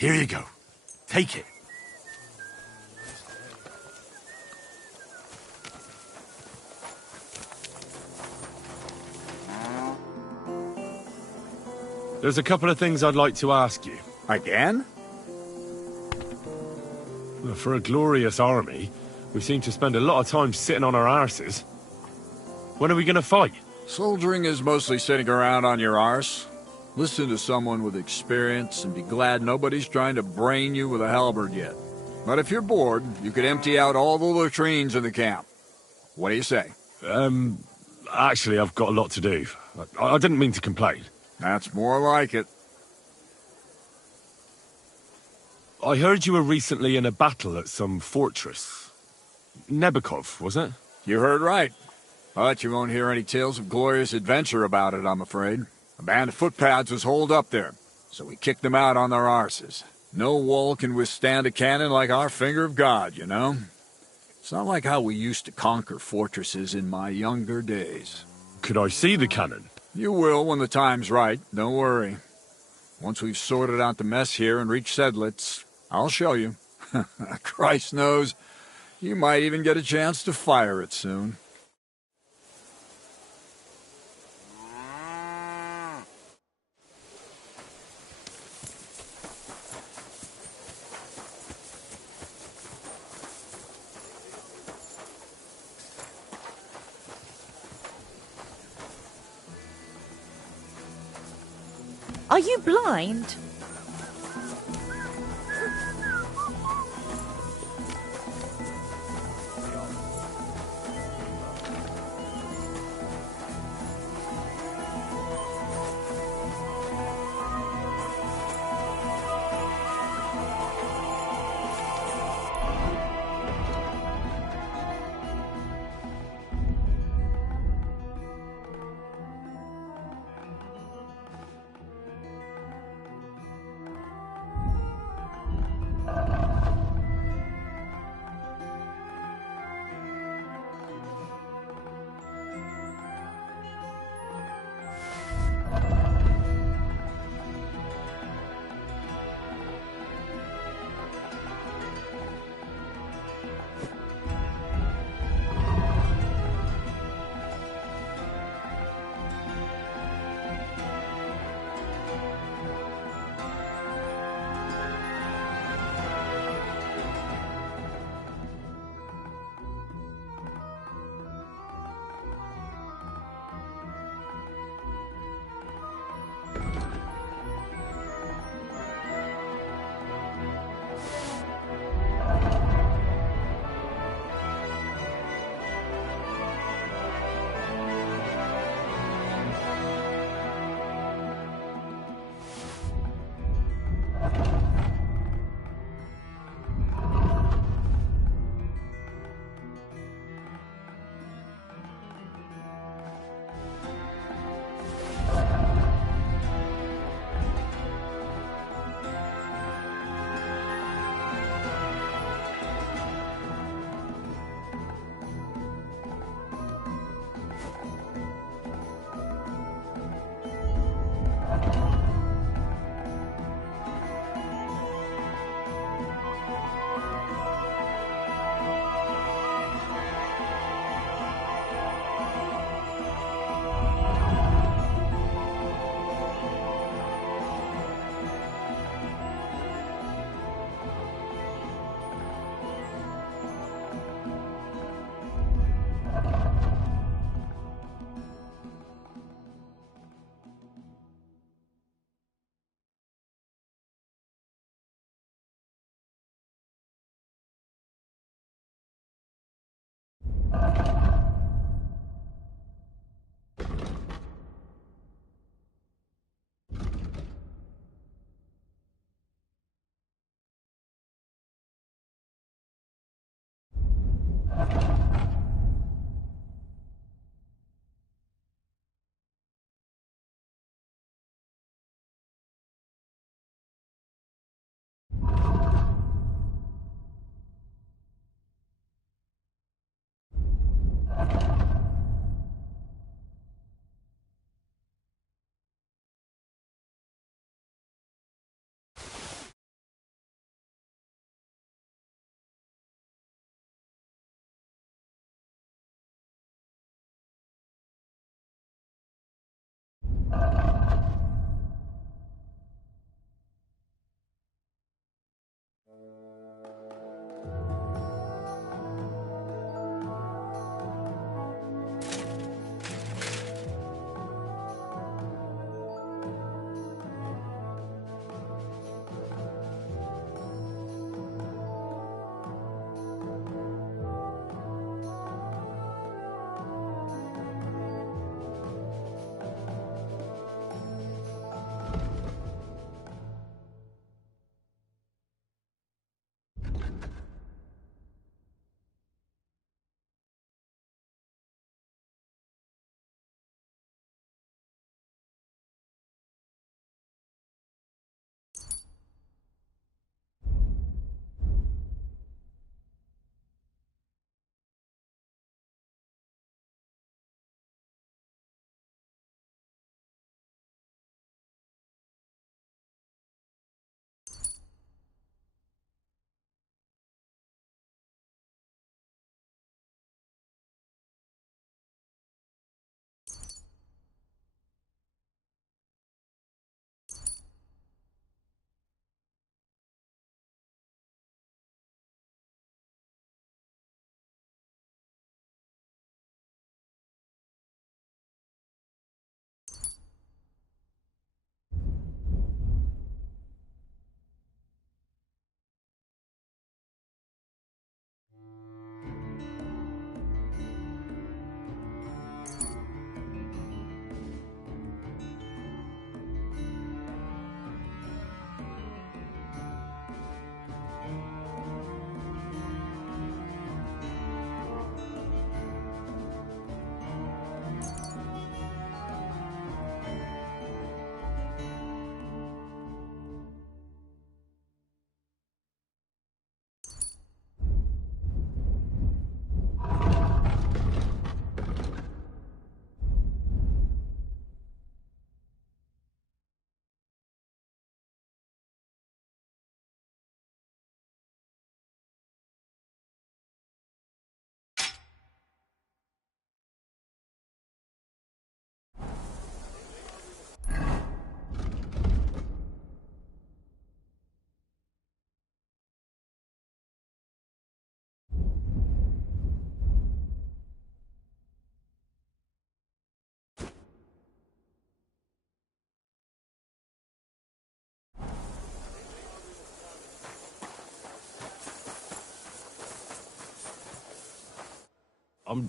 Here you go. Take it. There's a couple of things I'd like to ask you. Again? For a glorious army, we seem to spend a lot of time sitting on our arses. When are we gonna fight? Soldiering is mostly sitting around on your arse. Listen to someone with experience and be glad nobody's trying to brain you with a halberd yet. But if you're bored, you could empty out all the latrines in the camp. What do you say? Actually, I've got a lot to do. I didn't mean to complain. That's more like it. I heard you were recently in a battle at some fortress. Nebukov, was it? You heard right. But you won't hear any tales of glorious adventure about it, I'm afraid. A band of footpads was holed up there, so we kicked them out on their arses. No wall can withstand a cannon like our finger of God, you know? It's not like how we used to conquer fortresses in my younger days. Could I see the cannon? You will when the time's right, don't worry. Once we've sorted out the mess here and reached Sedlitz, I'll show you. Christ knows, you might even get a chance to fire it soon. Are you blind?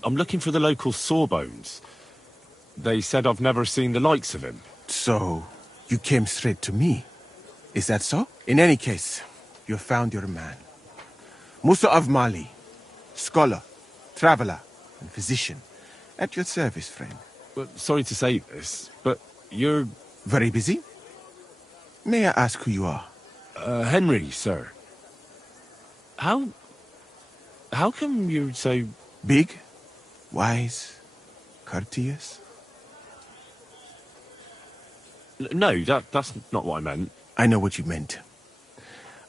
I'm looking for the local Sawbones. They said I've never seen the likes of him. So, you came straight to me. Is that so? In any case, you have found your man. Musa of Mali, scholar, traveler, and physician. At your service, friend. Well, sorry to say this, but you're... Very busy? May I ask who you are? Henry, sir. How come you're so... Big? Wise? Courteous? No, that's not what I meant. I know what you meant.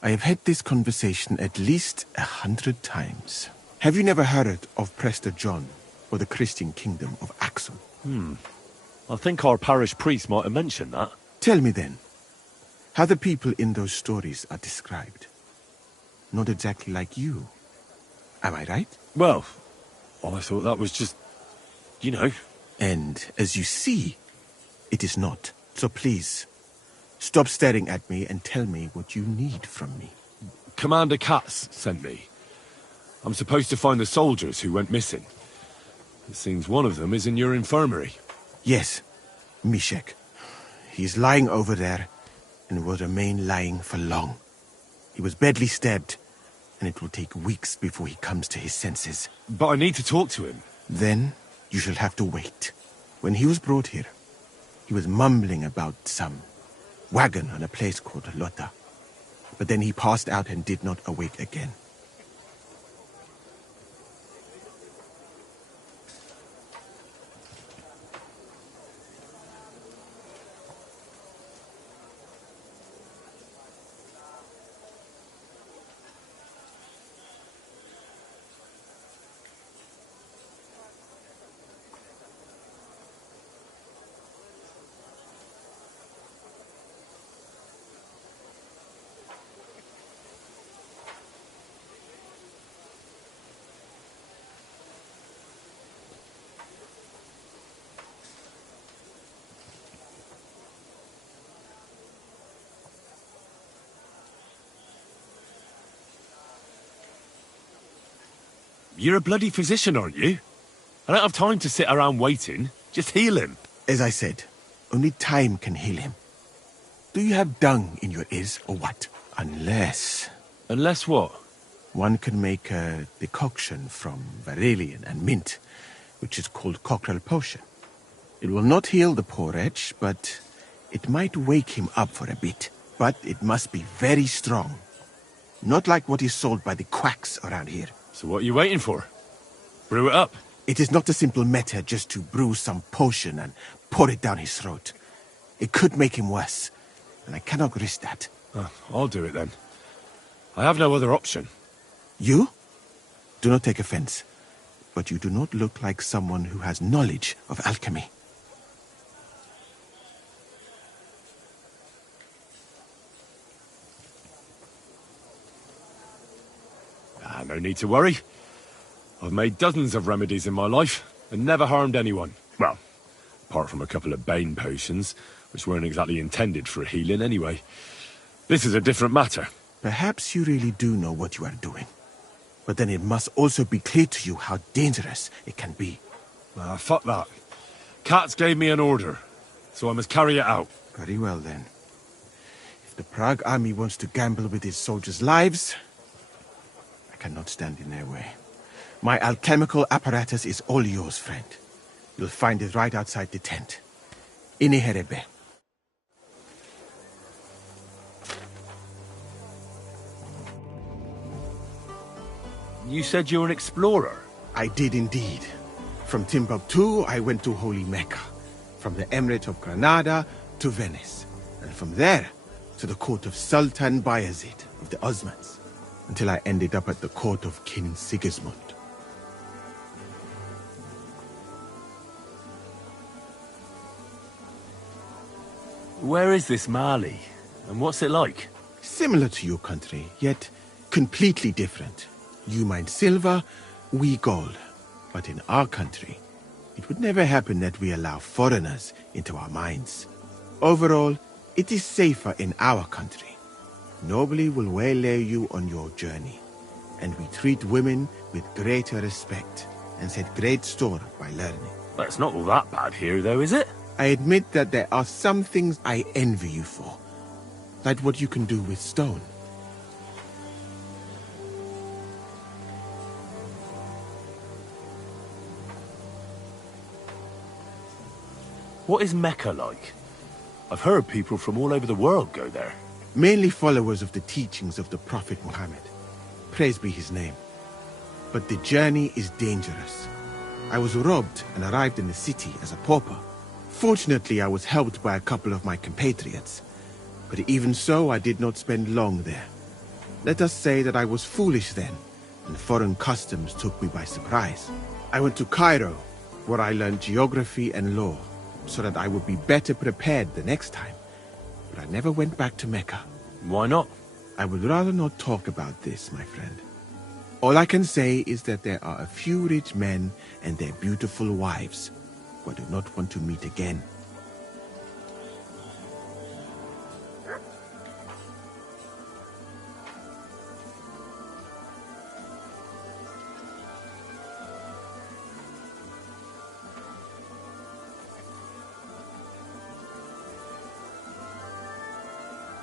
I have had this conversation at least 100 times. Have you never heard of Prester John, or the Christian kingdom of Axum? I think our parish priest might have mentioned that. Tell me then, how the people in those stories are described. Not exactly like you. Am I right? Well, I thought that was just... you know. And as you see, it is not. So please, stop staring at me and tell me what you need from me. Commander Katz sent me. I'm supposed to find the soldiers who went missing. It seems one of them is in your infirmary. Yes, Mishek. He is lying over there, and will remain lying for long. He was badly stabbed, and it will take weeks before he comes to his senses. But I need to talk to him. Then you shall have to wait. When he was brought here, he was mumbling about some wagon on a place called Lota. But then he passed out and did not awake again. You're a bloody physician, aren't you? I don't have time to sit around waiting. Just heal him. As I said, only time can heal him. Do you have dung in your ears or what? Unless Unless what? one can make a decoction from valerian and mint, which is called cockerel potion. It will not heal the poor wretch, but it might wake him up for a bit. But it must be very strong. Not like what is sold by the quacks around here. So what are you waiting for? Brew it up. It is not a simple matter just to brew some potion and pour it down his throat. It could make him worse, and I cannot risk that. Oh, I'll do it then. I have no other option. You? Do not take offense, but you do not look like someone who has knowledge of alchemy. No need to worry. I've made dozens of remedies in my life, and never harmed anyone. Well, apart from a couple of bane potions, which weren't exactly intended for healing anyway. This is a different matter. Perhaps you really do know what you are doing. But then it must also be clear to you how dangerous it can be. Fuck that. Katz gave me an order, so I must carry it out. Very well then. If the Prague army wants to gamble with its soldiers' lives, I cannot stand in their way. My alchemical apparatus is all yours, friend. You'll find it right outside the tent. Ini herebe. You said you're an explorer? I did indeed. From Timbuktu, I went to Holy Mecca. From the Emirate of Granada to Venice. And from there to the court of Sultan Bayezid of the Osmans. Until I ended up at the court of King Sigismund. Where is this Mali? And what's it like? Similar to your country, yet completely different. You mine silver, we gold. But in our country, it would never happen that we allow foreigners into our mines. Overall, it is safer in our country. Nobody will waylay you on your journey. And we treat women with greater respect and set great store by learning. Well, it's not all that bad here, though, is it? I admit that there are some things I envy you for. Like what you can do with stone. What is Mecca like? I've heard people from all over the world go there. Mainly followers of the teachings of the Prophet Muhammad. Praise be his name. But the journey is dangerous. I was robbed and arrived in the city as a pauper. Fortunately, I was helped by a couple of my compatriots. But even so, I did not spend long there. Let us say that I was foolish then, and foreign customs took me by surprise. I went to Cairo, where I learned geography and law, so that I would be better prepared the next time. But I never went back to Mecca. Why not? I would rather not talk about this, my friend. All I can say is that there are a few rich men and their beautiful wives who I do not want to meet again.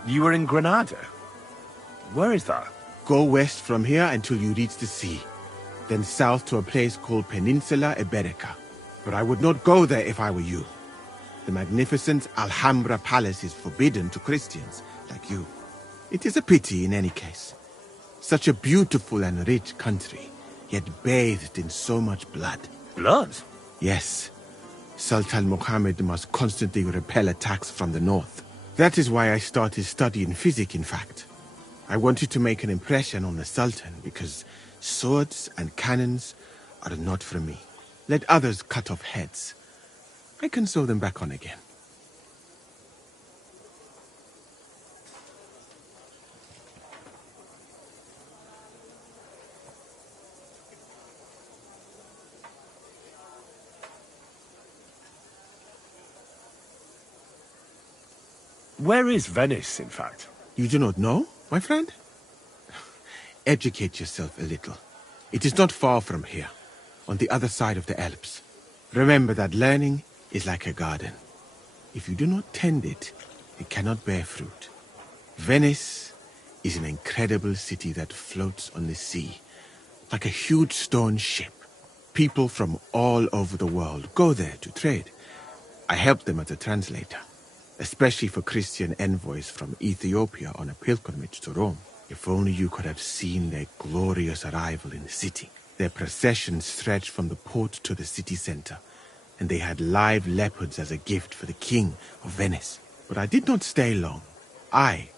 You were in Granada? Where is that? Go west from here until you reach the sea, then south to a place called Peninsula Iberica. But I would not go there if I were you. The magnificent Alhambra Palace is forbidden to Christians like you. It is a pity in any case. Such a beautiful and rich country, yet bathed in so much blood. Blood? Yes. Sultan Muhammad must constantly repel attacks from the north. That is why I started studying physics, in fact. I wanted to make an impression on the Sultan because swords and cannons are not for me. Let others cut off heads. I can sew them back on again. Where is Venice, in fact? You do not know, my friend? Educate yourself a little. It is not far from here, on the other side of the Alps. Remember that learning is like a garden. If you do not tend it, it cannot bear fruit. Venice is an incredible city that floats on the sea, like a huge stone ship. People from all over the world go there to trade. I help them as a translator, especially for Christian envoys from Ethiopia on a pilgrimage to Rome. If only you could have seen their glorious arrival in the city. Their procession stretched from the port to the city center, and they had live leopards as a gift for the king of Venice. But I did not stay long. I,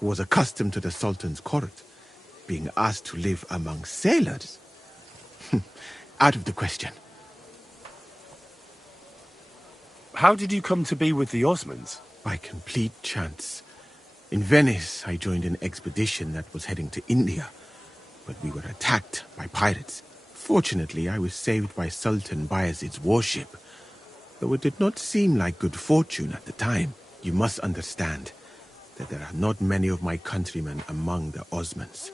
who was accustomed to the Sultan's court, being asked to live among sailors, out of the question. How did you come to be with the Osmans? By complete chance. In Venice, I joined an expedition that was heading to India, but we were attacked by pirates. Fortunately, I was saved by Sultan Bayezid's warship, though it did not seem like good fortune at the time. You must understand that there are not many of my countrymen among the Osmans.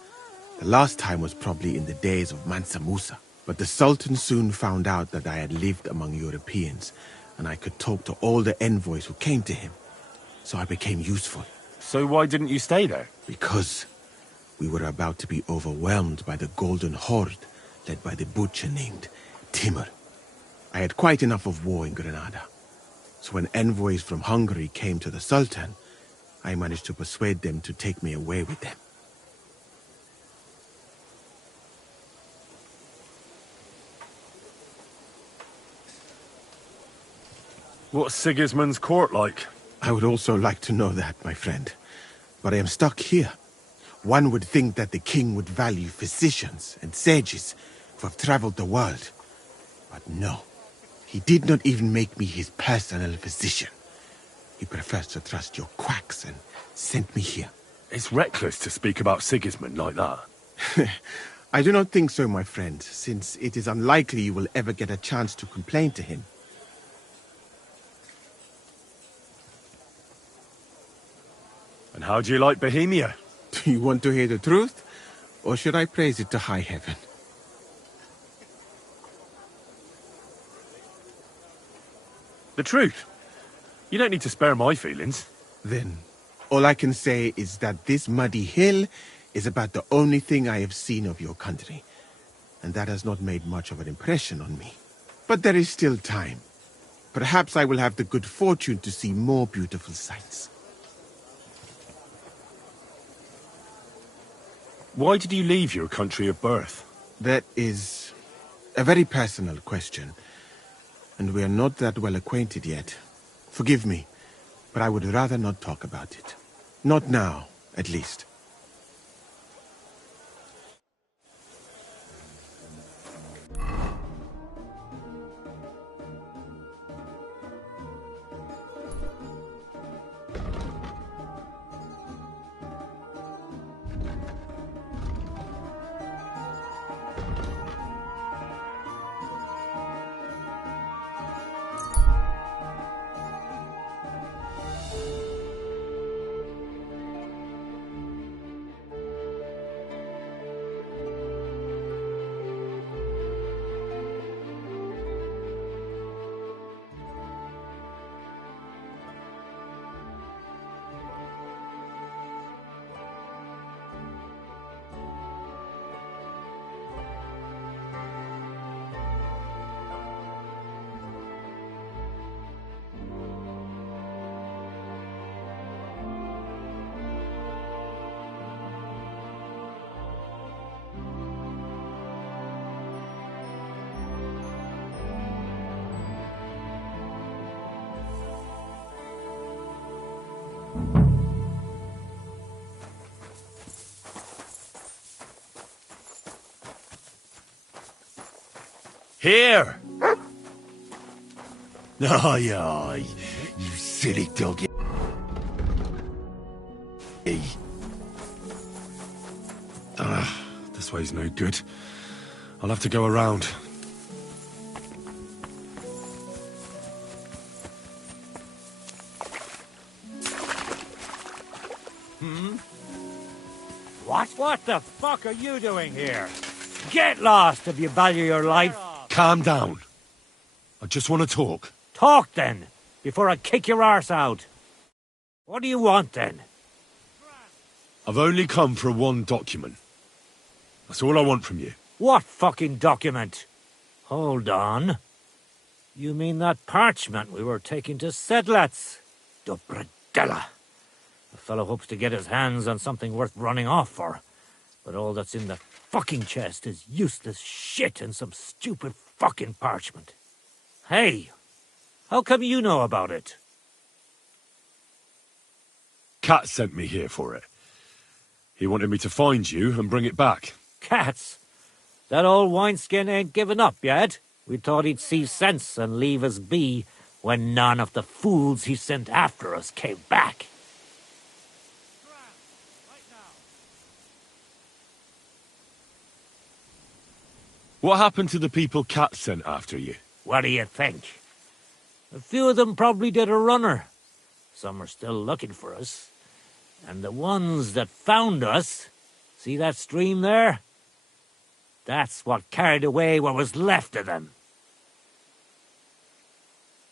The last time was probably in the days of Mansa Musa, but the Sultan soon found out that I had lived among Europeans, and I could talk to all the envoys who came to him, so I became useful. So why didn't you stay there? Because we were about to be overwhelmed by the Golden Horde, led by the butcher named Timur. I had quite enough of war in Granada. So when envoys from Hungary came to the Sultan, I managed to persuade them to take me away with them. What's Sigismund's court like? I would also like to know that, my friend. But I am stuck here. One would think that the king would value physicians and sages who have traveled the world. But no. He did not even make me his personal physician. He prefers to trust your quacks and sent me here. It's reckless to speak about Sigismund like that. I do not think so, my friend, since it is unlikely you will ever get a chance to complain to him. And how do you like Bohemia? Do you want to hear the truth? Or should I praise it to high heaven? The truth. You don't need to spare my feelings. Then, all I can say is that this muddy hill is about the only thing I have seen of your country. And that has not made much of an impression on me. But there is still time. Perhaps I will have the good fortune to see more beautiful sights. Why did you leave your country of birth? That is a very personal question. And we are not that well acquainted yet. Forgive me, but I would rather not talk about it. Not now, at least. Here! Aye, aye, you silly dog. This way's no good. I'll have to go around. What the fuck are you doing here? Get lost if you value your life. Calm down. I just want to talk. Talk then, before I kick your arse out. What do you want then? I've only come for one document. That's all I want from you. What fucking document? Hold on. You mean that parchment we were taking to Sedlets? Dobradella. The fellow hopes to get his hands on something worth running off for. But all that's in that fucking chest is useless shit and some stupid fucking parchment. Hey, how come you know about it? Cat sent me here for it. He wanted me to find you and bring it back. Cats? That old wineskin ain't given up yet. We thought he'd see sense and leave us be when none of the fools he sent after us came back. What happened to the people Cat sent after you? What do you think? A few of them probably did a runner. Some are still looking for us. And the ones that found us, see that stream there? That's what carried away what was left of them.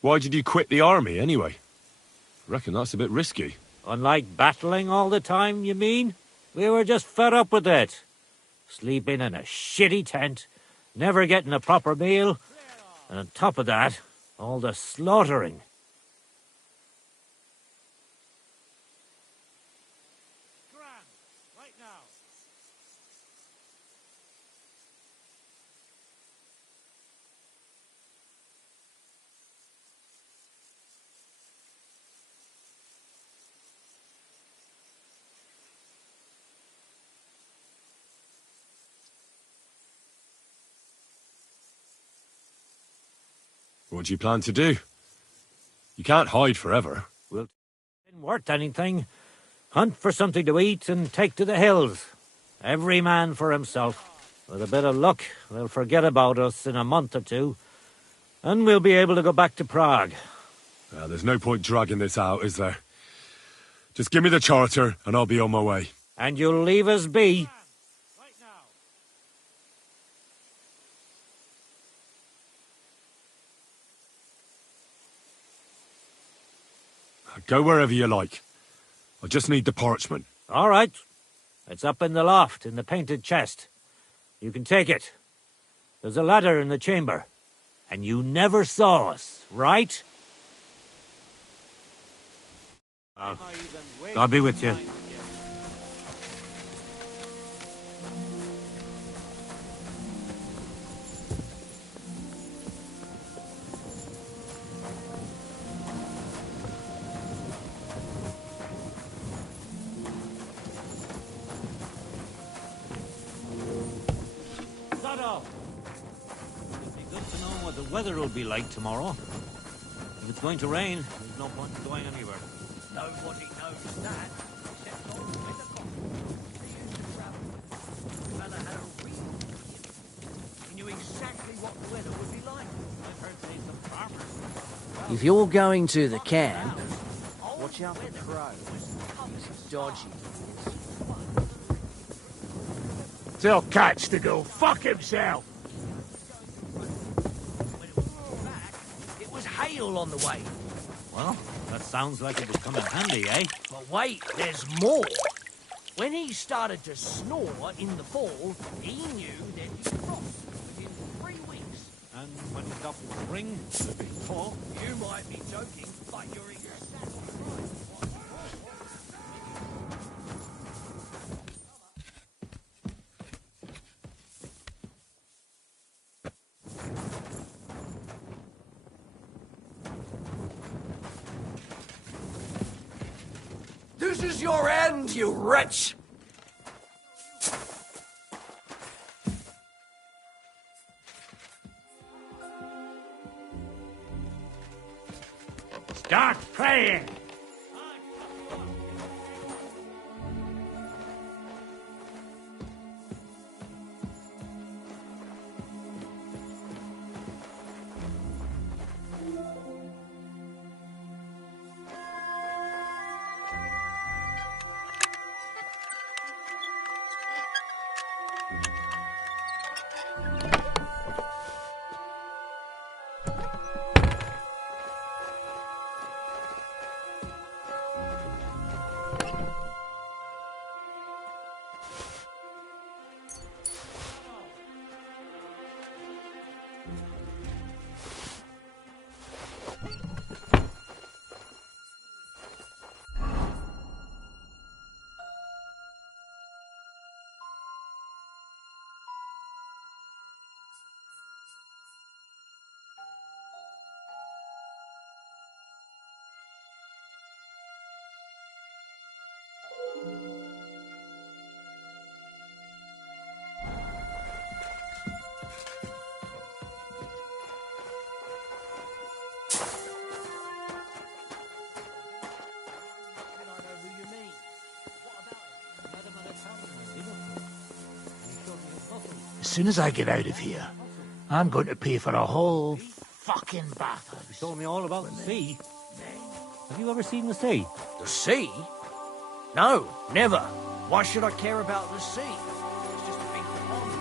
Why did you quit the army, anyway? I reckon that's a bit risky. Unlike battling all the time, you mean? We were just fed up with it. Sleeping in a shitty tent, never getting a proper meal, and on top of that, all the slaughtering. What do you plan to do? You can't hide forever. Well, it isn't worth anything. Hunt for something to eat and take to the hills. Every man for himself. With a bit of luck, they'll forget about us in a month or two, and we'll be able to go back to Prague. There's no point dragging this out, is there? Just give me the charter, and I'll be on my way. And you'll leave us be? Go wherever you like. I just need the parchment. All right. It's up in the loft, in the painted chest. You can take it. There's a ladder in the chamber. And you never saw us, right? I'll be with you. It'd be good to know what the weather will be like tomorrow. If it's going to rain, there's no point in going anywhere. Nobody knows that, except old Weathercock. He used to travel. The fella had a real opinion. He knew exactly what the weather would be like. I've heard say some farmers. If you're going to the camp, watch out for crows. He's dodgy. Tell Catch to go fuck himself. When it was back, it was hail on the way. Well, that sounds like it would come in handy, eh? But wait, there's more. When he started to snore in the fall, he knew there'd be frost within 3 weeks. And when he stopped to spring, there'd be thaw. You might be joking, but you're exactly right. This is your end, you wretch! Start praying! As soon as I get out of here, I'm going to pay for a whole fucking You bathhouse. told me all about the sea. Have you ever seen the sea? The sea? No, never. Why should I care about the sea? It's just a big pond.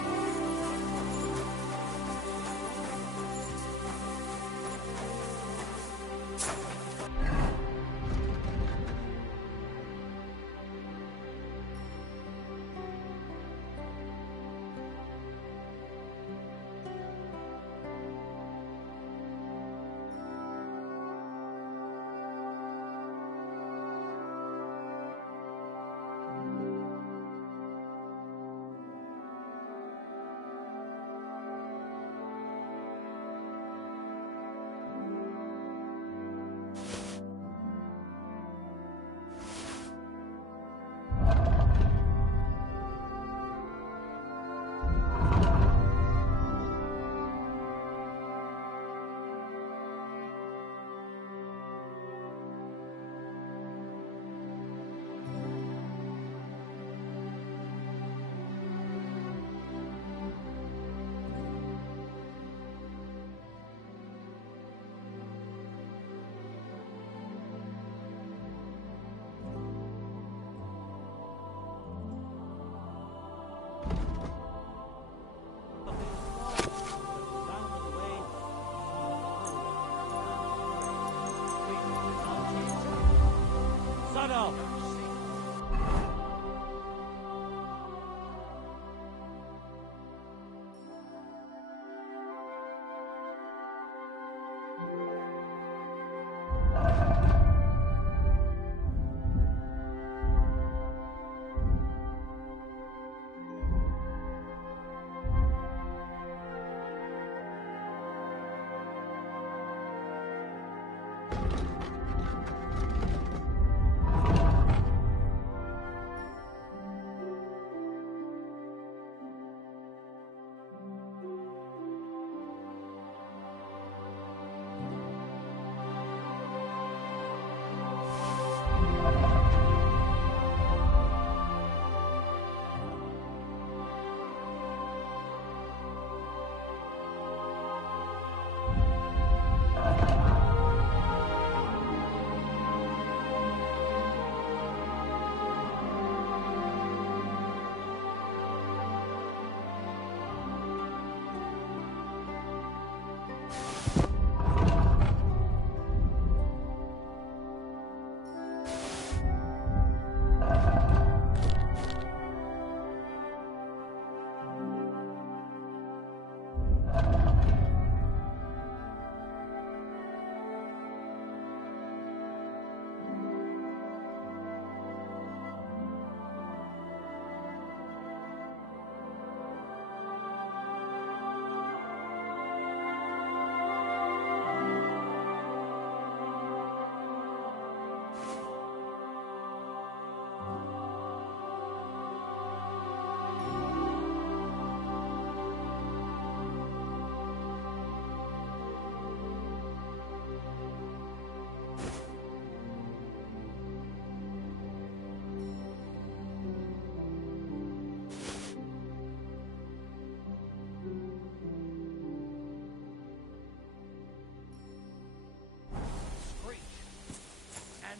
Shut up!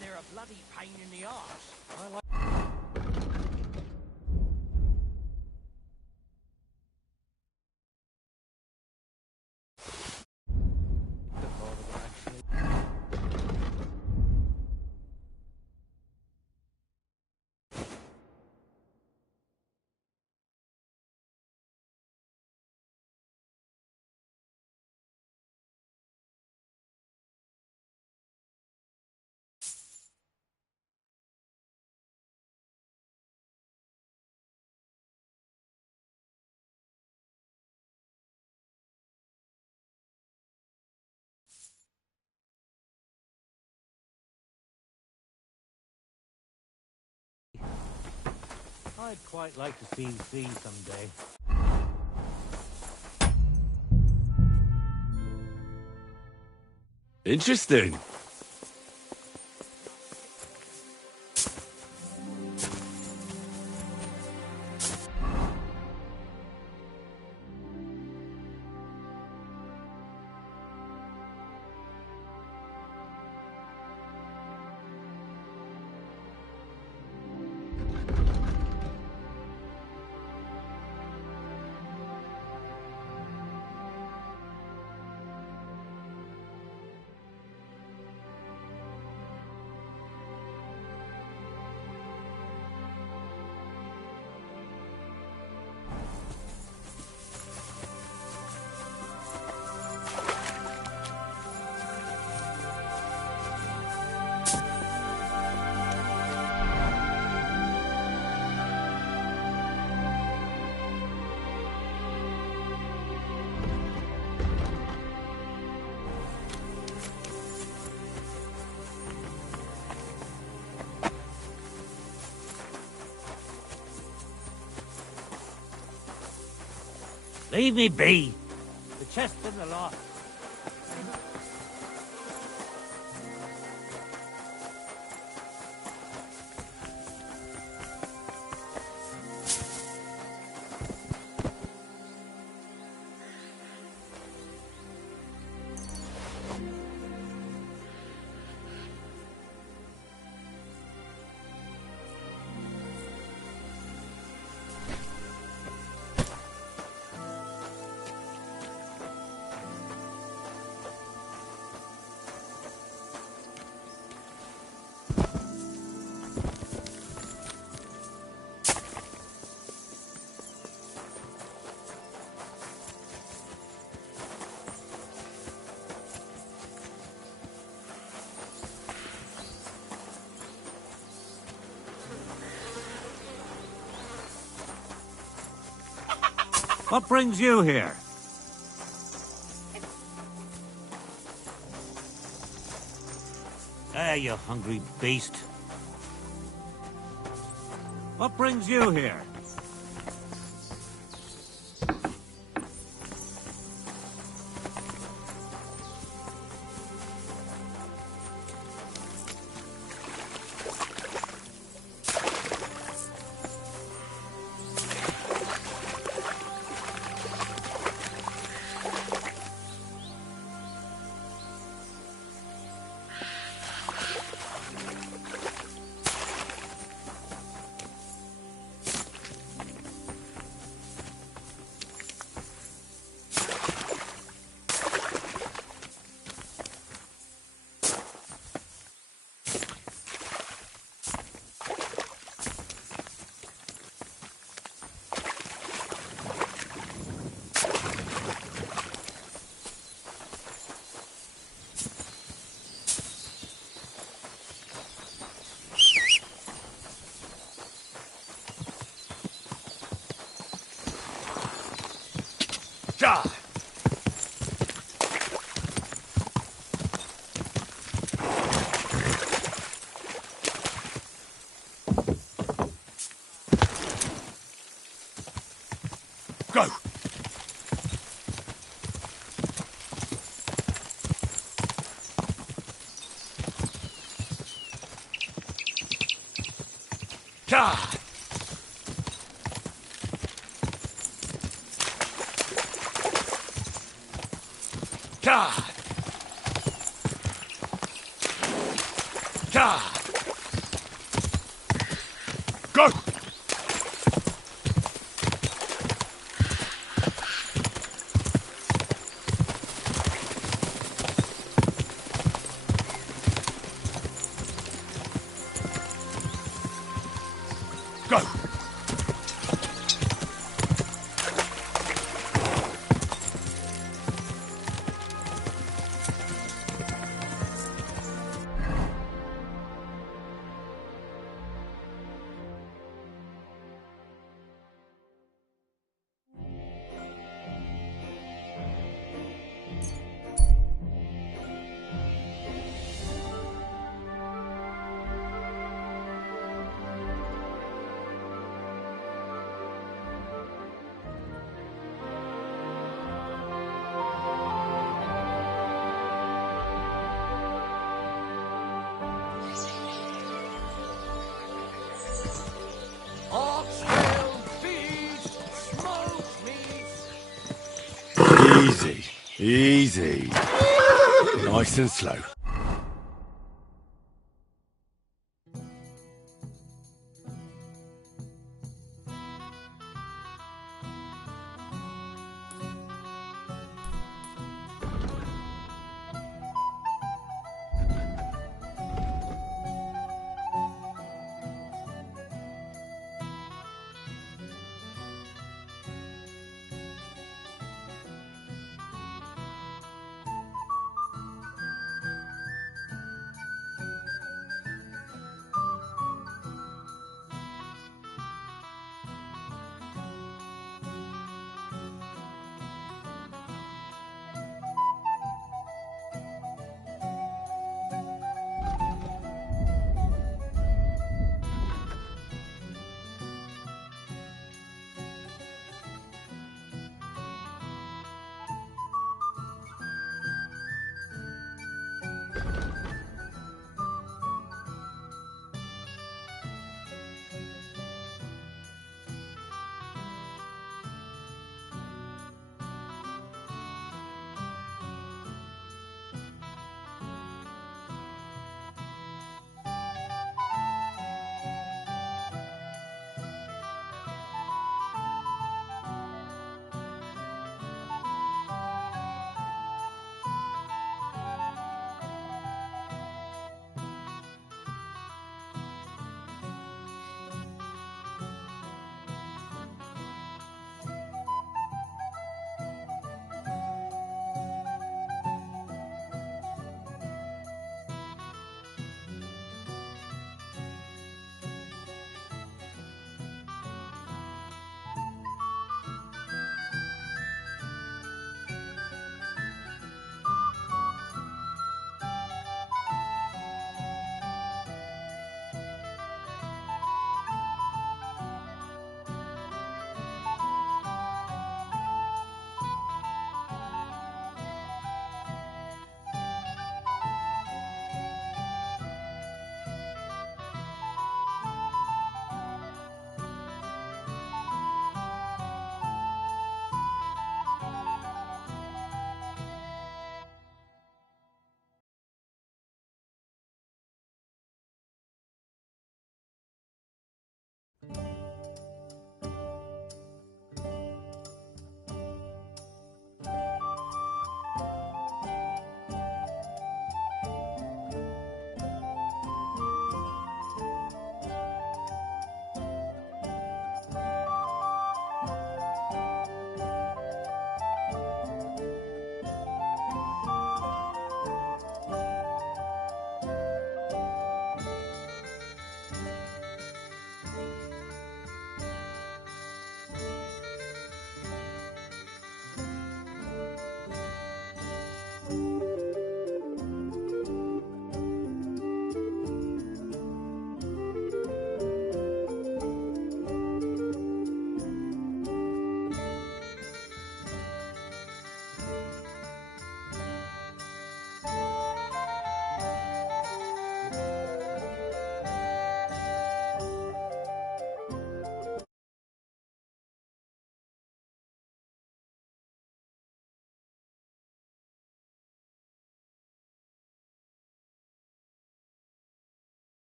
They're a bloody pain in the arse. I'd quite like to see the sea someday. Interesting. Leave me be. The chest in the loft. What brings you here? Ah, you hungry beast. What brings you here? Die! Go! Die! God! God! Go! Go! Oxtail, beef, smoked meat. Easy. Easy. Nice and slow.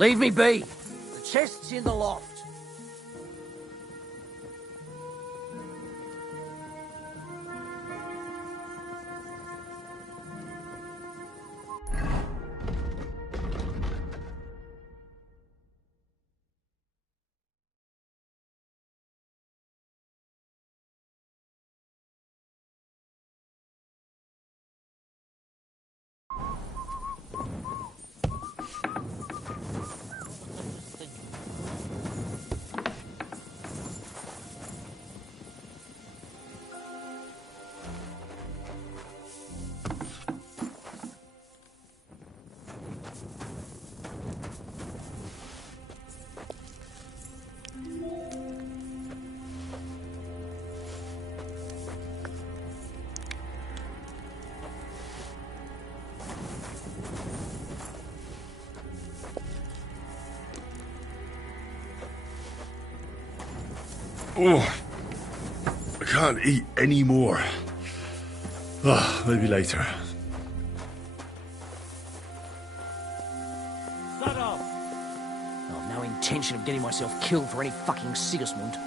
Leave me be. The chest's in the loft. Oh, I can't eat any more. Maybe later. Shut up! I've no intention of getting myself killed for any fucking Sigismund.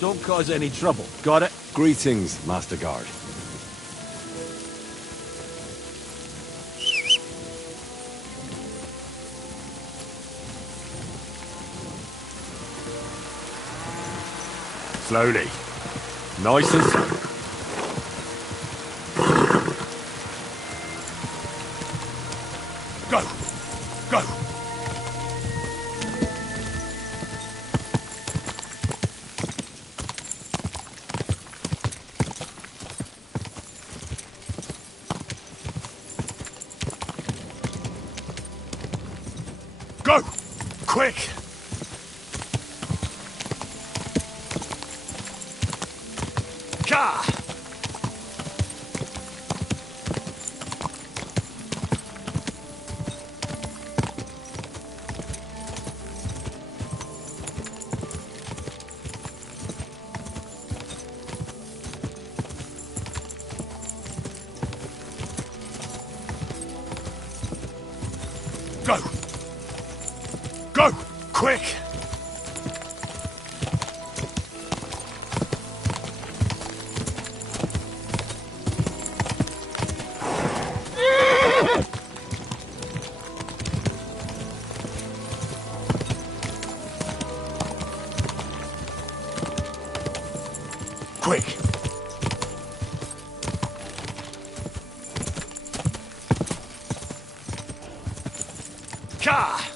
Don't cause any trouble. Got it? Greetings, Master Guard. Slowly. Nice and slow. Go! Go! Go! Quick! Ka! Go! Go! Quick! Quick! Ka!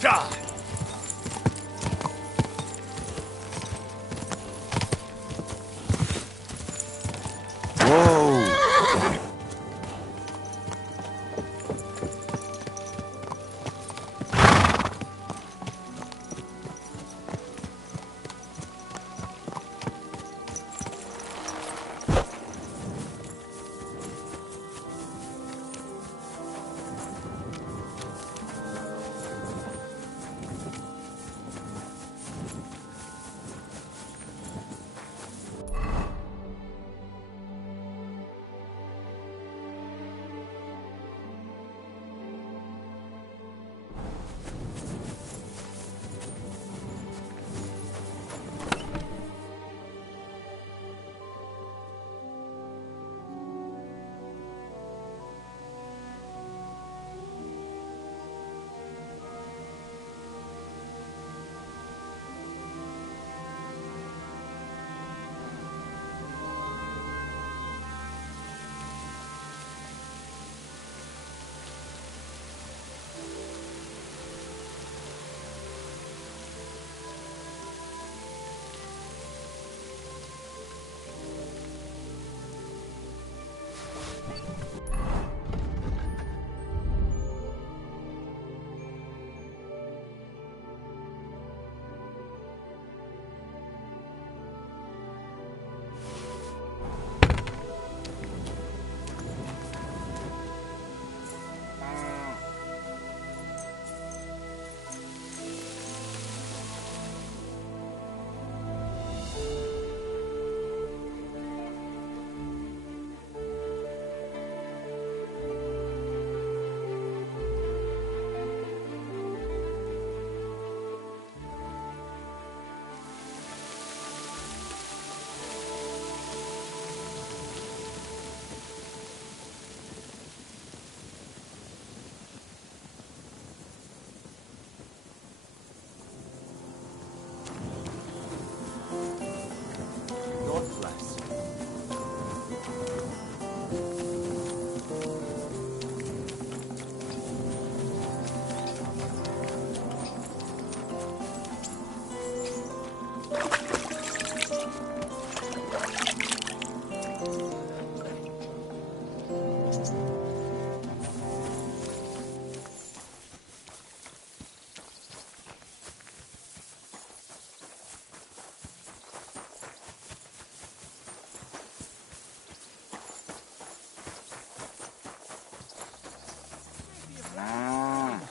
Ka! Whoa!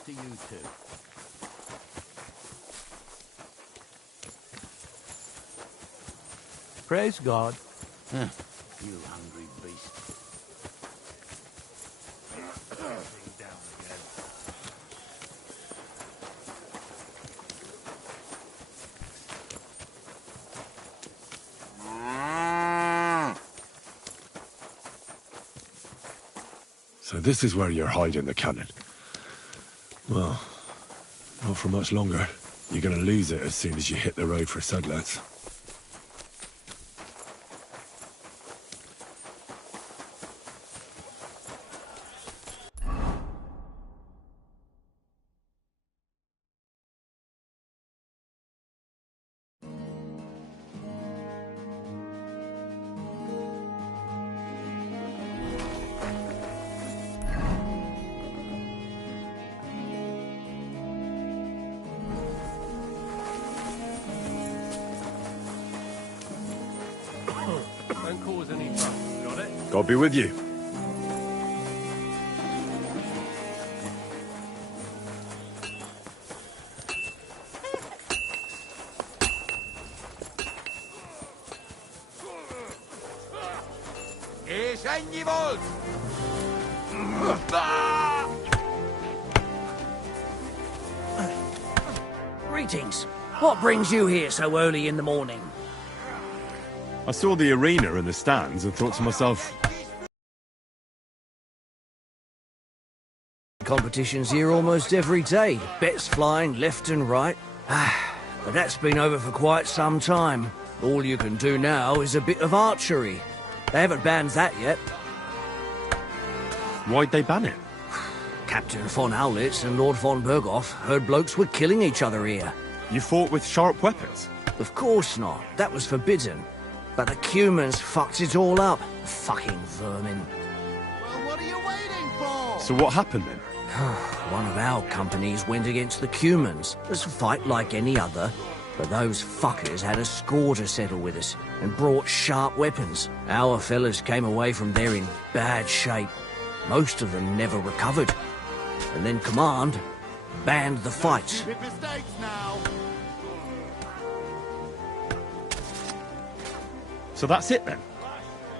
To you too. Praise God. Huh. You hungry beast. So this is where you're hiding the cannon. Well, not for much longer. You're gonna lose it as soon as you hit the road for Sedlets. Don't cause any trouble, got it? God be with you. Greetings. What brings you here so early in the morning? I saw the arena and the stands and thought to myself, Competitions here almost every day. Bets flying left and right. But that's been over for quite some time. All you can do now is a bit of archery. They haven't banned that yet. why'd they ban it? Captain von Owlitz and Lord von Berghoff heard blokes were killing each other here. You fought with sharp weapons? Of course not. That was forbidden. But the Cumans fucked it all up. Fucking vermin. Well, what are you waiting for? So what happened then? One of our companies went against the Cumans. It was a fight like any other. But those fuckers had a score to settle with us and brought sharp weapons. Our fellas came away from there in bad shape. Most of them never recovered. And then Command banned the fights. Stupid mistakes now. So that's it then?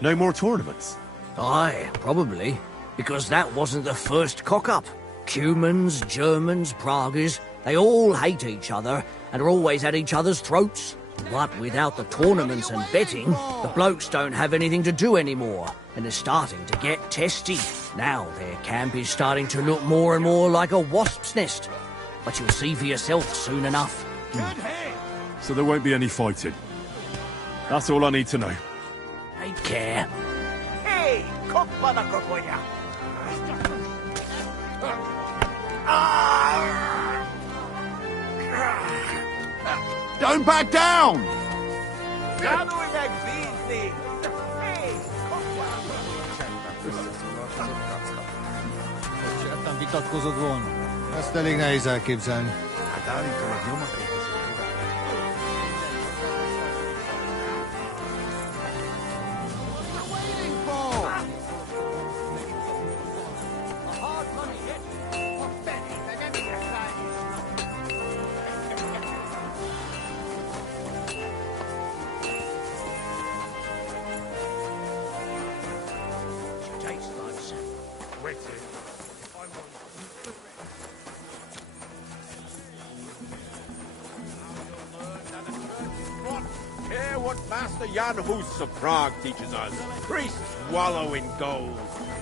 No more tournaments? Aye, probably. Because that wasn't the first cock-up. Cumans, Germans, Praguers, they all hate each other and are always at each other's throats. But without the tournaments and betting, the blokes don't have anything to do anymore, and they're starting to get testy. Now their camp is starting to look more and more like a wasp's nest. But you'll see for yourself soon enough. So there won't be any fighting? That's all I need to know. Take care. Hey, Koppa da Kokoya. Don't back down! Nastaling za Kibzan. Hear what Master Jan Hus of Prague teaches us. Priests wallow in gold,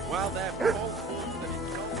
while their false fools that in gold.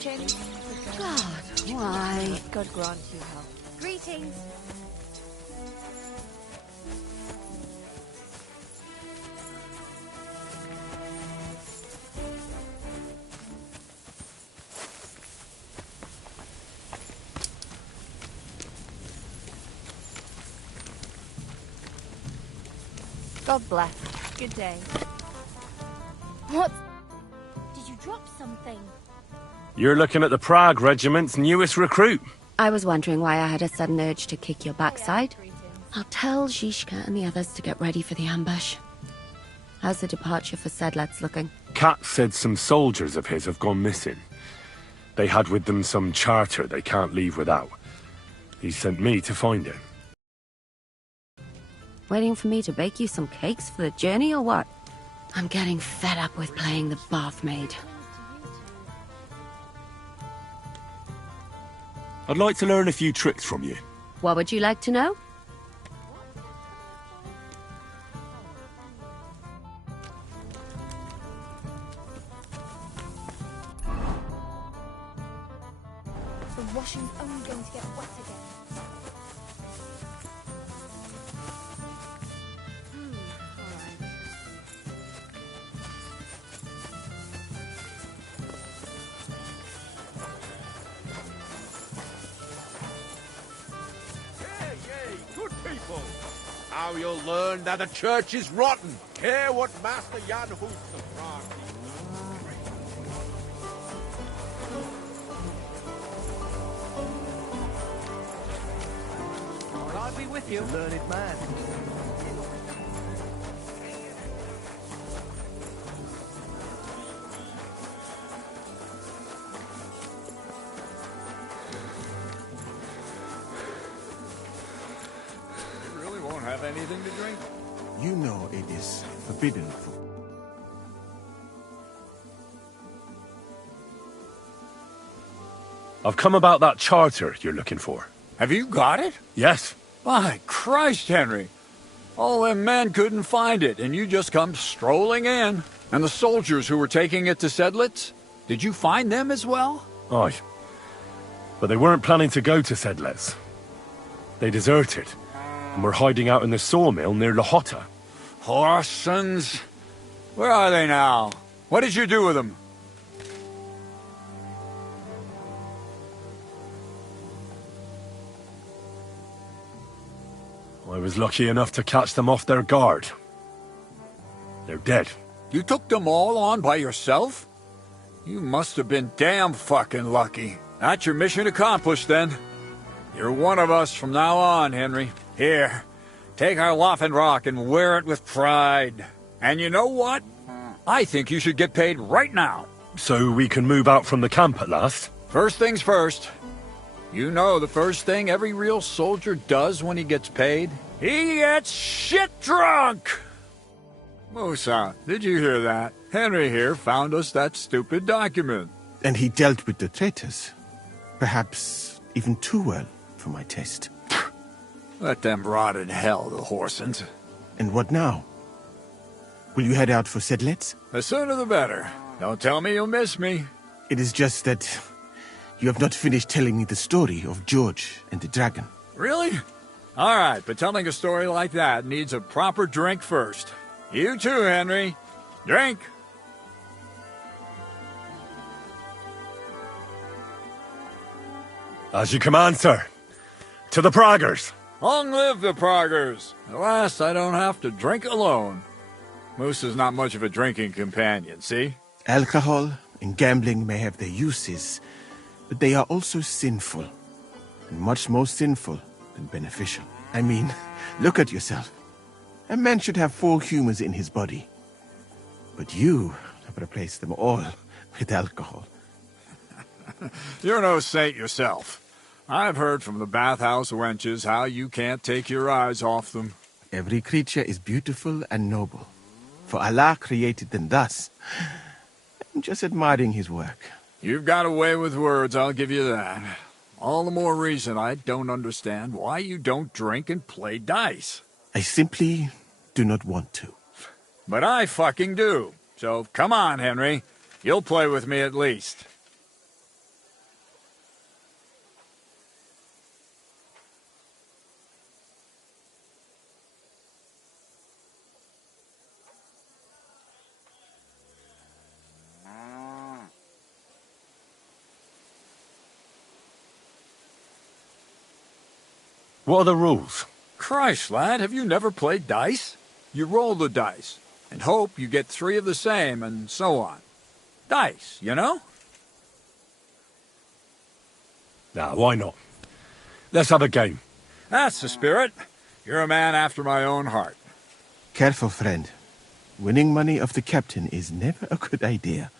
Greetings. God, why? God grant you health. Greetings. God bless. Good day. What? Did you drop something? You're looking at the Prague Regiment's newest recruit. I was wondering why I had a sudden urge to kick your backside. I'll tell Zizka and the others to get ready for the ambush. How's the departure for Sedlets looking? Kat said some soldiers of his have gone missing. They had with them some charter they can't leave without. He sent me to find it. Waiting for me to bake you some cakes for the journey or what? I'm getting fed up with playing the bath maid. I'd like to learn a few tricks from you. What would you like to know? The washing's only going to get wet again. Good people. Now you'll learn that the church is rotten. Hear what Master Jan Hus the Prague I'll be with you. Learned man. You really won't have anything to drink? You know it is forbidden for... I've come about that charter you're looking for. Have you got it? Yes. My Christ, Henry. All them men couldn't find it, and you just come strolling in. And the soldiers who were taking it to Sedlitz? Did you find them as well? Aye. But they weren't planning to go to Sedlets. They deserted, and were hiding out in the sawmill near Lahota. Horsons. Where are they now? What did you do with them? I was lucky enough to catch them off their guard. They're dead. You took them all on by yourself? You must have been damn fucking lucky. That's your mission accomplished, then. You're one of us from now on, Henry. Here, take our Waffenrock and wear it with pride. And you know what? I think you should get paid right now. So we can move out from the camp at last? First things first. You know the first thing every real soldier does when he gets paid? He gets shit drunk! Musa, did you hear that? Henry here found us that stupid document. And he dealt with the traitors. Perhaps even too well for my taste. Let them rot in hell, the Horsens. And what now? Will you head out for Sedlets? The sooner the better. Don't tell me you'll miss me. It is just that you have not finished telling me the story of George and the dragon. Really? All right, but telling a story like that needs a proper drink first. You too, Henry. Drink! As you command, sir. To the Praggers! Long live the Praggers! At last I don't have to drink alone. Moose is not much of a drinking companion, see? Alcohol and gambling may have their uses, but they are also sinful. And much more sinful than beneficial. I mean, look at yourself. A man should have 4 humors in his body. But you have replaced them all with alcohol. You're no saint yourself. I've heard from the bathhouse wenches how you can't take your eyes off them. Every creature is beautiful and noble. For Allah created them thus. I'm just admiring his work. You've got a way with words, I'll give you that. All the more reason I don't understand why you don't drink and play dice. I simply do not want to. But I fucking do. So come on, Henry. You'll play with me at least. What are the rules? Christ, lad, have you never played dice? You roll the dice, and hope you get 3 of the same, and so on. Dice, you know? Nah, why not? Let's have a game. That's the spirit. You're a man after my own heart. Careful, friend. Winning money of the captain is never a good idea.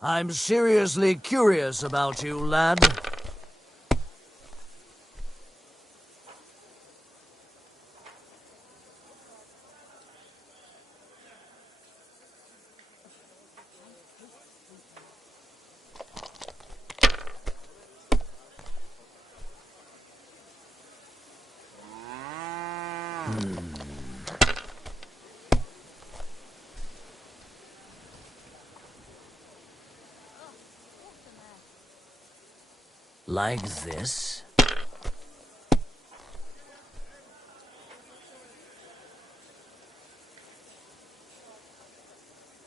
I'm seriously curious about you, lad. Like this?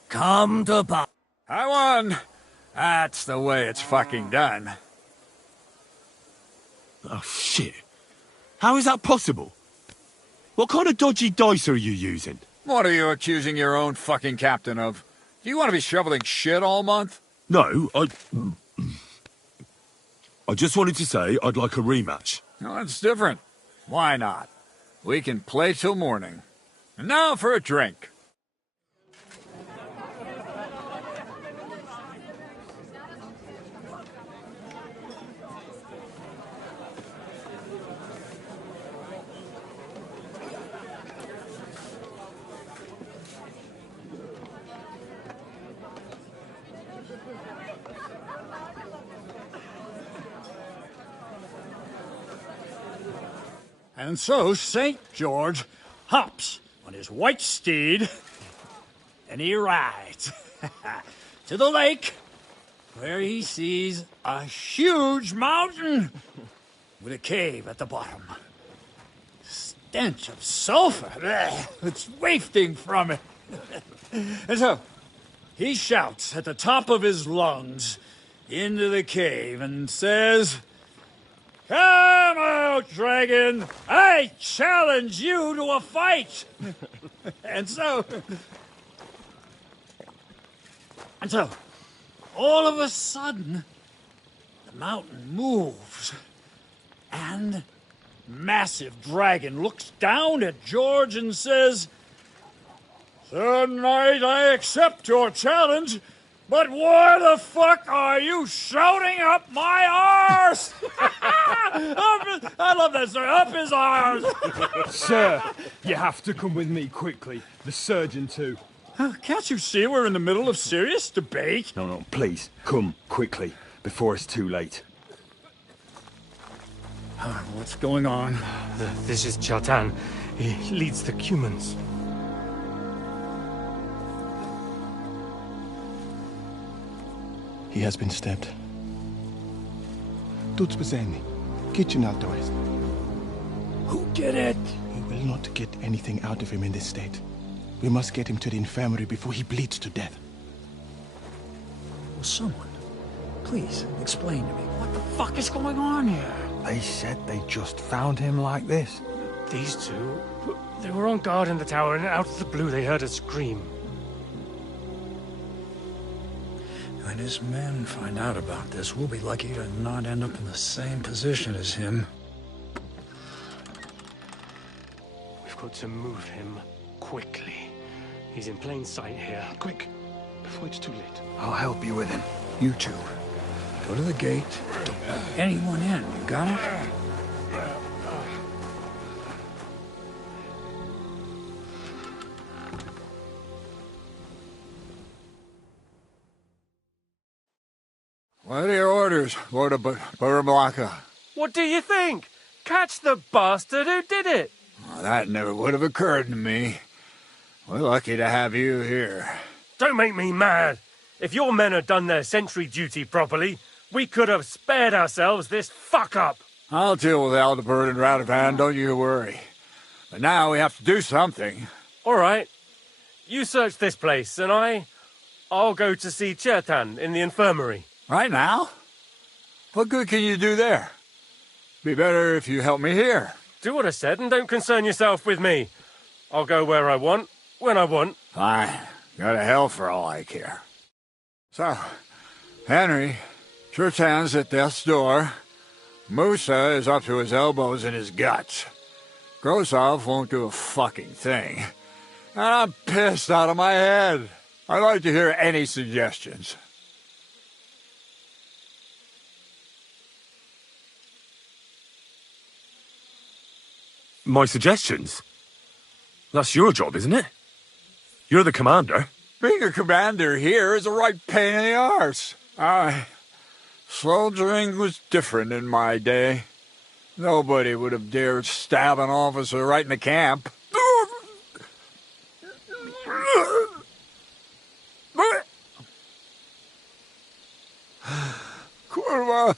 Come to pa- I won! That's the way it's fucking done. Oh, shit. How is that possible? What kind of dodgy dice are you using? What are you accusing your own fucking captain of? Do you want to be shoveling shit all month? No, I just wanted to say I'd like a rematch. No, that's different. Why not? We can play till morning. And now for a drink. And so St. George hops on his white steed, and he rides to the lake, where he sees a huge mountain with a cave at the bottom. Stench of sulfur, it's wafting from it. And so he shouts at the top of his lungs into the cave and says, "Come out, dragon! I challenge you to a fight!" And so, all of a sudden, the mountain moves, and massive dragon looks down at George and says, "Sir Knight, I accept your challenge, but why the fuck are you shouting up my arse?" I love that, sir. Up his arse. Sir, you have to come with me quickly. The surgeon too. Can't you see we're in the middle of serious debate? No, please, come quickly, before it's too late. What's going on? This is Chatan. He leads the Cumans. He has been stabbed. Tuts bezeni. Kitchen altoist. Who did it? We will not get anything out of him in this state. We must get him to the infirmary before he bleeds to death. Will someone please explain to me what the fuck is going on here? They said they just found him like this. These two, they were on guard in the tower, and out of the blue they heard a scream. When his men find out about this, we'll be lucky to not end up in the same position as him. We've got to move him quickly. He's in plain sight here. Quick, before it's too late. I'll help you with him. You two, go to the gate. Don't let anyone in. You got it? What are your orders, Lord of Burablaka? What do you think? Catch the bastard who did it! Well, that never would have occurred to me. We're lucky to have you here. Don't make me mad. If your men had done their sentry duty properly, we could have spared ourselves this fuck-up. I'll deal with Aldebert and Radovan, don't you worry. But now we have to do something. All right. You search this place, and I'll go to see Chertan in the infirmary. Right now? What good can you do there? Be better if you help me here. Do what I said and don't concern yourself with me. I'll go where I want, when I want. Fine. Go to hell for all I care. So, Henry, Chertan's at death's door. Musa is up to his elbows in his guts. Grosov won't do a fucking thing. And I'm pissed out of my head. I'd like to hear any suggestions. My suggestions? That's your job, isn't it? You're the commander. Being a commander here is a right pain in the arse. Soldiering was different in my day. Nobody would have dared stab an officer right in the camp. Kurva.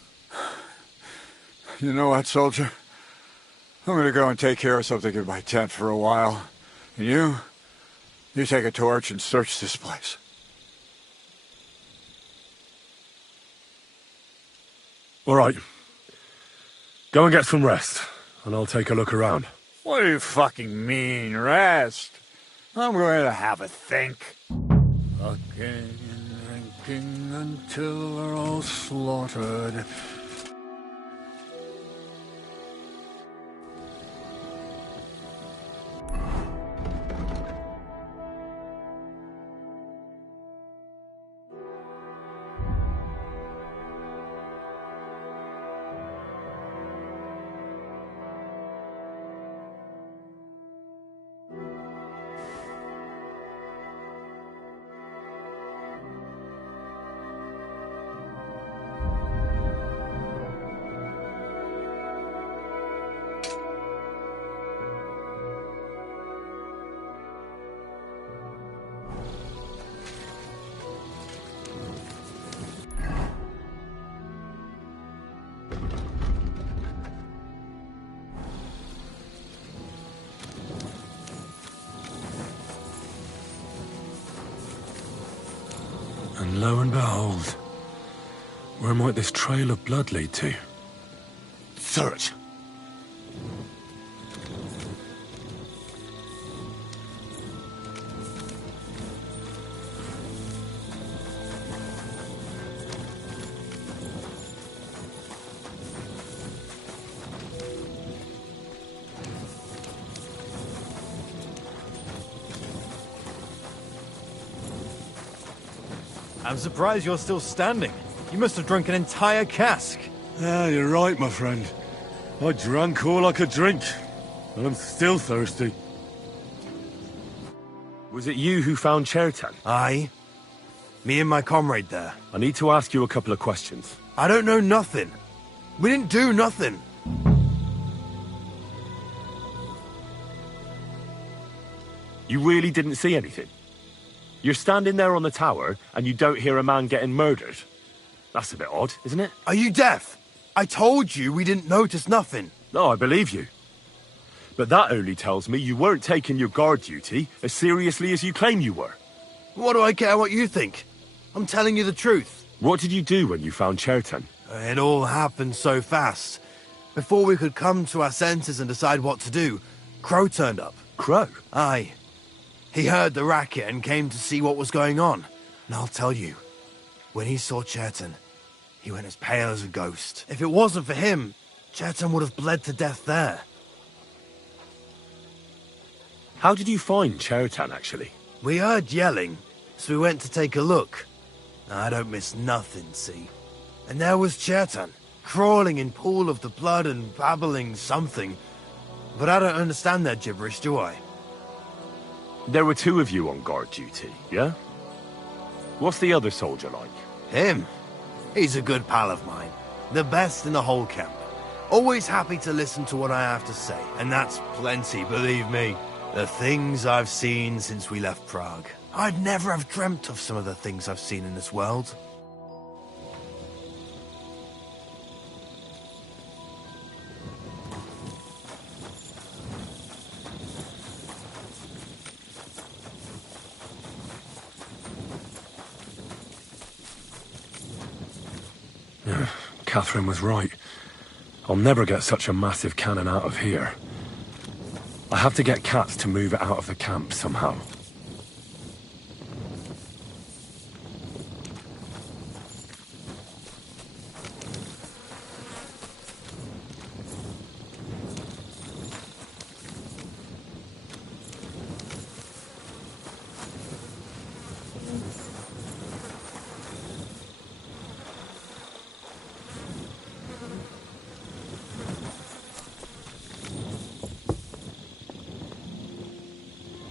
You know what, soldier? I'm gonna go and take care of something in my tent for a while. And you take a torch and search this place. All right. Go and get some rest, and I'll take a look around. What do you fucking mean, rest? I'm going to have a think. Fucking and drinking until they're all slaughtered. And lo and behold, where might this trail of blood lead to? Search! I'm surprised you're still standing. You must have drunk an entire cask. Yeah, you're right, my friend. I drank all I could drink, and I'm still thirsty. Was it you who found Chertan? Aye. Me and my comrade there. I need to ask you a couple of questions. I don't know nothing. We didn't do nothing. You really didn't see anything? You're standing there on the tower, and you don't hear a man getting murdered? That's a bit odd, isn't it? Are you deaf? I told you we didn't notice nothing. No, I believe you. But that only tells me you weren't taking your guard duty as seriously as you claim you were. What do I care what you think? I'm telling you the truth. What did you do when you found Chertan? It all happened so fast. Before we could come to our senses and decide what to do, Crow turned up. Crow? Aye. He heard the racket and came to see what was going on. And I'll tell you, when he saw Chertan, he went as pale as a ghost. If it wasn't for him, Chertan would have bled to death there. How did you find Chertan, actually? We heard yelling, so we went to take a look. I don't miss nothing, see? And there was Chertan, crawling in pool of the blood and babbling something. But I don't understand their gibberish, do I? There were two of you on guard duty, yeah? What's the other soldier like? Him? He's a good pal of mine. The best in the whole camp. Always happy to listen to what I have to say. And that's plenty, believe me. The things I've seen since we left Prague. I'd never have dreamt of some of the things I've seen in this world. Yeah, Catherine was right. I'll never get such a massive cannon out of here. I have to get Cats to move it out of the camp somehow.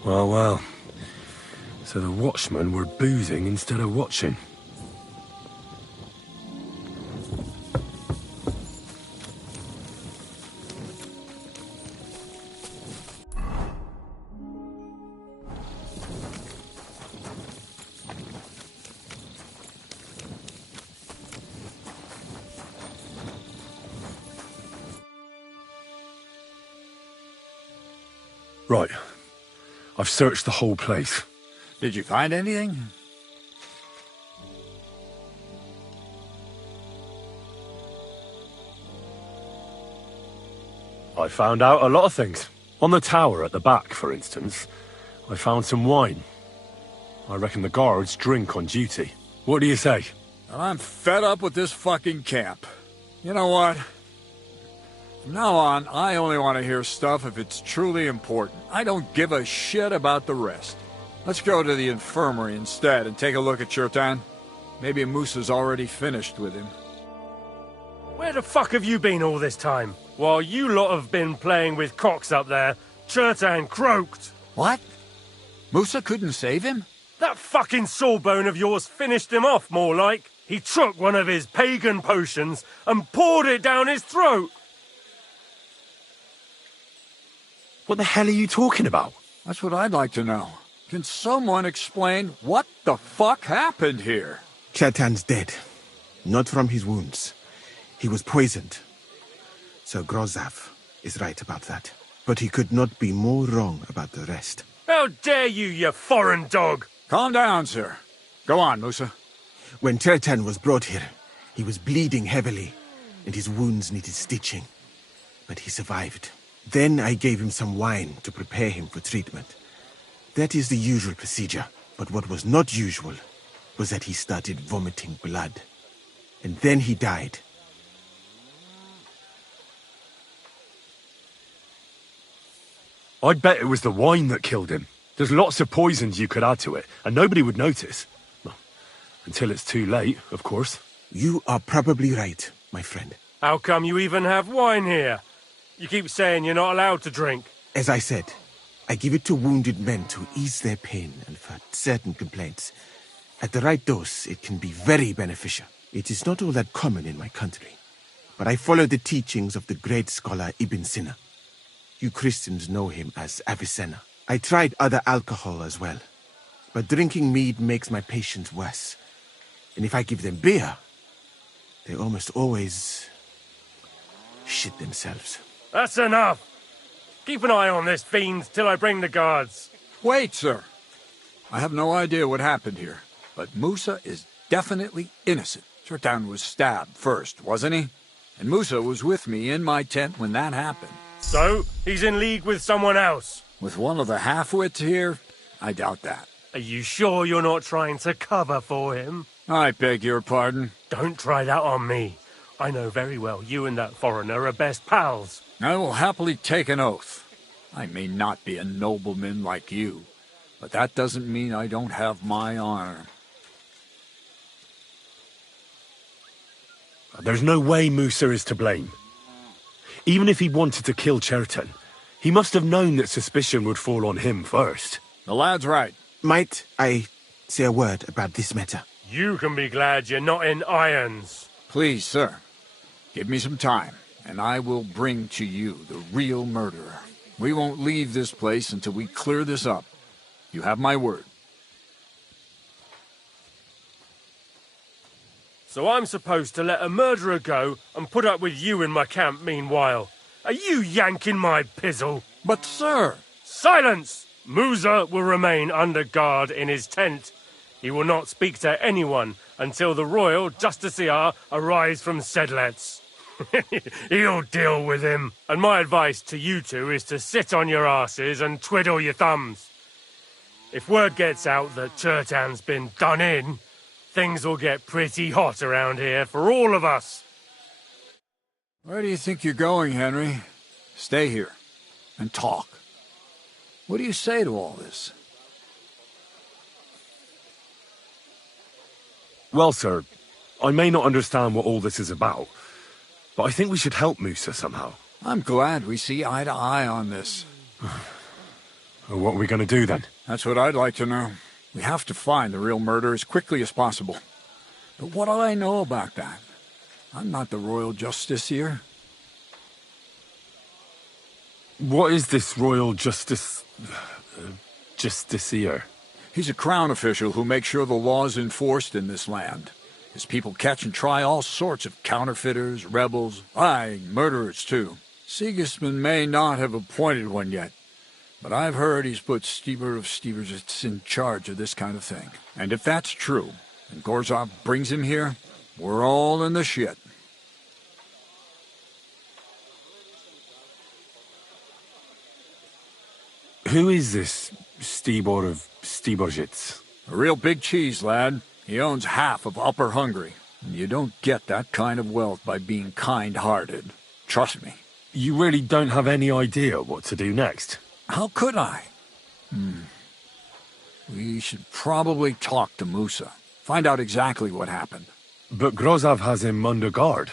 Well, well. So the watchmen were boozing instead of watching. Right. I've searched the whole place. Did you find anything? I found out a lot of things. On the tower at the back, for instance, I found some wine. I reckon the guards drink on duty. What do you say? I'm fed up with this fucking camp. You know what? From now on, I only want to hear stuff if it's truly important. I don't give a shit about the rest. Let's go to the infirmary instead and take a look at Chertan. Maybe Musa's already finished with him. Where the fuck have you been all this time? While you lot have been playing with cocks up there, Chertan croaked. What? Musa couldn't save him? That fucking sawbone of yours finished him off, more like. He took one of his pagan potions and poured it down his throat. What the hell are you talking about? That's what I'd like to know. Can someone explain what the fuck happened here? Chertan's dead. Not from his wounds. He was poisoned. Sir Grozav is right about that. But he could not be more wrong about the rest. How dare you, you foreign dog! Calm down, sir. Go on, Musa. When Chertan was brought here, he was bleeding heavily, and his wounds needed stitching. But he survived. Then I gave him some wine to prepare him for treatment. That is the usual procedure. But what was not usual was that he started vomiting blood. And then he died. I'd bet it was the wine that killed him. There's lots of poisons you could add to it, and nobody would notice. Well, until it's too late, of course. You are probably right, my friend. How come you even have wine here? You keep saying you're not allowed to drink. As I said, I give it to wounded men to ease their pain and for certain complaints. At the right dose, it can be very beneficial. It is not all that common in my country, but I follow the teachings of the great scholar Ibn Sina. You Christians know him as Avicenna. I tried other alcohol as well, but drinking mead makes my patients worse. And if I give them beer, they almost always shit themselves. That's enough! Keep an eye on this fiend till I bring the guards. Wait, sir. I have no idea what happened here, but Musa is definitely innocent. Chertan was stabbed first, wasn't he? And Musa was with me in my tent when that happened. So, he's in league with someone else? With one of the half-wits here? I doubt that. Are you sure you're not trying to cover for him? I beg your pardon. Don't try that on me. I know very well you and that foreigner are best pals. I will happily take an oath. I may not be a nobleman like you, but that doesn't mean I don't have my honor. There's no way Musa is to blame. Even if he wanted to kill Chertan, he must have known that suspicion would fall on him first. The lad's right. Might I say a word about this matter? You can be glad you're not in irons. Please, sir. Give me some time, and I will bring to you the real murderer. We won't leave this place until we clear this up. You have my word. So I'm supposed to let a murderer go and put up with you in my camp meanwhile. Are you yanking my pizzle? But, sir... Silence! Musa will remain under guard in his tent. He will not speak to anyone until the royal justiciar arrives from Sedlets. He'll deal with him. And my advice to you two is to sit on your asses and twiddle your thumbs. If word gets out that Chertan's been done in, things will get pretty hot around here for all of us. Where do you think you're going, Henry? Stay here and talk. What do you say to all this? Well, sir, I may not understand what all this is about, but I think we should help Musa somehow. I'm glad we see eye to eye on this. What are we going to do then? That's what I'd like to know. We have to find the real murderer as quickly as possible. But what do I know about that? I'm not the royal justiciar. What is this royal justiciar? He's a crown official who makes sure the law is enforced in this land. His people catch and try all sorts of counterfeiters, rebels, aye, murderers too. Sigismund may not have appointed one yet, but I've heard he's put Stieber of Stiebersitz in charge of this kind of thing. And if that's true, and Gorzov brings him here, we're all in the shit. Who is this Stibor of Stiebersitz? A real big cheese, lad. He owns half of Upper Hungary. And you don't get that kind of wealth by being kind-hearted. Trust me. You really don't have any idea what to do next? How could I? We should probably talk to Musa. Find out exactly what happened. But Grozov has him under guard.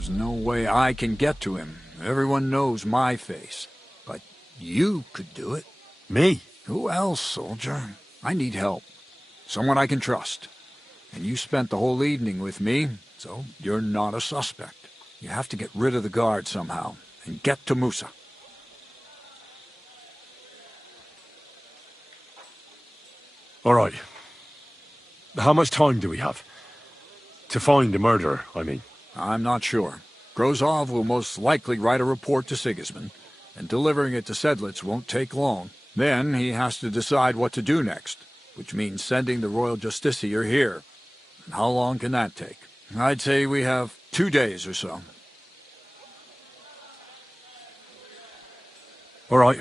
There's no way I can get to him. Everyone knows my face. But you could do it. Me? Who else, soldier? I need help. Someone I can trust. And you spent the whole evening with me, so you're not a suspect. You have to get rid of the guard somehow, and get to Musa. All right. How much time do we have? To find the murderer, I mean. I'm not sure. Grozov will most likely write a report to Sigismund, and delivering it to Sedlitz won't take long. Then he has to decide what to do next, which means sending the Royal Justiciar here. And how long can that take? I'd say we have 2 days or so. All right.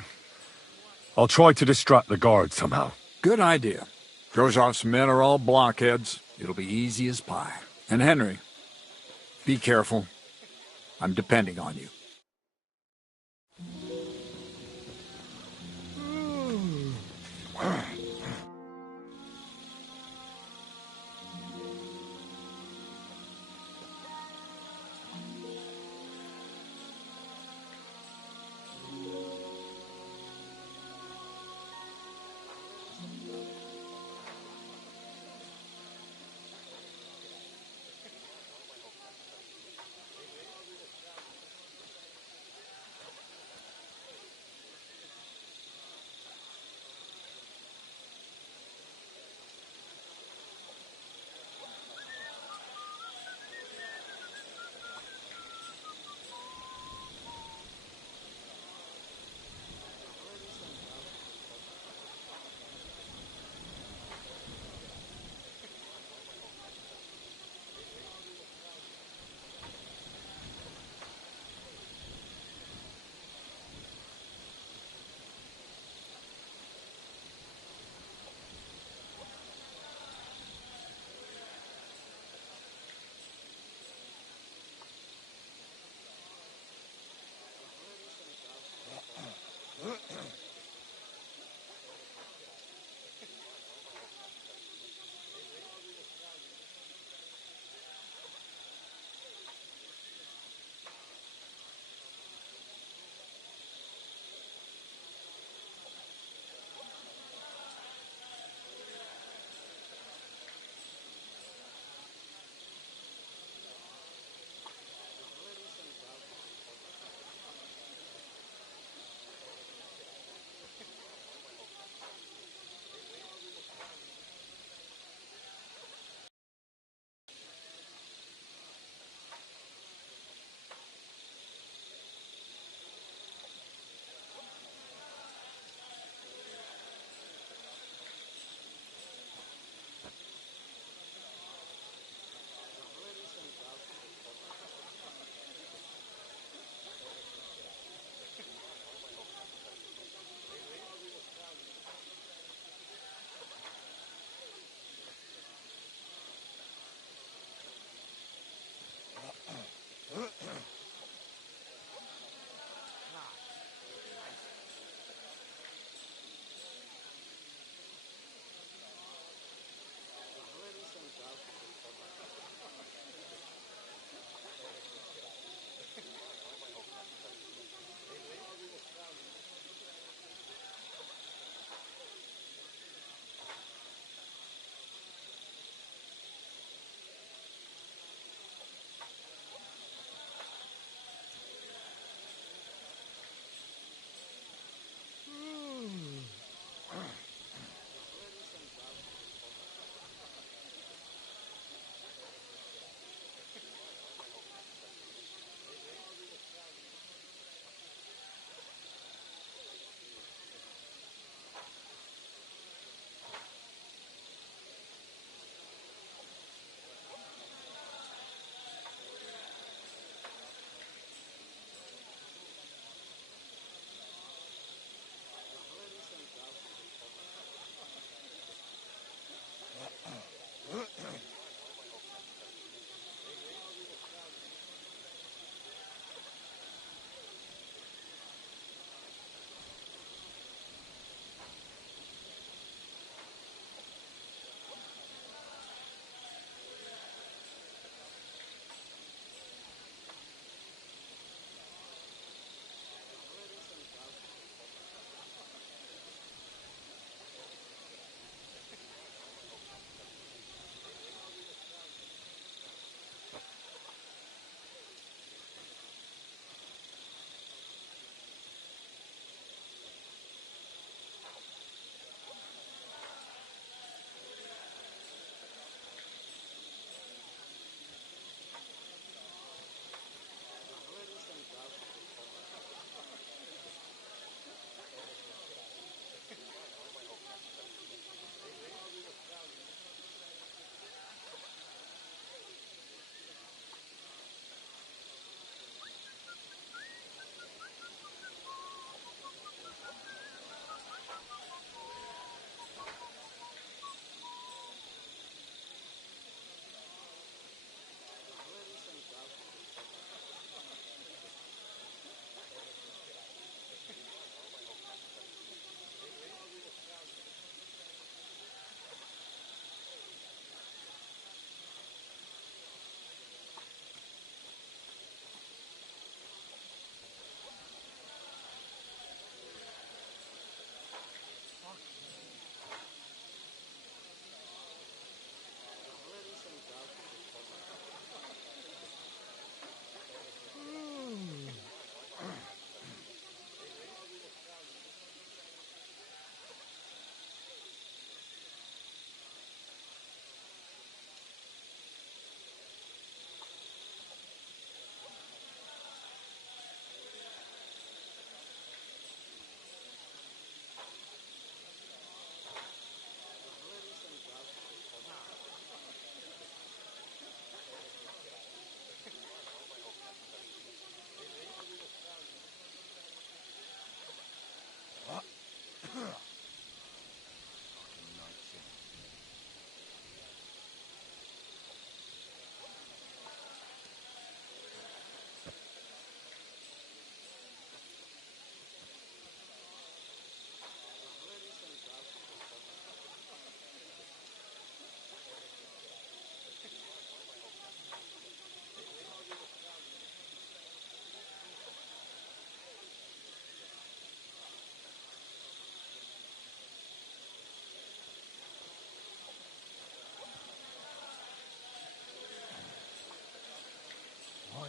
I'll try to distract the guard somehow. Good idea. Grozov's men are all blockheads. It'll be easy as pie. And Henry, be careful. I'm depending on you.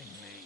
Mind me.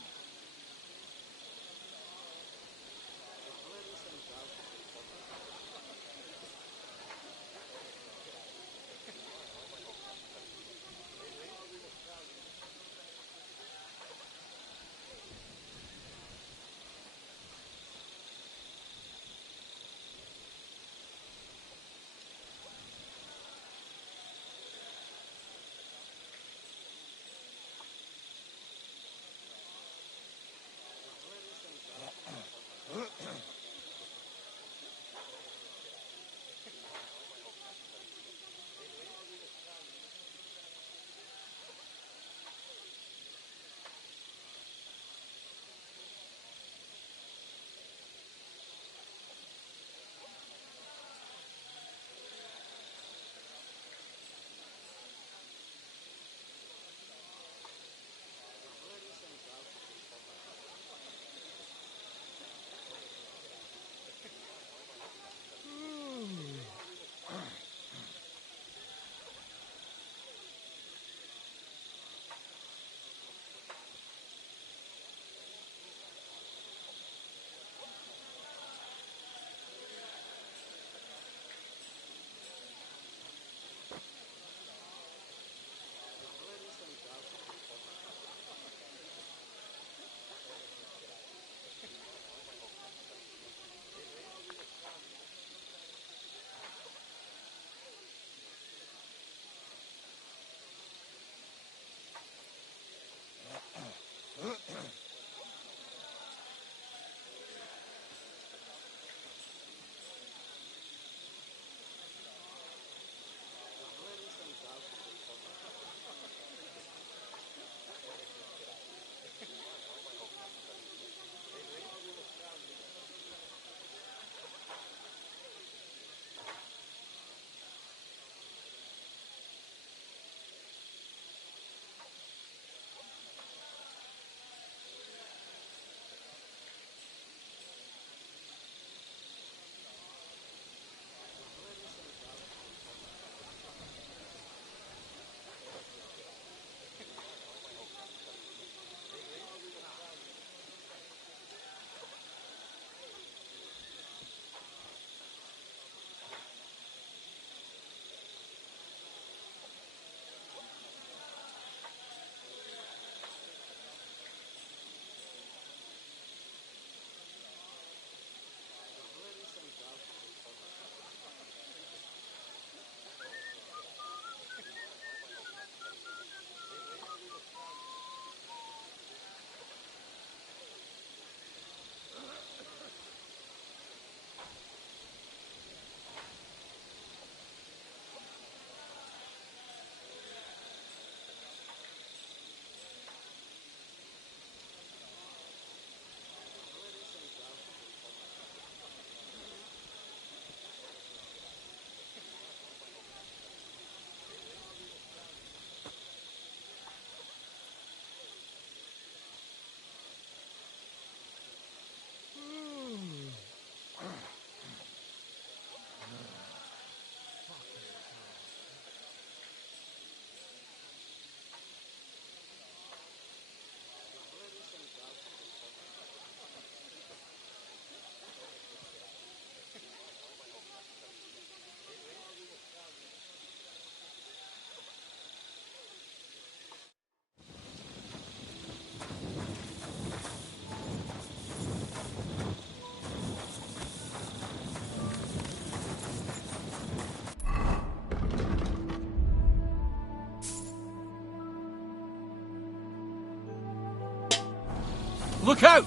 Look out!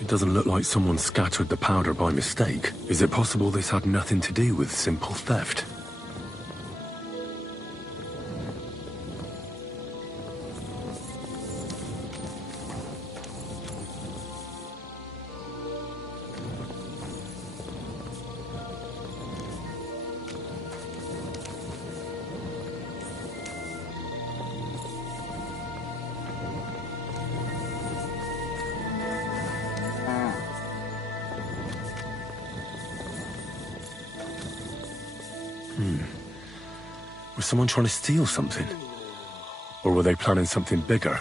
It doesn't look like someone scattered the powder by mistake. Is it possible this had nothing to do with simple theft? Was someone trying to steal something? Or were they planning something bigger?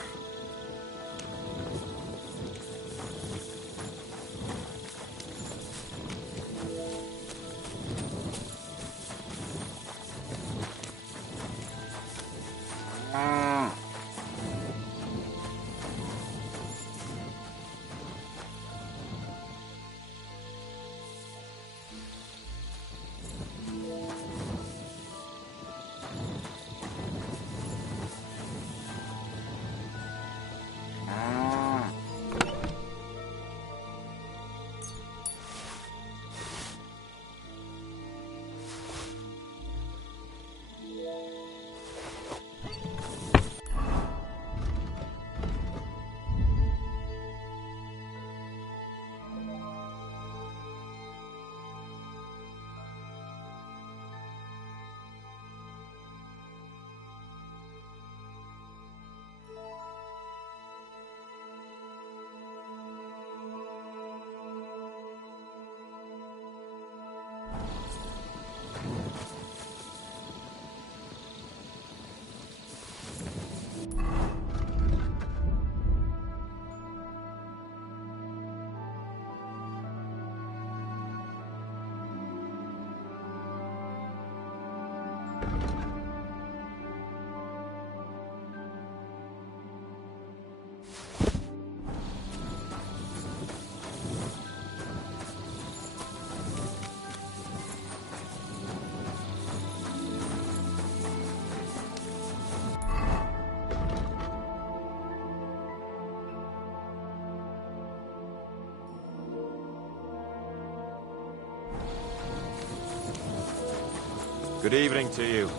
Good evening to you.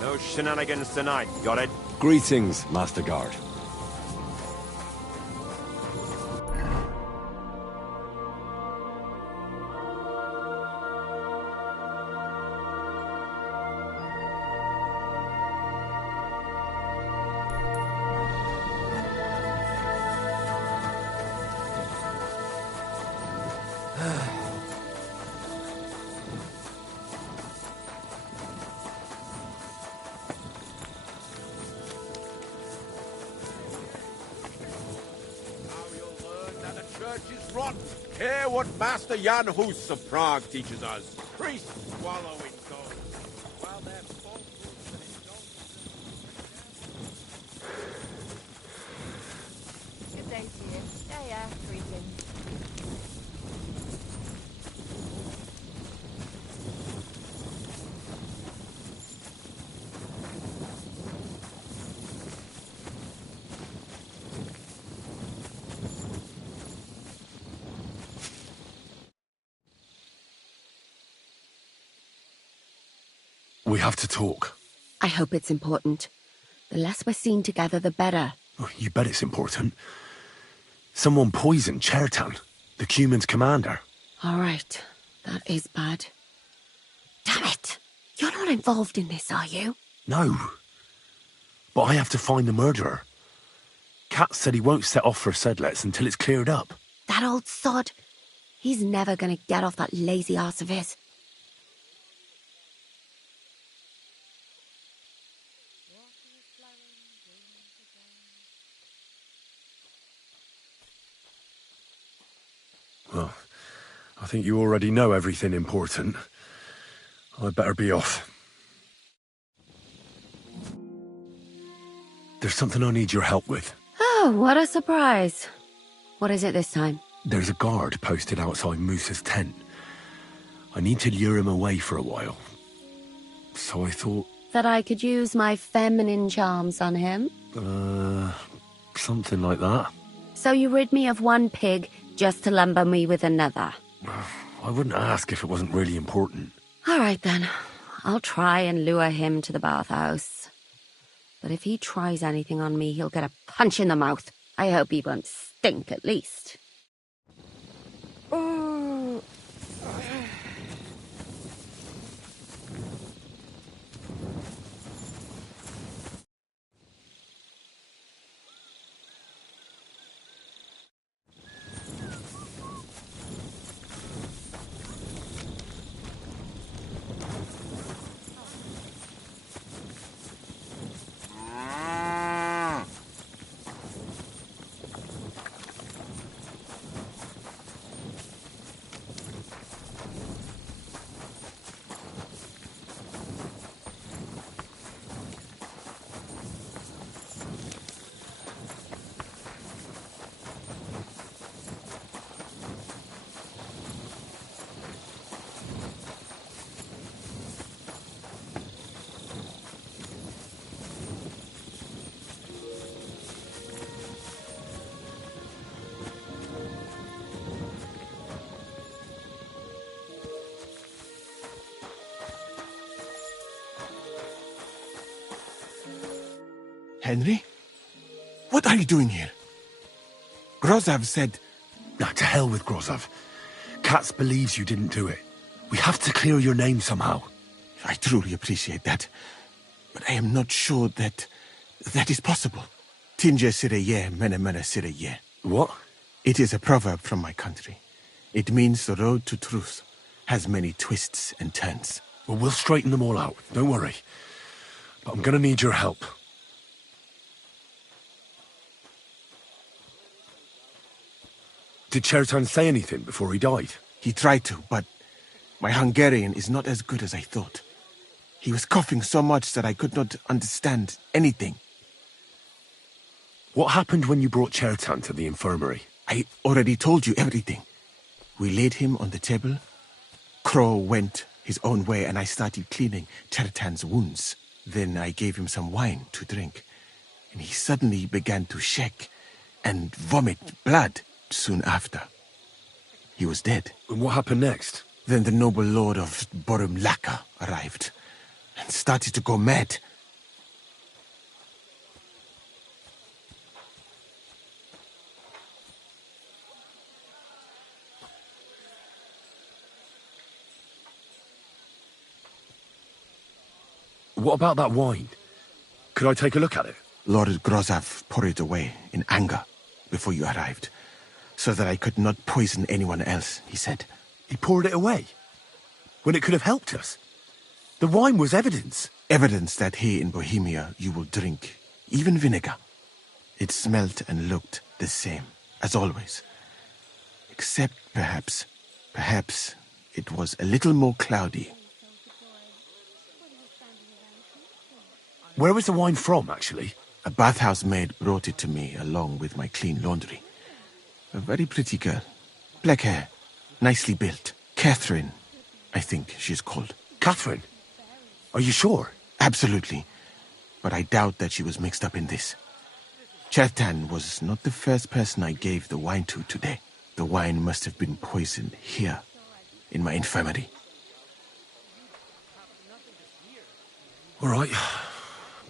No shenanigans tonight, got it? Greetings, Master Guard. Hear what Master Jan Hus of Prague teaches us. Priests swallow in gold, while their falsehoods and indulgences... Good day to you. Yeah, greetings. We have to talk. I hope it's important. The less we're seen together, the better. Oh, you bet it's important. Someone poisoned Chertan, the Cuman's commander. All right. That is bad. Damn it! You're not involved in this, are you? No. But I have to find the murderer. Kat said he won't set off for Sedlets until it's cleared up. That old sod. He's never gonna get off that lazy arse of his. Well, I think you already know everything important. I'd better be off. There's something I need your help with. Oh, what a surprise. What is it this time? There's a guard posted outside Moose's tent. I need to lure him away for a while. So I thought... That I could use my feminine charms on him? Something like that. So you rid me of one pig just to lumber me with another? I wouldn't ask if it wasn't really important. All right then. I'll try and lure him to the bathhouse. But if he tries anything on me, he'll get a punch in the mouth. I hope he won't stink, at least. Henry? What are you doing here? Grozav said... Nah, to hell with Grozav. Katz believes you didn't do it. We have to clear your name somehow. I truly appreciate that. But I am not sure that is possible. Tinja Sireye, mene mene Sireye. What? It is a proverb from my country. It means the road to truth has many twists and turns. Well, we'll straighten them all out. Don't worry. But I'm gonna need your help. Did Chertan say anything before he died? He tried to, but my Hungarian is not as good as I thought. He was coughing so much that I could not understand anything. What happened when you brought Chertan to the infirmary? I already told you everything. We laid him on the table. Crow went his own way and I started cleaning Chertan's wounds. Then I gave him some wine to drink. And he suddenly began to shake and vomit blood. Soon after, he was dead. And what happened next? Then the noble lord of Borumlaka arrived and started to go mad. What about that wine? Could I take a look at it? Lord Grozav poured it away in anger before you arrived, so that I could not poison anyone else, he said. He poured it away? When it could have helped us? The wine was evidence. Evidence that here in Bohemia you will drink, even vinegar. It smelt and looked the same, as always. Except perhaps it was a little more cloudy. Where was the wine from, actually? A bathhouse maid brought it to me along with my clean laundry. A very pretty girl. Black hair. Nicely built. Catherine, I think she's called. Catherine? Are you sure? Absolutely. But I doubt that she was mixed up in this. Chertan was not the first person I gave the wine to today. The wine must have been poisoned here, in my infirmary. All right.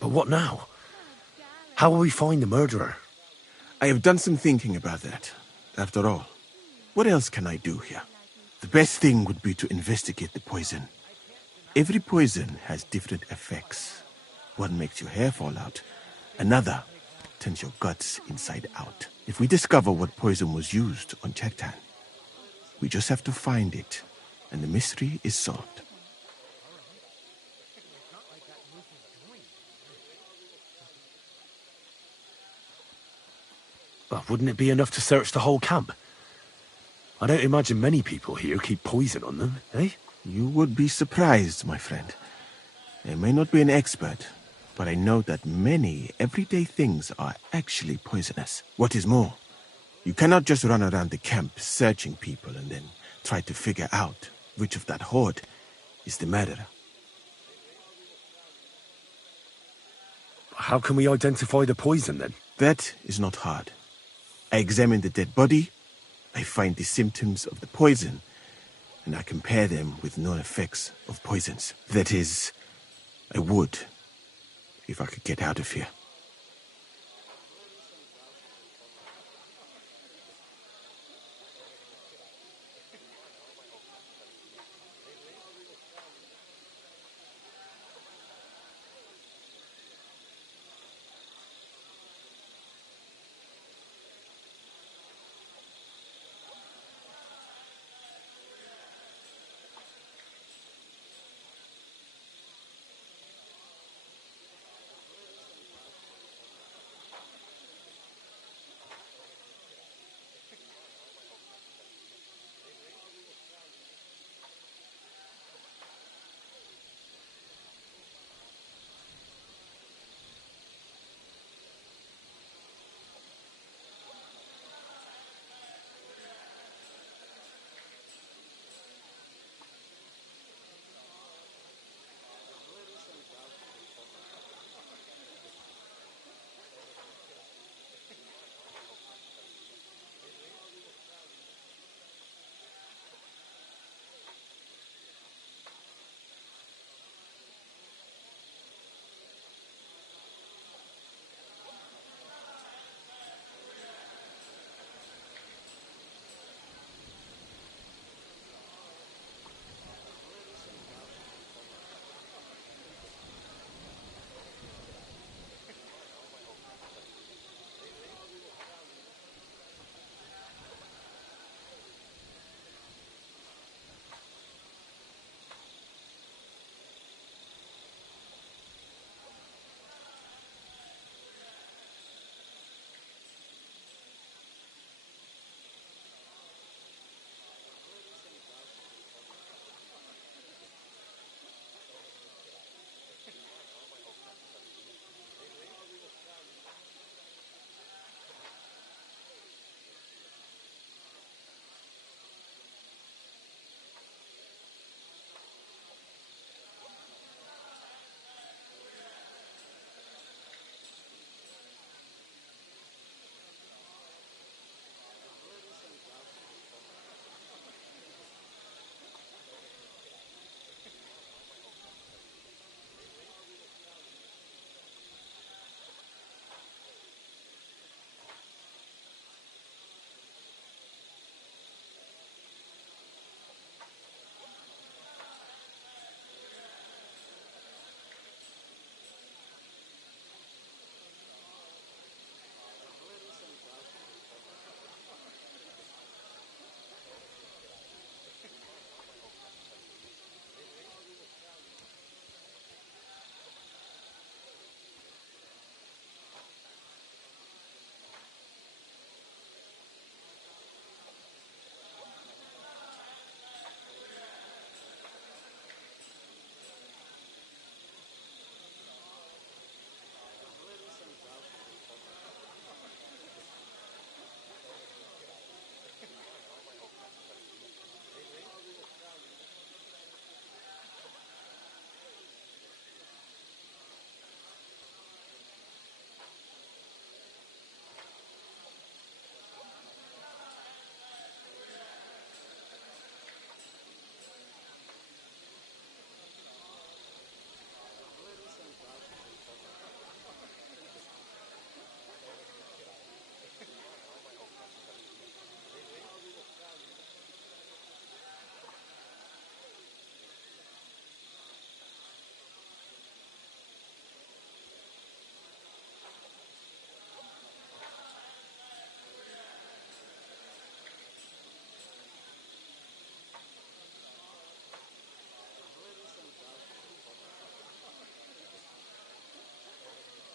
But what now? How will we find the murderer? I have done some thinking about that. After all, what else can I do here? The best thing would be to investigate the poison. Every poison has different effects. One makes your hair fall out. Another turns your guts inside out. If we discover what poison was used on Chertan, we just have to find it, and the mystery is solved. But wouldn't it be enough to search the whole camp? I don't imagine many people here keep poison on them, eh? You would be surprised, my friend. I may not be an expert, but I know that many everyday things are actually poisonous. What is more, you cannot just run around the camp searching people and then try to figure out which of that horde is the murderer. How can we identify the poison, then? That is not hard. I examine the dead body, I find the symptoms of the poison, and I compare them with known effects of poisons. That is, I would, if I could get out of here.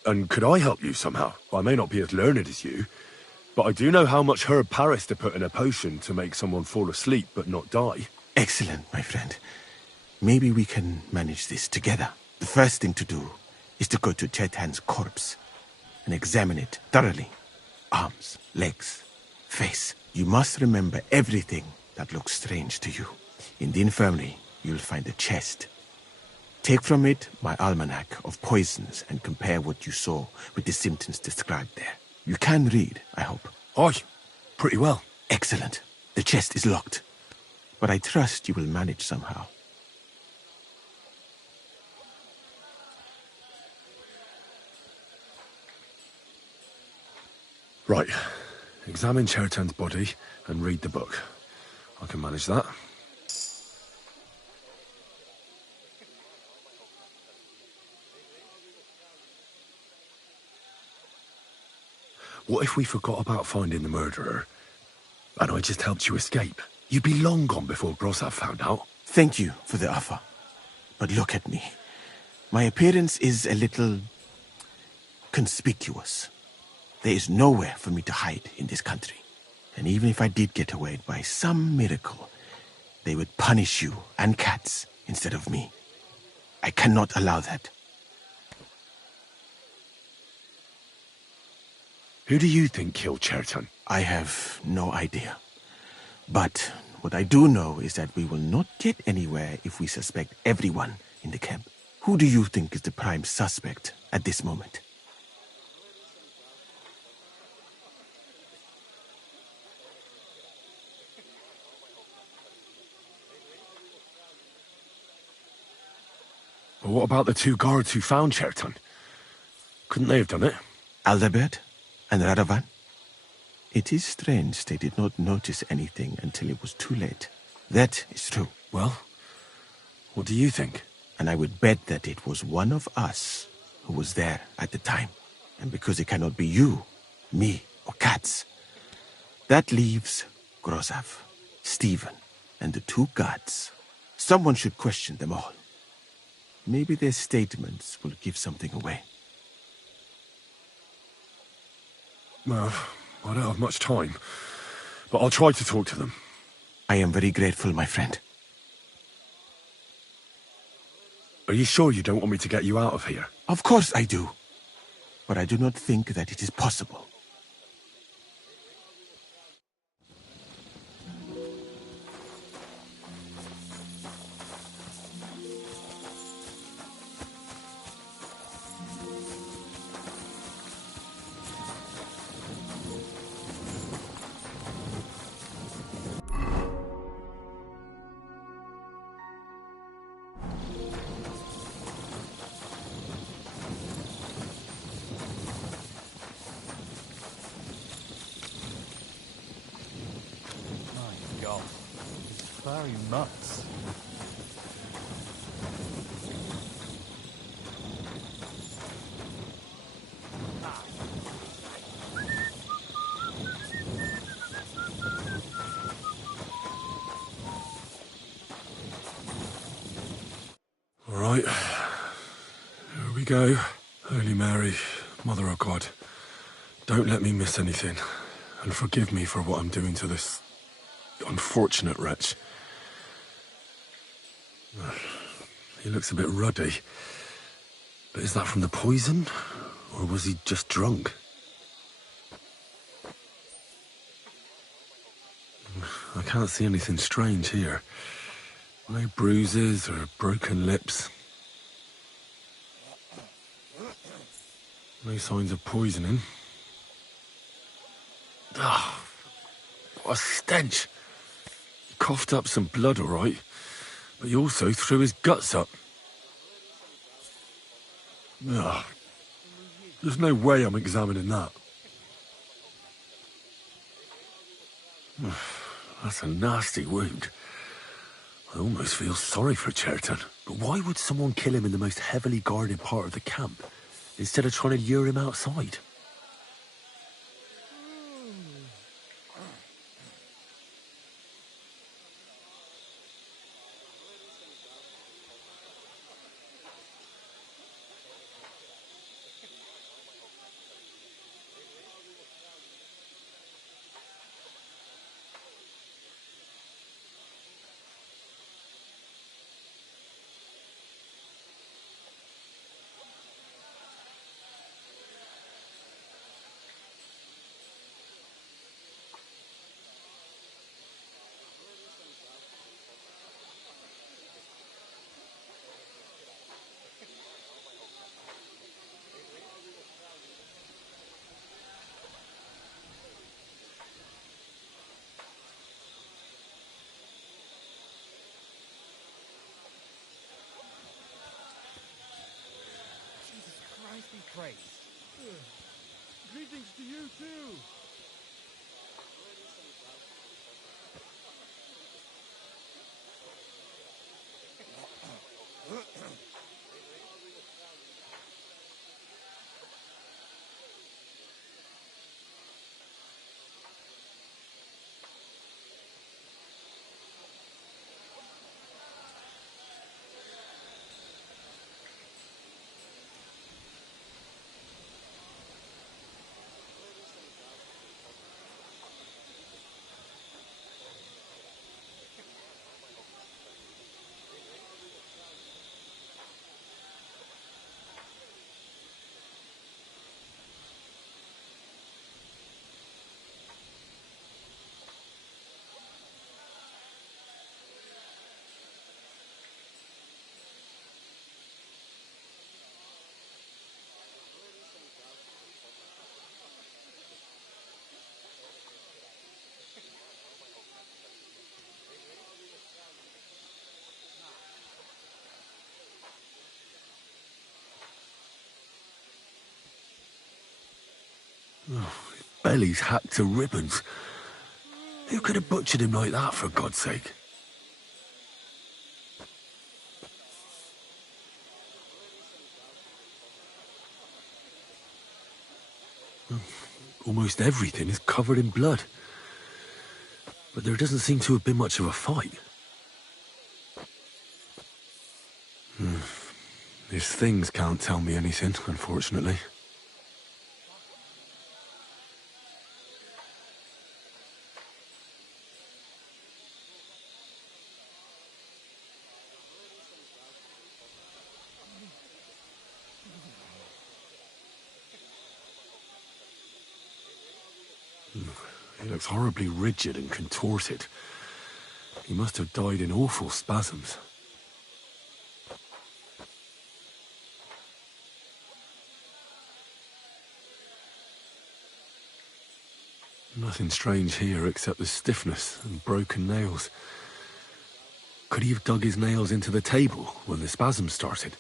And could I help you somehow? I may not be as learned as you, but I do know how much herb Paris to put in a potion to make someone fall asleep but not die. Excellent, my friend. Maybe we can manage this together. The first thing to do is to go to Chetan's corpse and examine it thoroughly. Arms, legs, face. You must remember everything that looks strange to you. In the infirmary, you'll find a chest. Take from it my almanac of poisons and compare what you saw with the symptoms described there. You can read, I hope. Aye, pretty well. Excellent. The chest is locked, but I trust you will manage somehow. Right. Examine Chertan's body and read the book. I can manage that. What if we forgot about finding the murderer, and I just helped you escape? You'd be long gone before Grossav found out. Thank you for the offer. But look at me. My appearance is a little conspicuous. There is nowhere for me to hide in this country. And even if I did get away by some miracle, they would punish you and Cats instead of me. I cannot allow that. Who do you think killed Chertan? I have no idea. But what I do know is that we will not get anywhere if we suspect everyone in the camp. Who do you think is the prime suspect at this moment? But what about the two guards who found Chertan? Couldn't they have done it? Aldebert and Radovan? It is strange they did not notice anything until it was too late. That is true. Well, what do you think? And I would bet that it was one of us who was there at the time. And because it cannot be you, me, or Cats, that leaves Grossav, Stephen, and the two guards. Someone should question them all. Maybe their statements will give something away. Well, I don't have much time, but I'll try to talk to them. I am very grateful, my friend. Are you sure you don't want me to get you out of here? Of course I do. But I do not think that it is possible. Very nuts. All right. Here we go. Holy Mary, Mother of God, don't let me miss anything, and forgive me for what I'm doing to this unfortunate wretch. He looks a bit ruddy. But is that from the poison? Or was he just drunk? I can't see anything strange here. No bruises or broken lips. No signs of poisoning. Ah, what a stench. He coughed up some blood, all right. But he also threw his guts up. Ugh. There's no way I'm examining that. That's a nasty wound. I almost feel sorry for Chertan. But why would someone kill him in the most heavily guarded part of the camp, instead of trying to lure him outside? be praised. Greetings to you too. Oh, his belly's hacked to ribbons. Who could have butchered him like that, for God's sake? Almost everything is covered in blood. But there doesn't seem to have been much of a fight. These things can't tell me anything, unfortunately. He looks horribly rigid and contorted. He must have died in awful spasms. Nothing strange here except the stiffness and broken nails. Could he have dug his nails into the table when the spasms started?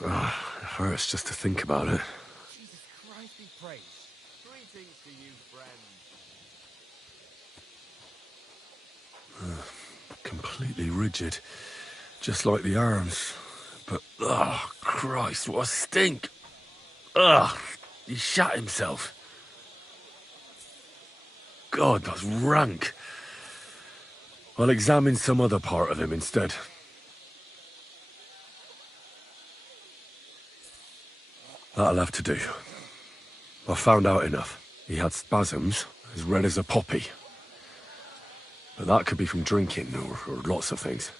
It hurts just to think about it. Jesus Christ be praised. Greetings to you, friend. Completely rigid. Just like the arms. But, oh, Christ, what a stink! Ugh, he shat himself. God, that's rank. I'll examine some other part of him instead. That'll have to do. I've found out enough. He had spasms, as red as a poppy. But that could be from drinking, or lots of things.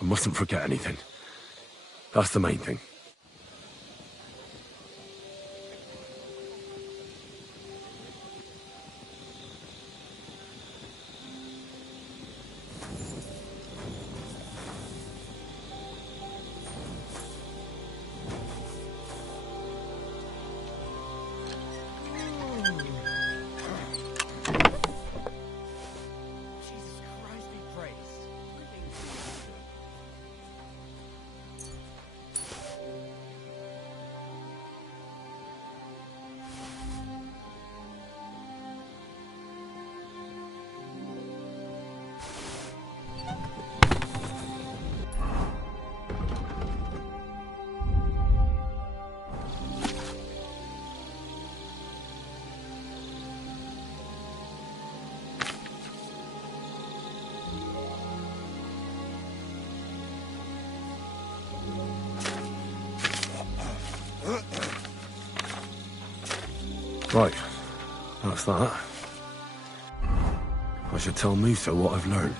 I mustn't forget anything. That's the main thing. Jesus Christ be praised. Greetings to you, too. Right, that's that. I should tell Musa what I've learned.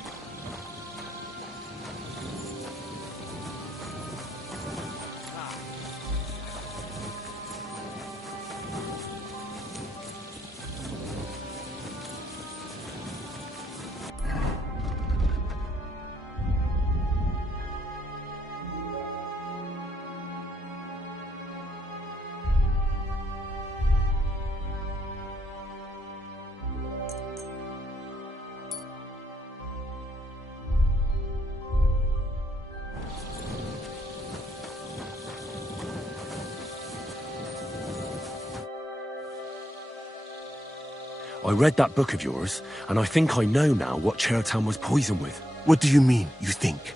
I read that book of yours, and I think I know now what Chertown was poisoned with. What do you mean, you think?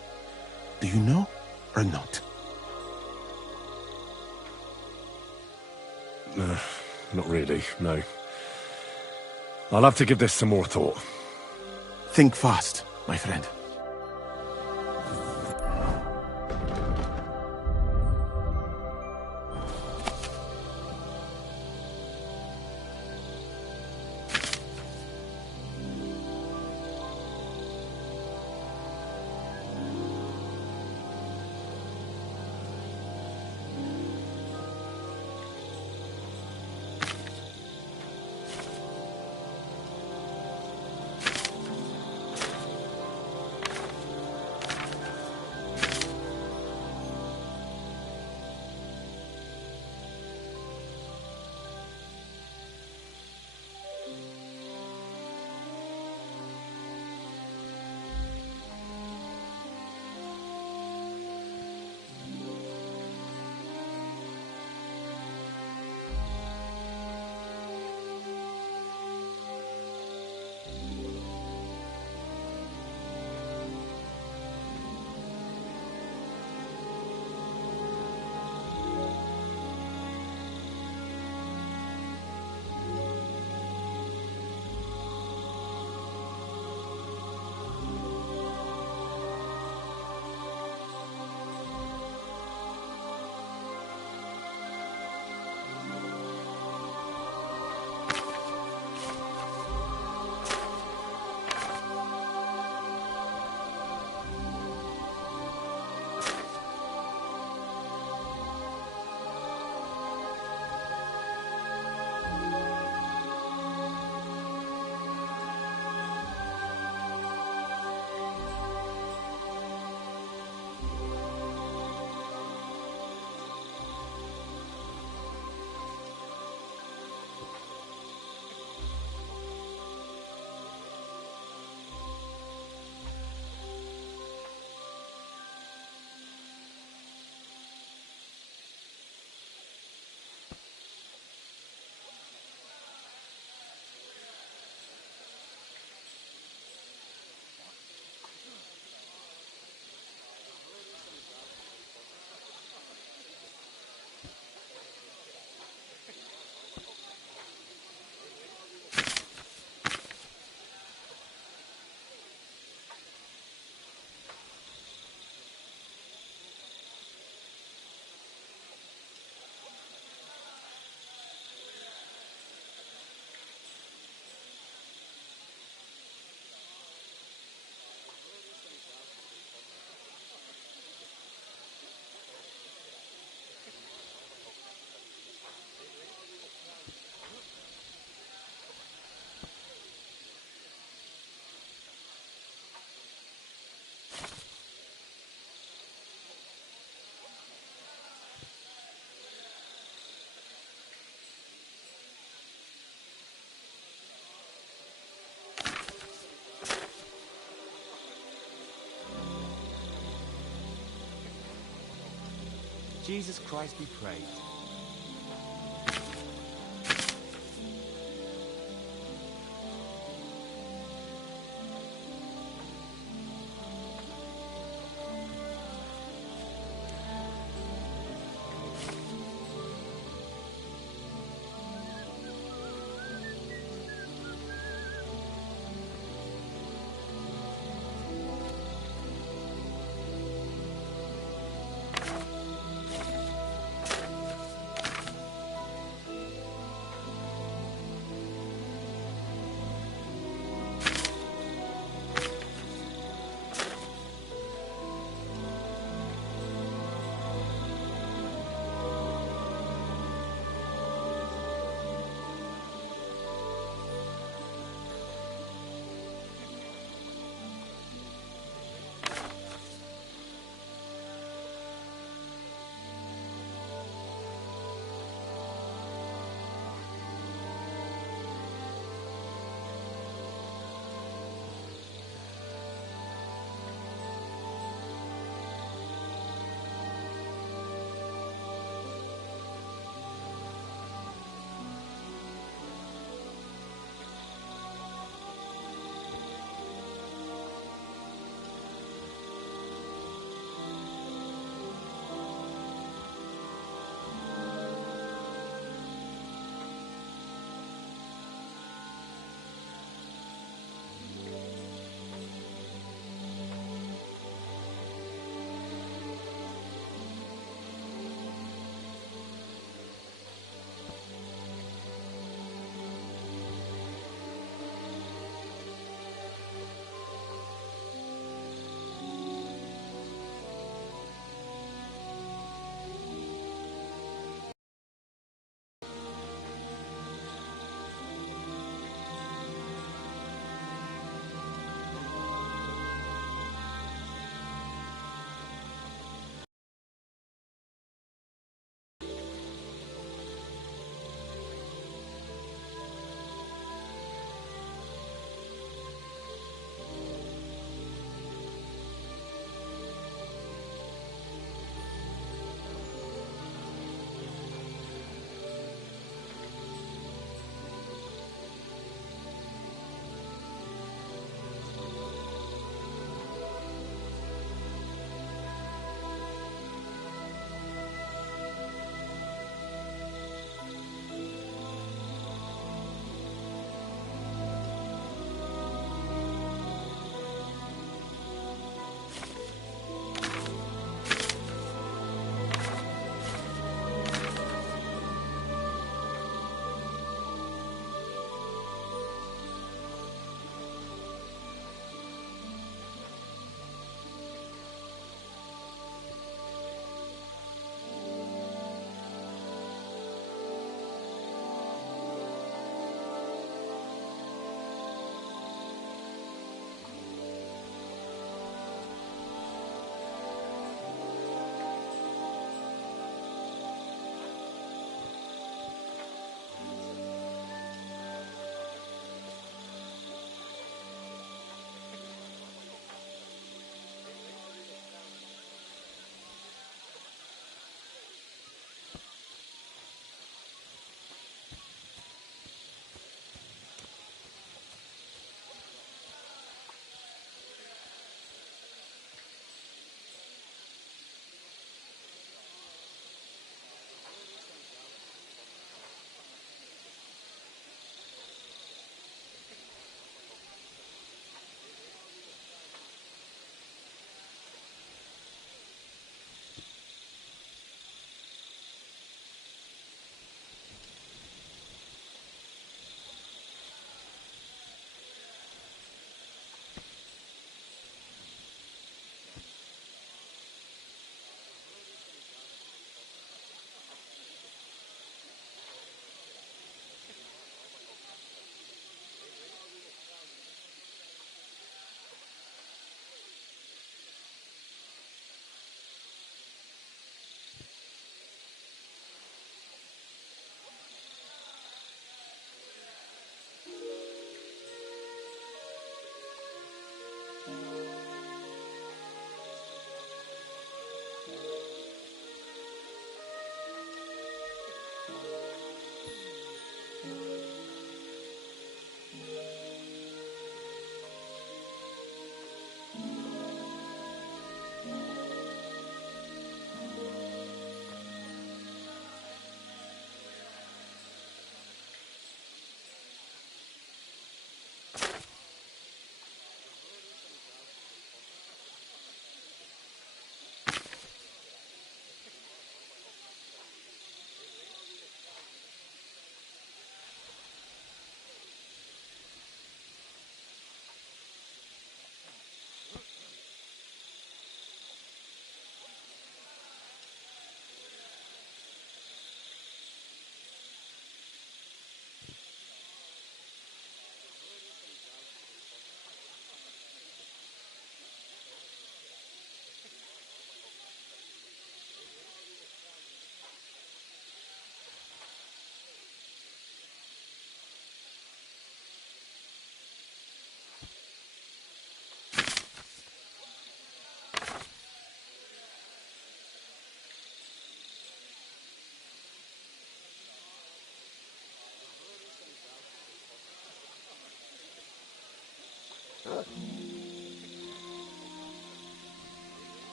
Do you know or not? Not really, no. I'll have to give this some more thought. Think fast, my friend. Jesus Christ be praised.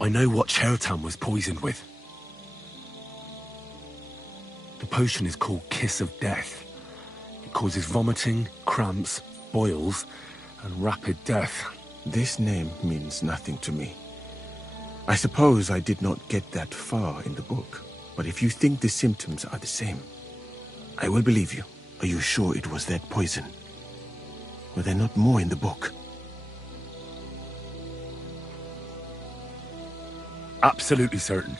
I know what Chertan was poisoned with. The potion is called Kiss of Death. It causes vomiting, cramps, boils, and rapid death. This name means nothing to me. I suppose I did not get that far in the book, but if you think the symptoms are the same, I will believe you. Are you sure it was that poison? Were there not more in the book? Absolutely certain.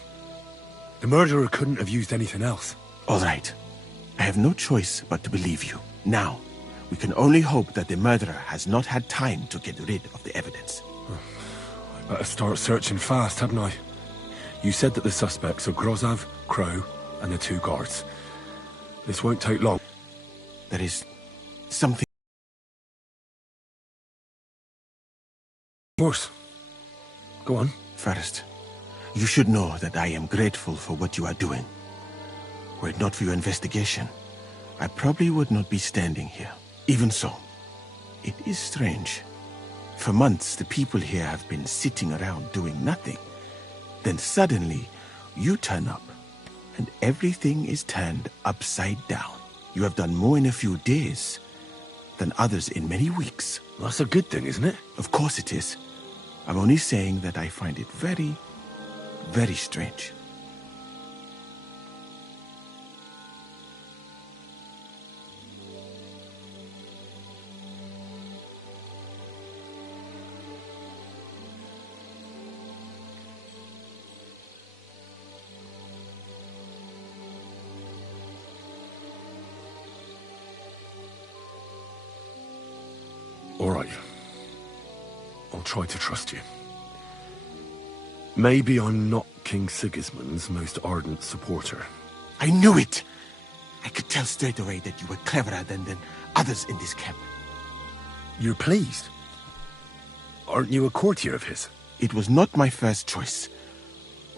The murderer couldn't have used anything else. All right. I have no choice but to believe you. Now, we can only hope that the murderer has not had time to get rid of the evidence. I better start searching fast, hadn't I? You said that the suspects are Grozav, Crow, and the 2 guards. This won't take long. There is something... Worse. Go on. First, you should know that I am grateful for what you are doing. Were it not for your investigation, I probably would not be standing here. Even so, it is strange. For months, the people here have been sitting around doing nothing. Then suddenly, you turn up, and everything is turned upside down. You have done more in a few days than others in many weeks. Well, that's a good thing, isn't it? Of course it is. I'm only saying that I find it very, very strange. All right. I'll try to trust you. Maybe I'm not King Sigismund's most ardent supporter. I knew it! I could tell straight away that you were cleverer than others in this camp. You're pleased? Aren't you a courtier of his? It was not my first choice.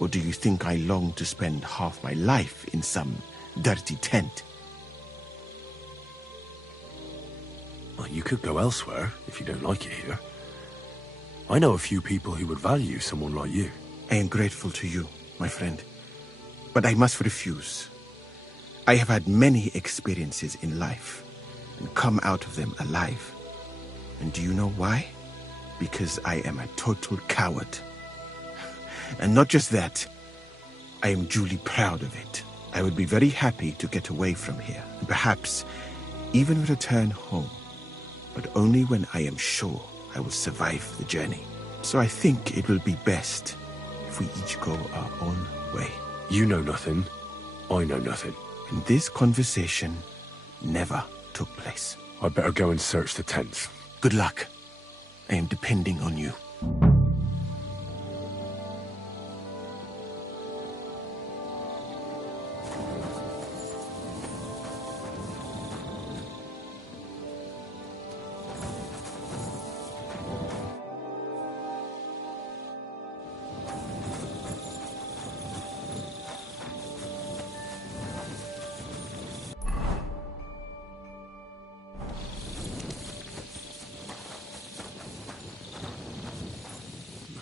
Or do you think I long to spend half my life in some dirty tent? Well, you could go elsewhere if you don't like it here. I know a few people who would value someone like you. I am grateful to you, my friend. But I must refuse. I have had many experiences in life and come out of them alive. And do you know why? Because I am a total coward. And not just that, I am duly proud of it. I would be very happy to get away from here, and perhaps even return home, but only when I am sure I will survive the journey. So I think it will be best if we each go our own way. You know nothing, I know nothing. And this conversation never took place. I better go and search the tents. Good luck. I am depending on you.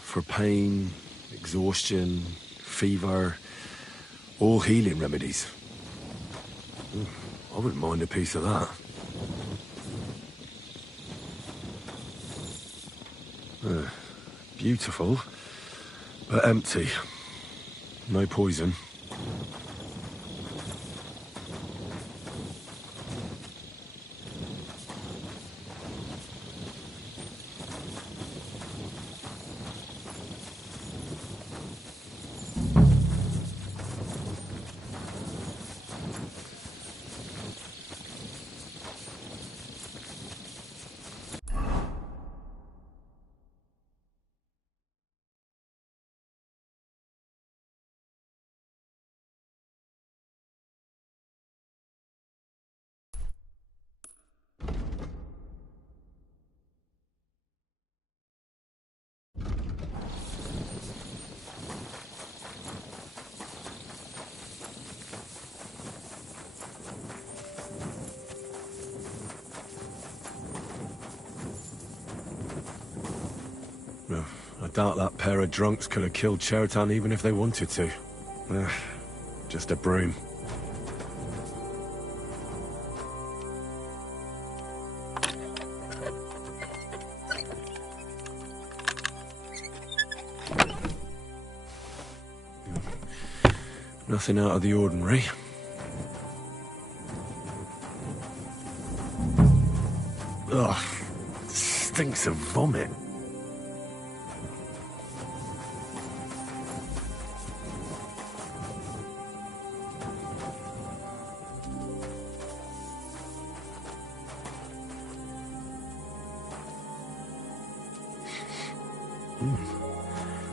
For pain, exhaustion, fever, all healing remedies. I wouldn't mind a piece of that. Beautiful, but empty. No poison. doubt that pair of drunks could have killed Chertan even if they wanted to. Just a broom. Nothing out of the ordinary. Ugh, stinks of vomit.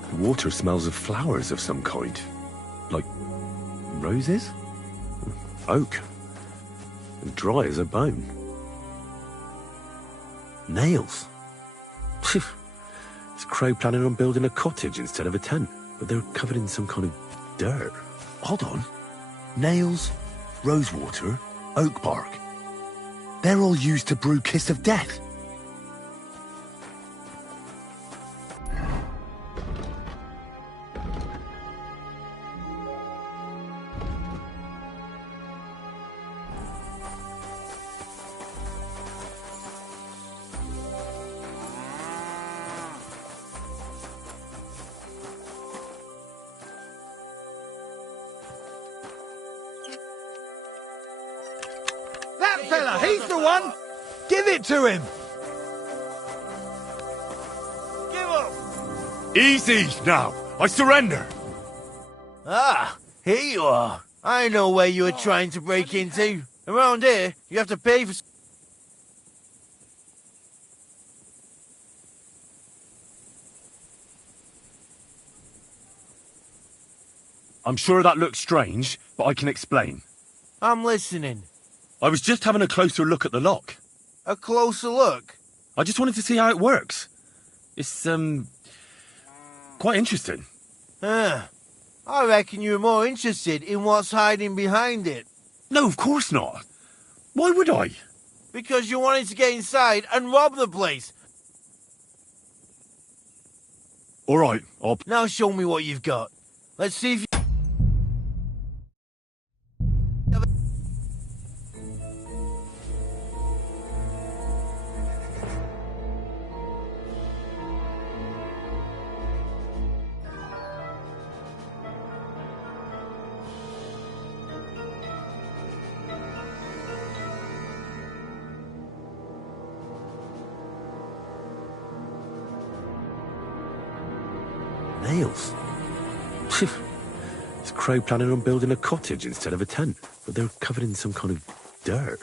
The water smells of flowers of some kind. Like roses? Oak. And dry as a bone. Nails. Is Crow planning on building a cottage instead of a tent? But they're covered in some kind of dirt. Hold on. Nails, rosewater, oak bark. They're all used to brew Kiss of Death. That fella, he's the one! Give it to him! Give up! Easy now! I surrender! Ah, here you are. I know where you were trying to break into. Around here, you have to pay for... I'm sure that looks strange, but I can explain. I'm listening. I was just having a closer look at the lock. A closer look? I just wanted to see how it works. It's, quite interesting. I reckon you were more interested in what's hiding behind it. No, of course not. Why would I? Because you wanted to get inside and rob the place. All right, I'll... Now show me what you've got. Let's see if you... Nails. Is Crow planning on building a cottage instead of a tent? But they're covered in some kind of dirt.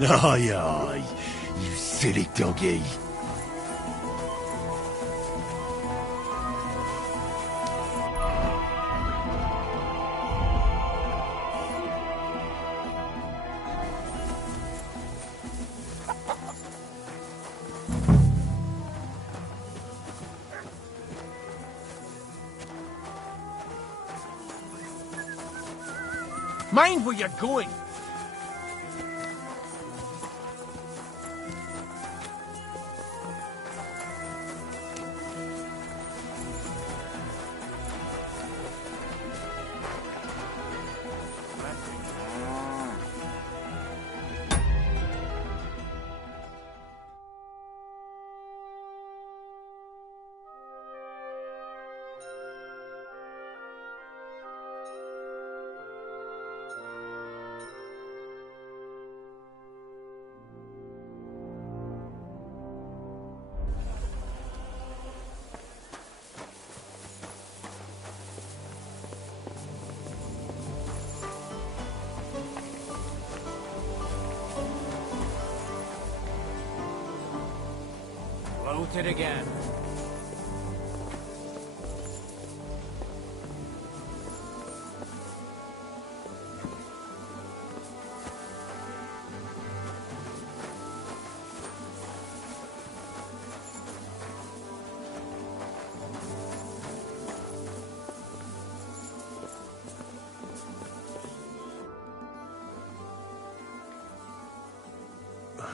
Aye, aye, you silly doggy. Mind where you're going. about it again.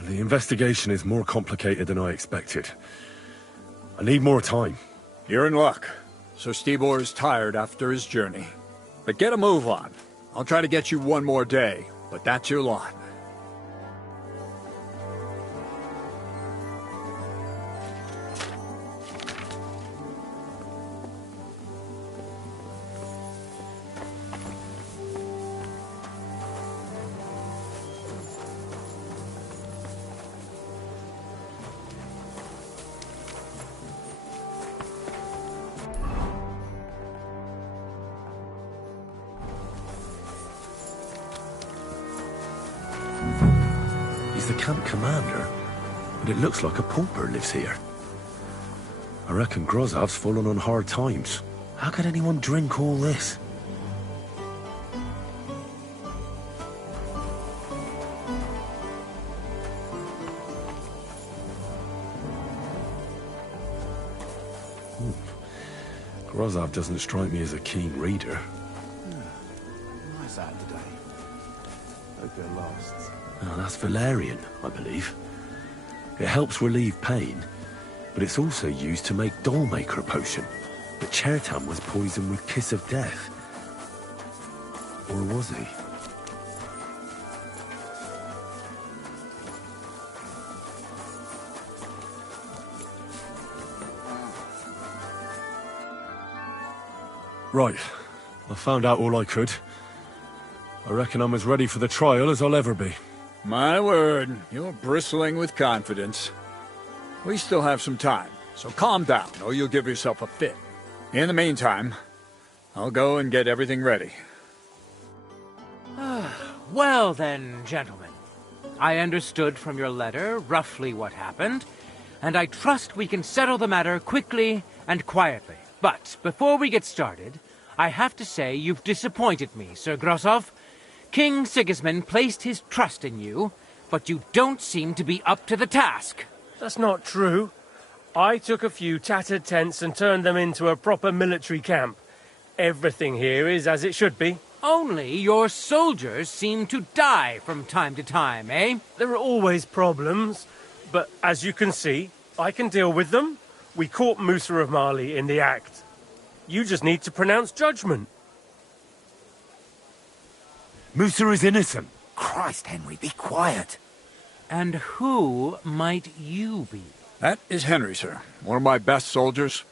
The investigation is more complicated than I expected. I need more time. You're in luck. Sir Stibor is tired after his journey. But get a move on. I'll try to get you one more day, but that's your lot. He's the camp commander, but it looks like a pauper lives here. I reckon Grozov's fallen on hard times. How could anyone drink all this? Grozov doesn't strike me as a keen reader. Nice out today. Hope it lasts. Oh, that's valerian, I believe. It helps relieve pain, but it's also used to make dollmaker potion. But Chertan was poisoned with Kiss of Death. Or was he? Right. I found out all I could. I reckon I'm as ready for the trial as I'll ever be. My word, you're bristling with confidence. We still have some time, so calm down, or you'll give yourself a fit. In the meantime, I'll go and get everything ready. Well then, gentlemen. I understood from your letter roughly what happened, and I trust we can settle the matter quickly and quietly. But before we get started, I have to say you've disappointed me, Sir Grozov. King Sigismund placed his trust in you, but you don't seem to be up to the task. That's not true. I took a few tattered tents and turned them into a proper military camp. Everything here is as it should be. Only your soldiers seem to die from time to time, eh? There are always problems, but as you can see, I can deal with them. We caught Musa of Mali in the act. You just need to pronounce judgment. Musa is innocent. Christ, Henry, be quiet. And who might you be? That is Henry, sir. One of my best soldiers.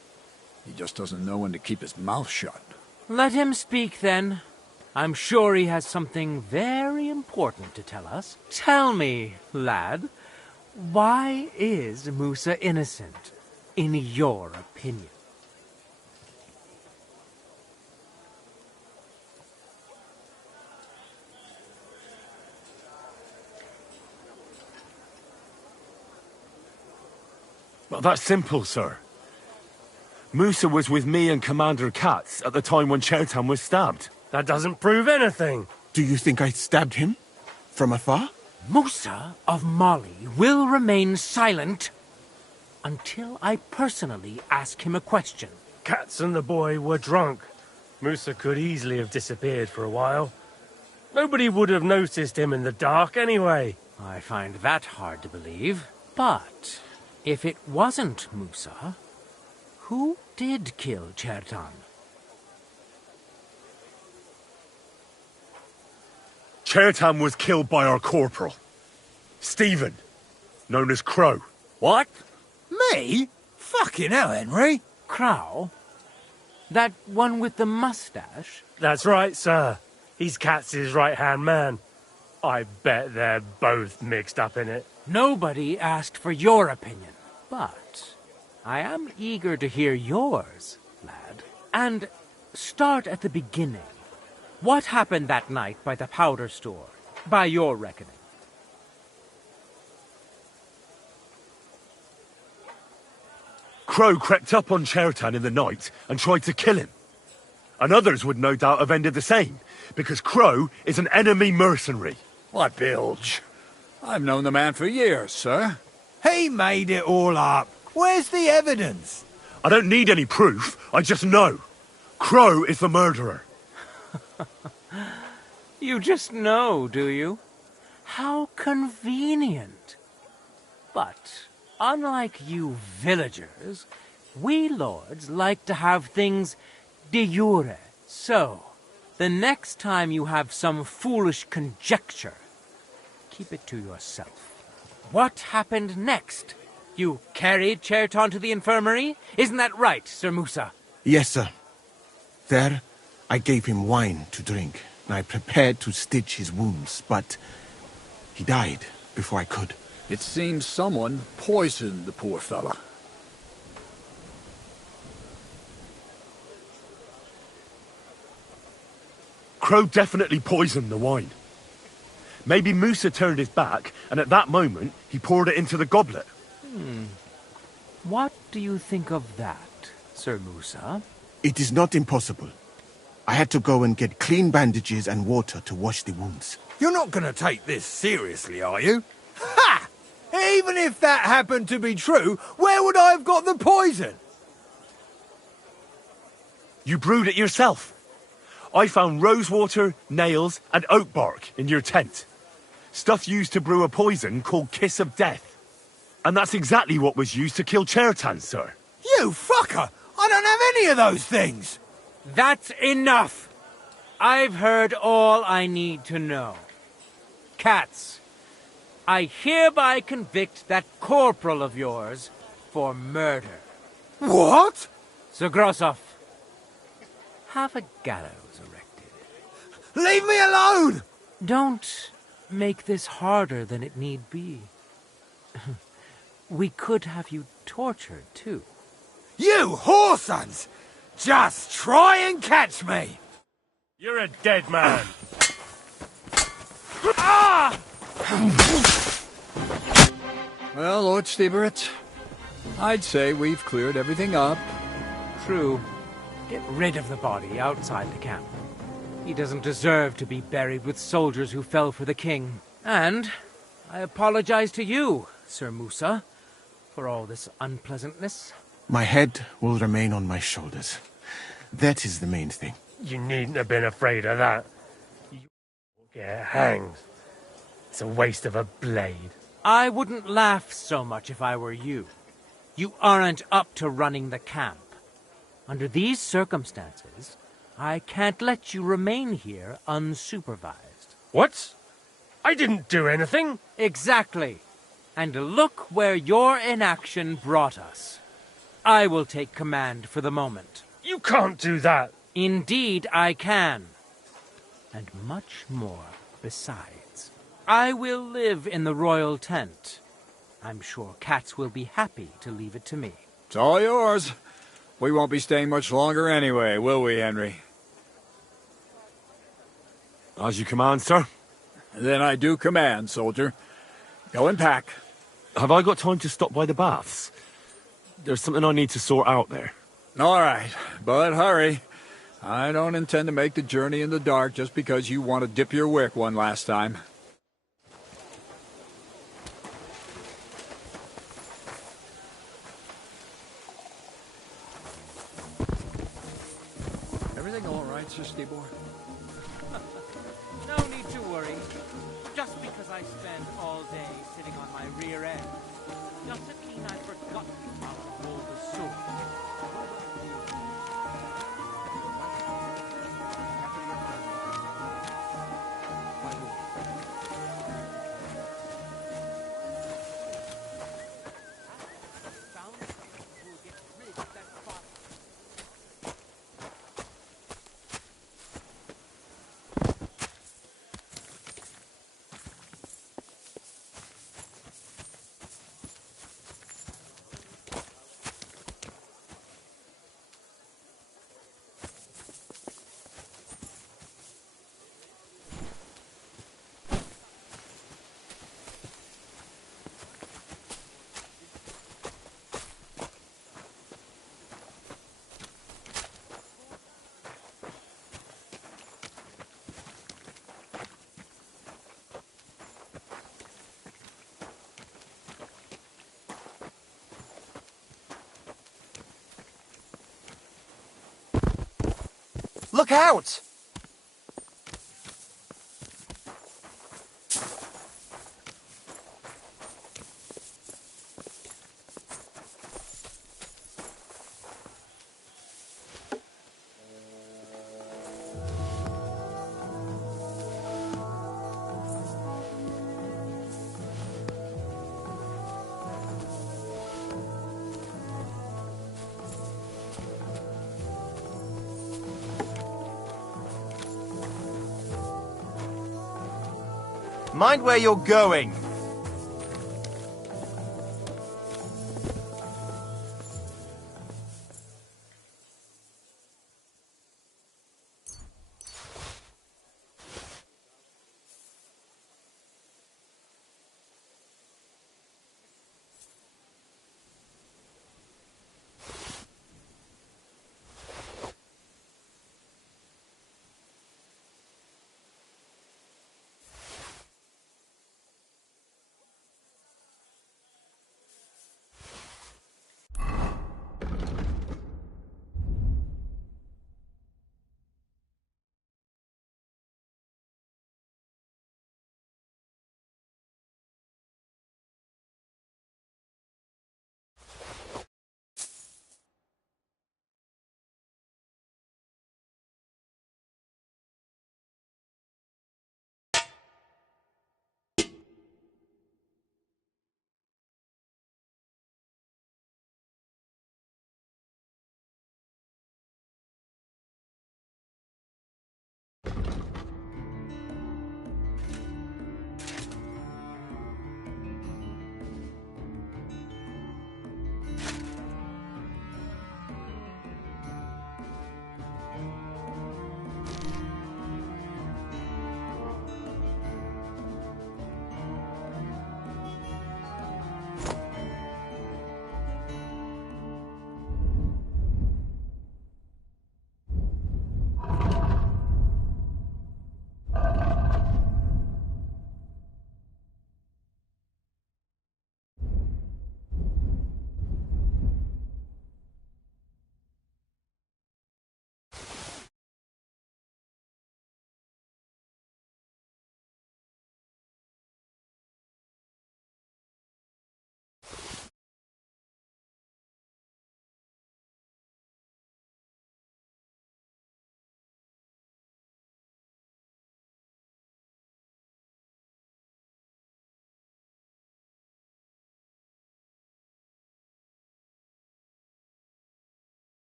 He just doesn't know when to keep his mouth shut. Let him speak, then. I'm sure he has something very important to tell us. Tell me, lad, why is Musa innocent, in your opinion? Well, that's simple, sir. Musa was with me and Commander Katz at the time when Chertan was stabbed. That doesn't prove anything. Do you think I stabbed him? From afar? Musa of Mali will remain silent until I personally ask him a question. Katz and the boy were drunk. Musa could easily have disappeared for a while. Nobody would have noticed him in the dark anyway. I find that hard to believe. But if it wasn't Musa, who did kill Chertan? Chertan was killed by our corporal, Stephen, known as Crow. What? Me? Fucking hell, Henry. Crow? That one with the mustache? That's right, sir. He's Katz's right-hand man. I bet they're both mixed up in it. Nobody asked for your opinion, but I am eager to hear yours, lad. And start at the beginning. What happened that night by the powder store, by your reckoning? Crow crept up on Chertan in the night and tried to kill him. And others would no doubt have ended the same, because Crow is an enemy mercenary. What bilge? I've known the man for years, sir. He made it all up. Where's the evidence? I don't need any proof, I just know. Crow is the murderer. You just know, do you? How convenient. But, unlike you villagers, we lords like to have things de jure. So, the next time you have some foolish conjecture, keep it to yourself. What happened next? You carried Chertan to the infirmary? Isn't that right, Sir Musa? Yes, sir. There, I gave him wine to drink, and I prepared to stitch his wounds, but he died before I could. It seems someone poisoned the poor fella. Crow definitely poisoned the wine. Maybe Musa turned his back, and at that moment, he poured it into the goblet. What do you think of that, Sir Musa? It is not impossible. I had to go and get clean bandages and water to wash the wounds. You're not going to take this seriously, are you? Ha! Even if that happened to be true, where would I have got the poison? You brewed it yourself. I found rosewater, nails, and oak bark in your tent. Stuff used to brew a poison called Kiss of Death. And that's exactly what was used to kill Chertan, sir. You fucker! I don't have any of those things! That's enough! I've heard all I need to know. Cats, I hereby convict that corporal of yours for murder. What? Sir Grossoff, have a gallows erected. Leave me alone! Don't make this harder than it need be. We could have you tortured, too. You whoresons! Just try and catch me! You're a dead man. Ah! Well, Lord Stieberitz, I'd say we've cleared everything up. True. Get rid of the body outside the camp. He doesn't deserve to be buried with soldiers who fell for the king. And I apologize to you, Sir Musa, for all this unpleasantness. My head will remain on my shoulders. That is the main thing. You needn't have been afraid of that. You get hanged. It's a waste of a blade. I wouldn't laugh so much if I were you. You aren't up to running the camp. Under these circumstances, I can't let you remain here unsupervised. What? I didn't do anything. Exactly. And look where your inaction brought us. I will take command for the moment. You can't do that. Indeed, I can. And much more besides. I will live in the royal tent. I'm sure Cats will be happy to leave it to me. It's all yours. We won't be staying much longer anyway, will we, Henry? As you command, sir. Then I do command, soldier. Go and pack. Have I got time to stop by the baths? There's something I need to sort out there. All right, but hurry. I don't intend to make the journey in the dark just because you want to dip your wick one last time. Everything all right, Sir Stibor? No need to worry. Just because I spend all day sitting on my rear end doesn't mean I've forgotten how to hold a sword. Look out! Mind where you're going.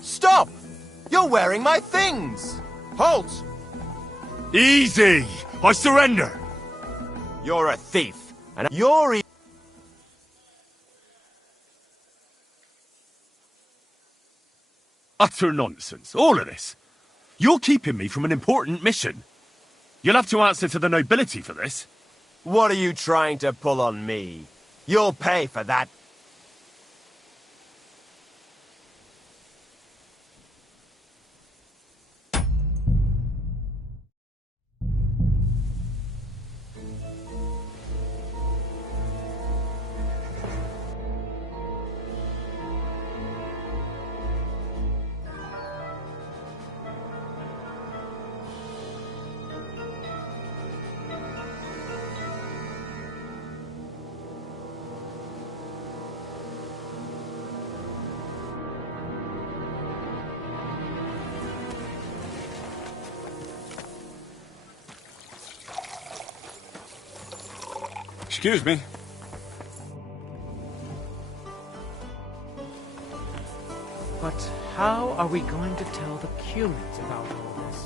Stop! You're wearing my things! Halt! Easy! I surrender! You're a thief, and you're... Utter nonsense, all of this. You're keeping me from an important mission. You'll have to answer to the nobility for this. What are you trying to pull on me? You'll pay for that. Excuse me. But how are we going to tell the Cumans about all this?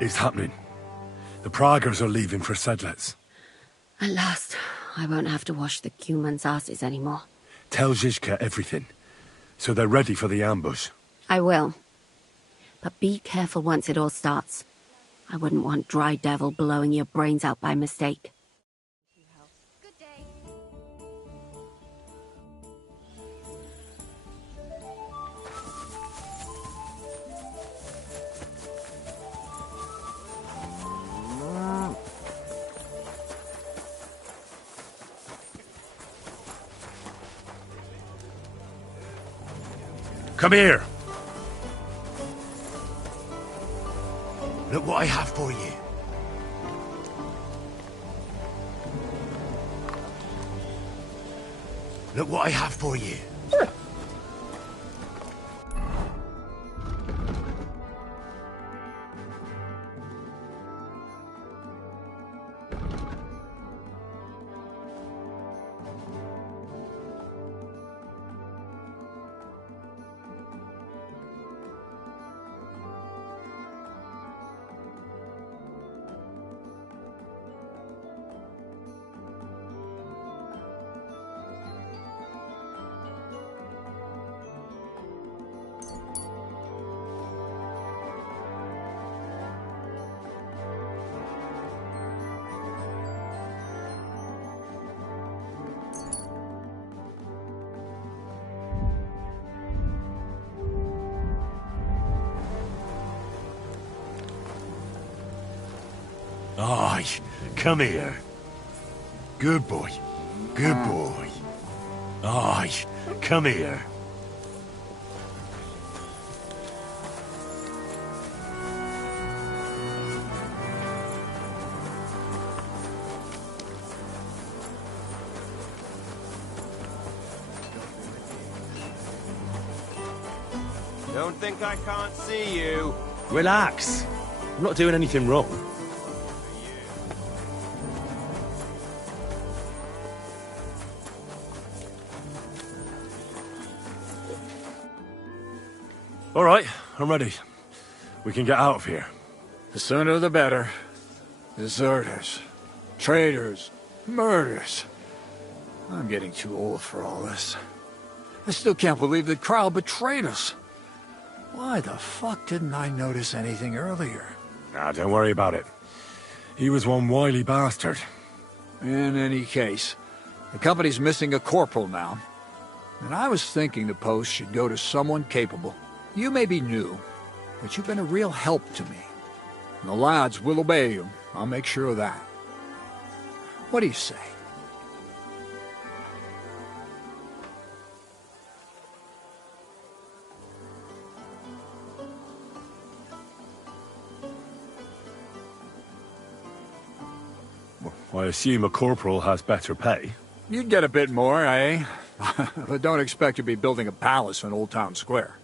It's happening. The Praggers are leaving for Sedlets. At last, I won't have to wash the Cumans' asses anymore. Tell Zizka everything, so they're ready for the ambush. I will. But be careful once it all starts. I wouldn't want Dry Devil blowing your brains out by mistake. Come here! Look what I have for you. Look what I have for you. Aye, come here. Good boy. Good boy. Aye, come here. Don't think I can't see you. Relax. I'm not doing anything wrong. All right, I'm ready. We can get out of here. The sooner the better. Deserters, traitors, murders. I'm getting too old for all this. I still can't believe that Kyle betrayed us. Why the fuck didn't I notice anything earlier? Nah, don't worry about it. He was one wily bastard. In any case, the company's missing a corporal now. And I was thinking the post should go to someone capable. You may be new, but you've been a real help to me. And the lads will obey you. I'll make sure of that. What do you say? I assume a corporal has better pay. You'd get a bit more, eh? But don't expect to be building a palace in Old Town Square.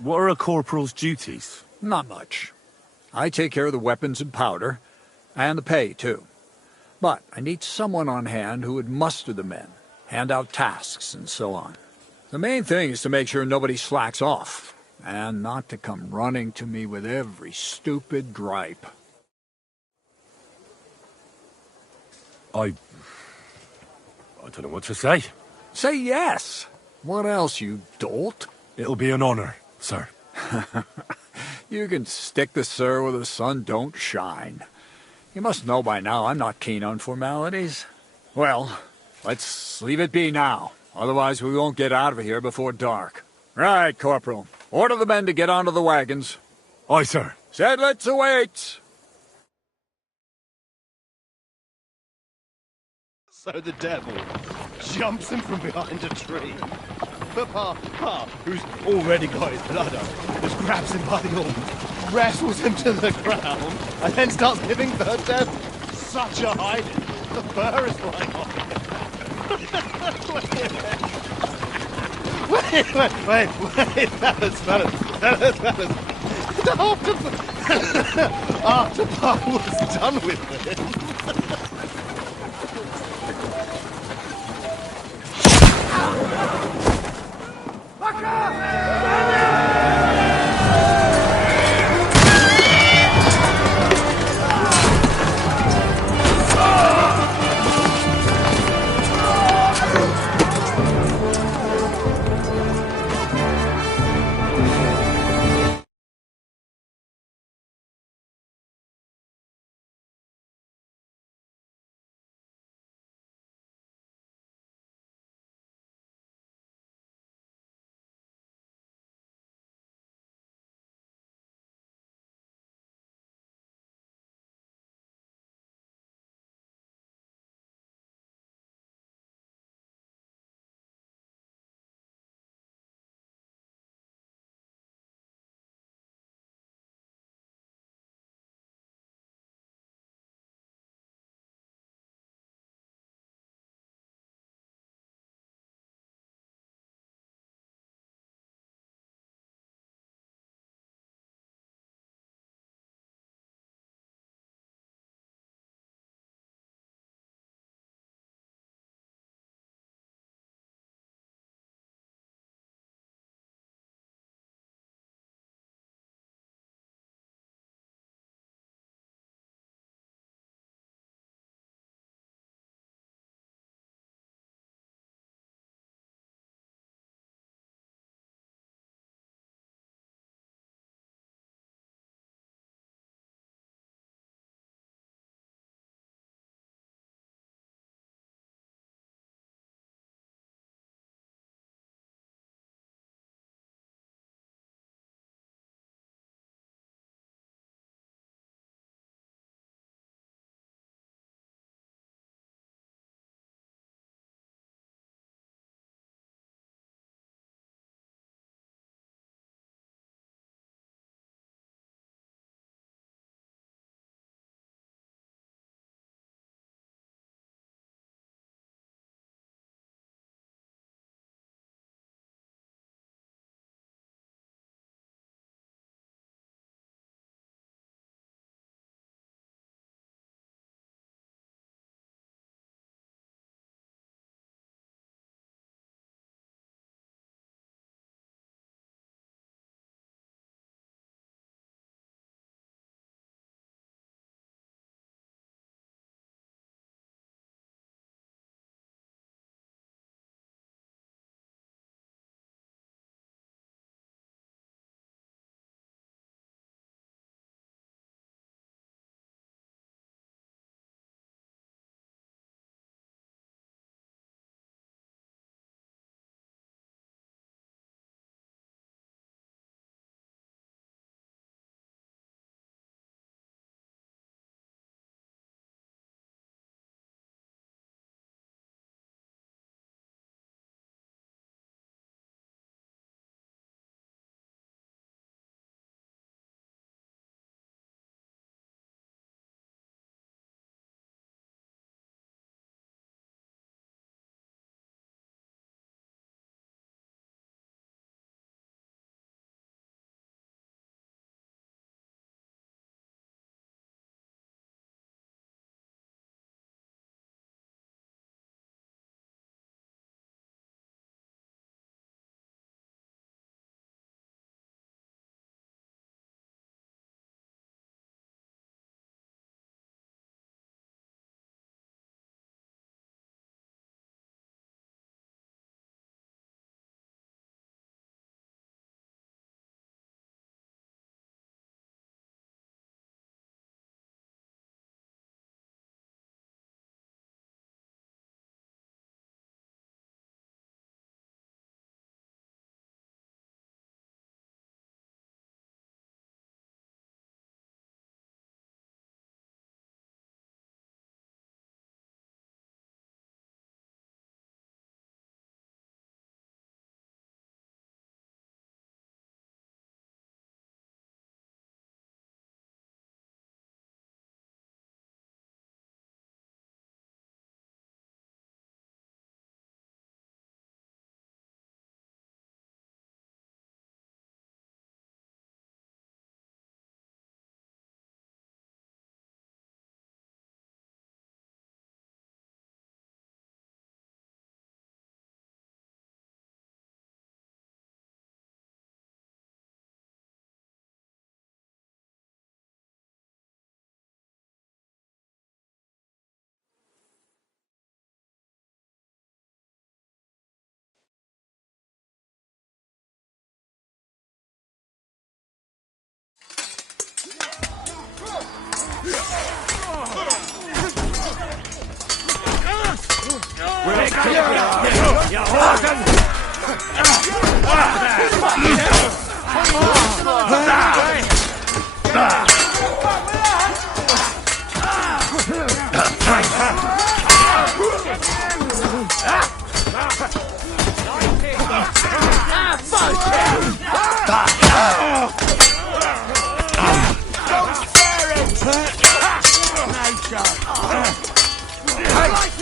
What are a corporal's duties? Not much. I take care of the weapons and powder, and the pay, too. But I need someone on hand who would muster the men, hand out tasks, and so on. The main thing is to make sure nobody slacks off, and not to come running to me with every stupid gripe. I don't know what to say. Say yes! What else, you dolt? It'll be an honor, sir. You can stick the sir where the sun don't shine. You must know by now I'm not keen on formalities. Well, let's leave it be now. Otherwise we won't get out of here before dark. Right, Corporal. Order the men to get onto the wagons. Aye, sir. Sedlets awaits! So the devil jumps him from behind a tree. But Pa, who's already got his blood up, just grabs him by the arm, wrestles him to the ground, and then starts giving the devil such a hiding. The fur is flying off. Wait, fellas. After Pa was done with it.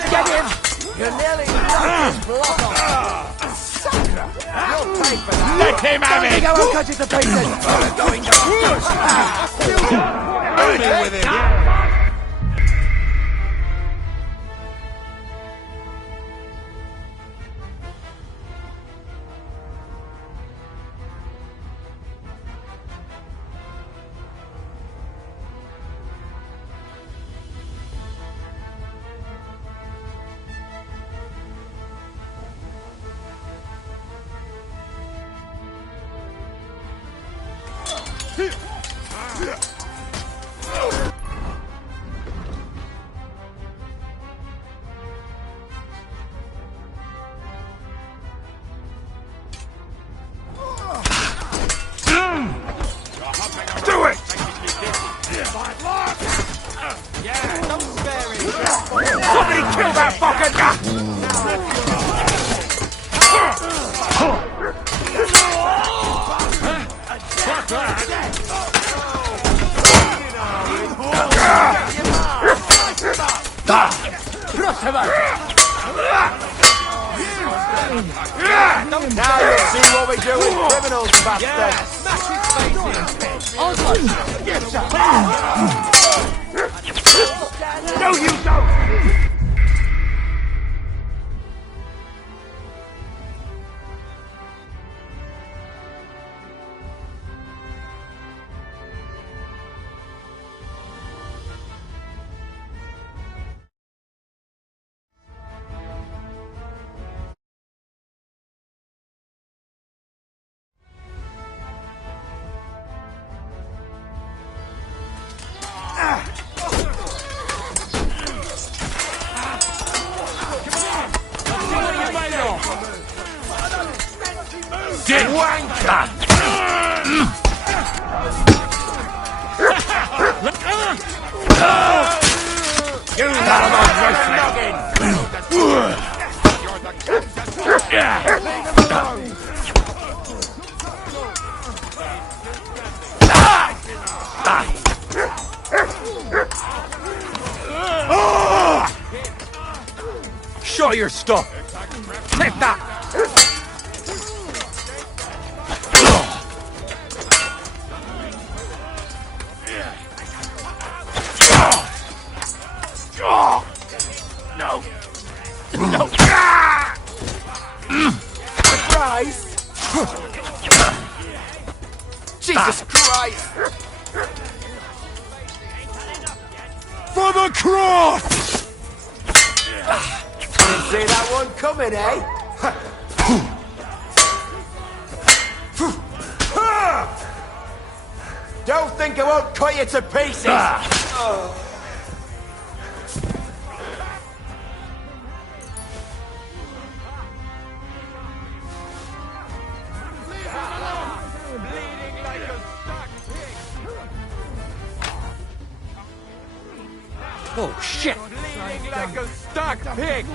Get him! You nearly knocked his block off. Sucker! You'll pay for that. Let him have it! Go and cut it to pieces. Going to with him. Somebody kill that fucker! Now you'll see what we do with criminals, bastard! No, you don't! Dick wanker! You got him on Show your stuff! Take that! No! No! Christ! Jesus Christ! For the cross! Didn't see that one coming, eh? Don't think I won't cut you to pieces! Oh, shit! Bleeding like a stuck pig!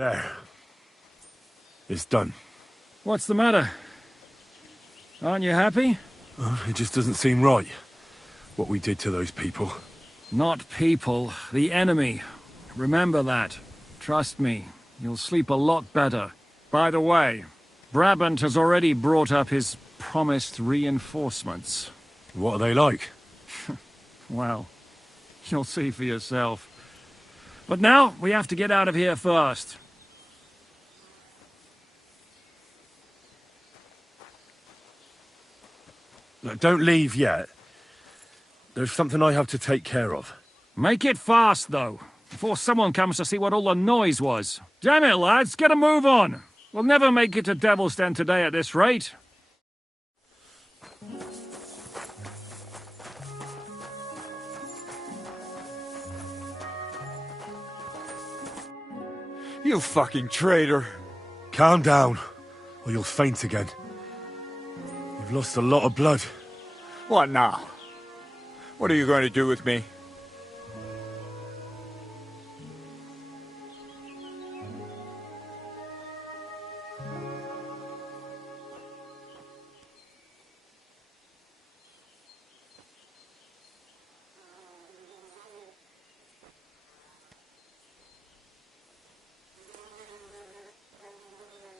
There. It's done. What's the matter? Aren't you happy? It just doesn't seem right, what we did to those people. Not people, the enemy. Remember that. Trust me, you'll sleep a lot better. By the way, Brabant has already brought up his promised reinforcements. What are they like? Well, you'll see for yourself. But now, we have to get out of here first. Look, don't leave yet. There's something I have to take care of. Make it fast, though, before someone comes to see what all the noise was. Damn it, lads, get a move on! We'll never make it to Devil's Den today at this rate. You fucking traitor. Calm down, or you'll faint again. You've lost a lot of blood. What now? What are you going to do with me?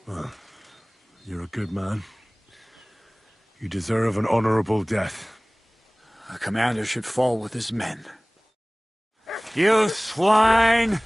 Well, you're a good man. You deserve an honorable death. A commander should fall with his men. You swine!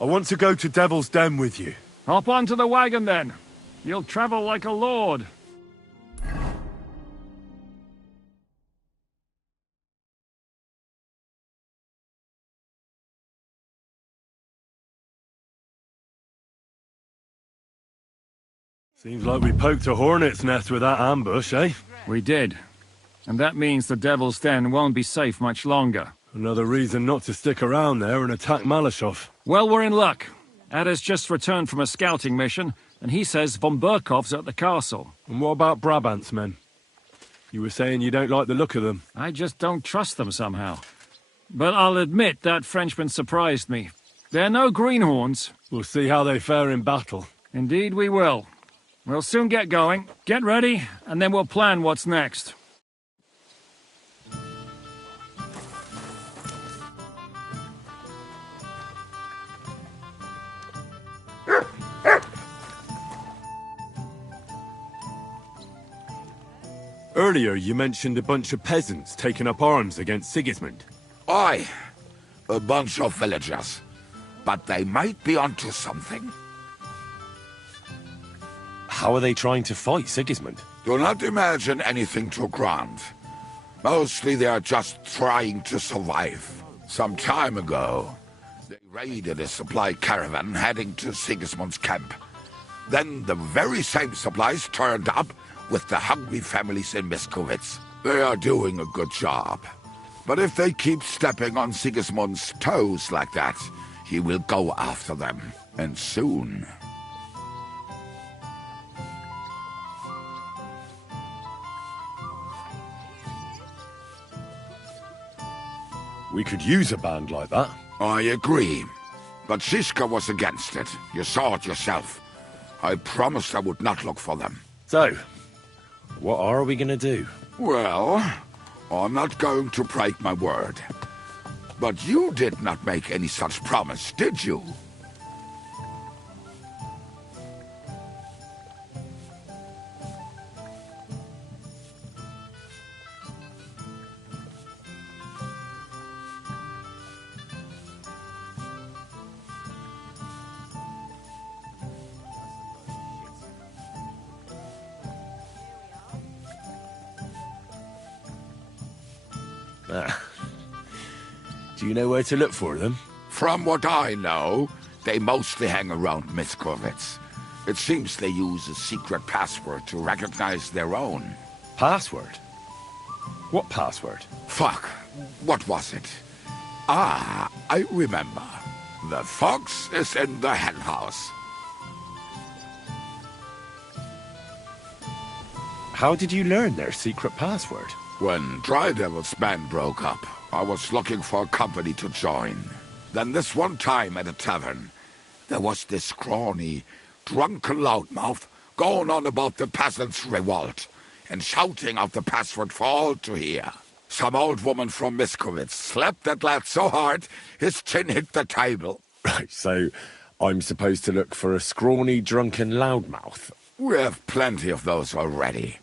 I want to go to Devil's Den with you. Hop onto the wagon then. You'll travel like a lord. Seems like we poked a hornet's nest with that ambush, eh? We did. And that means the Devil's Den won't be safe much longer. Another reason not to stick around there and attack Malashov. Well, we're in luck. Ada's just returned from a scouting mission, and he says von Burkov's at the castle. And what about Brabant's men? You were saying you don't like the look of them. I just don't trust them somehow. But I'll admit that Frenchman surprised me. They're no greenhorns. We'll see how they fare in battle. Indeed we will. We'll soon get going. Get ready, and then we'll plan what's next. Earlier, you mentioned a bunch of peasants taking up arms against Sigismund. Aye, a bunch of villagers. But they might be onto something. How are they trying to fight Sigismund? Do not imagine anything too grand. Mostly they are just trying to survive. Some time ago, they raided a supply caravan heading to Sigismund's camp. Then the very same supplies turned up with the hungry families in Miskovitz. They are doing a good job. But if they keep stepping on Sigismund's toes like that, he will go after them, and soon. We could use a band like that. I agree. But Shishka was against it. You saw it yourself. I promised I would not look for them. So, what are we gonna do? Well, I'm not going to break my word. But you did not make any such promise, did you? Do you know where to look for them? From what I know, they mostly hang around Miskovitz. It seems they use a secret password to recognize their own. Password? What password? Fuck. What was it? Ah, I remember. The fox is in the henhouse. How did you learn their secret password? When Dry Devil's band broke up, I was looking for a company to join. Then this one time at a tavern, there was this scrawny, drunken loudmouth going on about the peasants' revolt and shouting out the password for all to hear. Some old woman from Miskovitz slapped that lad so hard his chin hit the table. Right, so I'm supposed to look for a scrawny, drunken loudmouth? We have plenty of those already.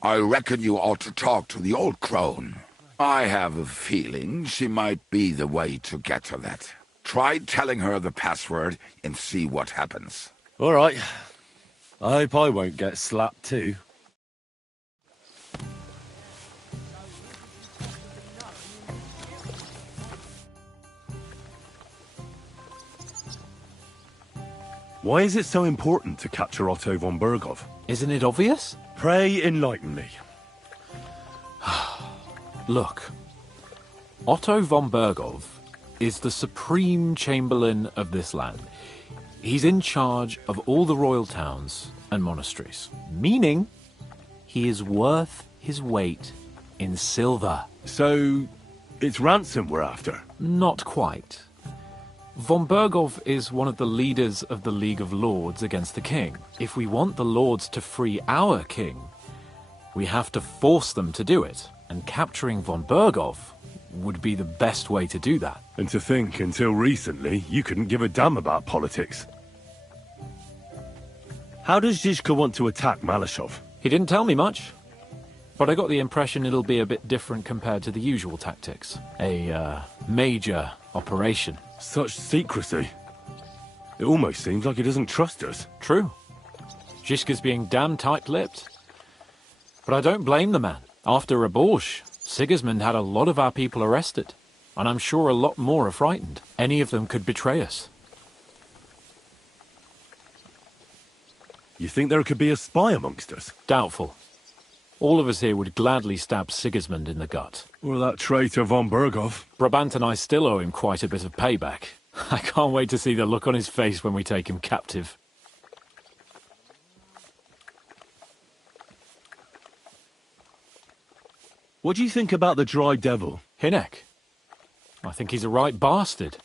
I reckon you ought to talk to the old crone. I have a feeling she might be the way to get to that. Try telling her the password and see what happens. All right. I hope I won't get slapped too. Why is it so important to capture Otto von Berghoff? Isn't it obvious? Pray enlighten me. Look, Otto von Berghoff is the supreme chamberlain of this land. He's in charge of all the royal towns and monasteries, meaning he is worth his weight in silver. So, it's ransom we're after? Not quite. Von Berghoff is one of the leaders of the League of Lords against the king. If we want the lords to free our king, we have to force them to do it, and capturing von Berghoff would be the best way to do that. And to think, until recently, you couldn't give a damn about politics. How does Zizka want to attack Malashov? He didn't tell me much, but I got the impression it'll be a bit different compared to the usual tactics. A major operation. Such secrecy. It almost seems like he doesn't trust us. True. Žižka's being damn tight-lipped. But I don't blame the man. After Raborj, Sigismund had a lot of our people arrested, and I'm sure a lot more are frightened. Any of them could betray us. You think there could be a spy amongst us? Doubtful. All of us here would gladly stab Sigismund in the gut. Or that traitor von Berghoff. Brabant and I still owe him quite a bit of payback. I can't wait to see the look on his face when we take him captive. What do you think about the Dry Devil? Hinek? I think he's a right bastard.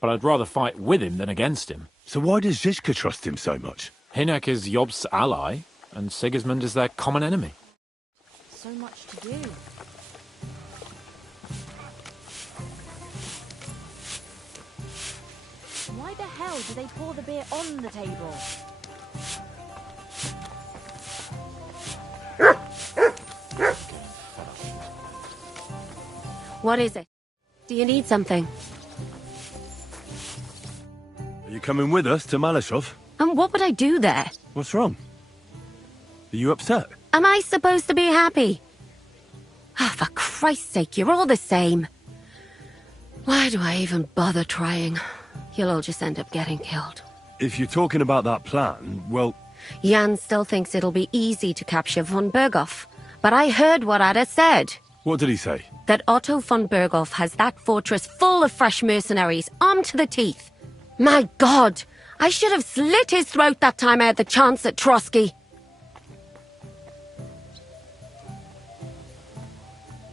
But I'd rather fight with him than against him. So why does Žižka trust him so much? Hinek is Jobst's ally, and Sigismund is their common enemy. So much to do. Why the hell do they pour the beer on the table? What is it? Do you need something? Are you coming with us to Malashov? And what would I do there? What's wrong? Are you upset? Am I supposed to be happy? Oh, for Christ's sake, you're all the same. Why do I even bother trying? You'll all just end up getting killed. If you're talking about that plan, well... Jan still thinks it'll be easy to capture von Berghoff. But I heard what Ada said. What did he say? That Otto von Berghoff has that fortress full of fresh mercenaries, armed to the teeth. My God! I should have slit his throat that time I had the chance at Trotsky.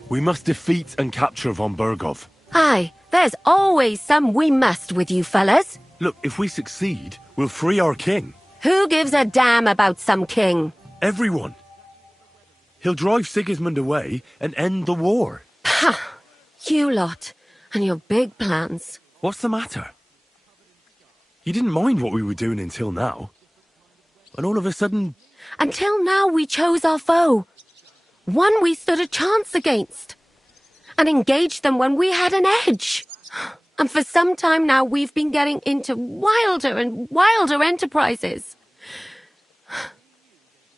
We must defeat and capture von Berghoff. Aye, there's always some we must with you fellas. Look, if we succeed, we'll free our king. Who gives a damn about some king? Everyone. He'll drive Sigismund away and end the war. Ha! You lot, and your big plans. What's the matter? You didn't mind what we were doing until now. And all of a sudden... Until now we chose our foe. One we stood a chance against. And engaged them when we had an edge. And for some time now we've been getting into wilder and wilder enterprises.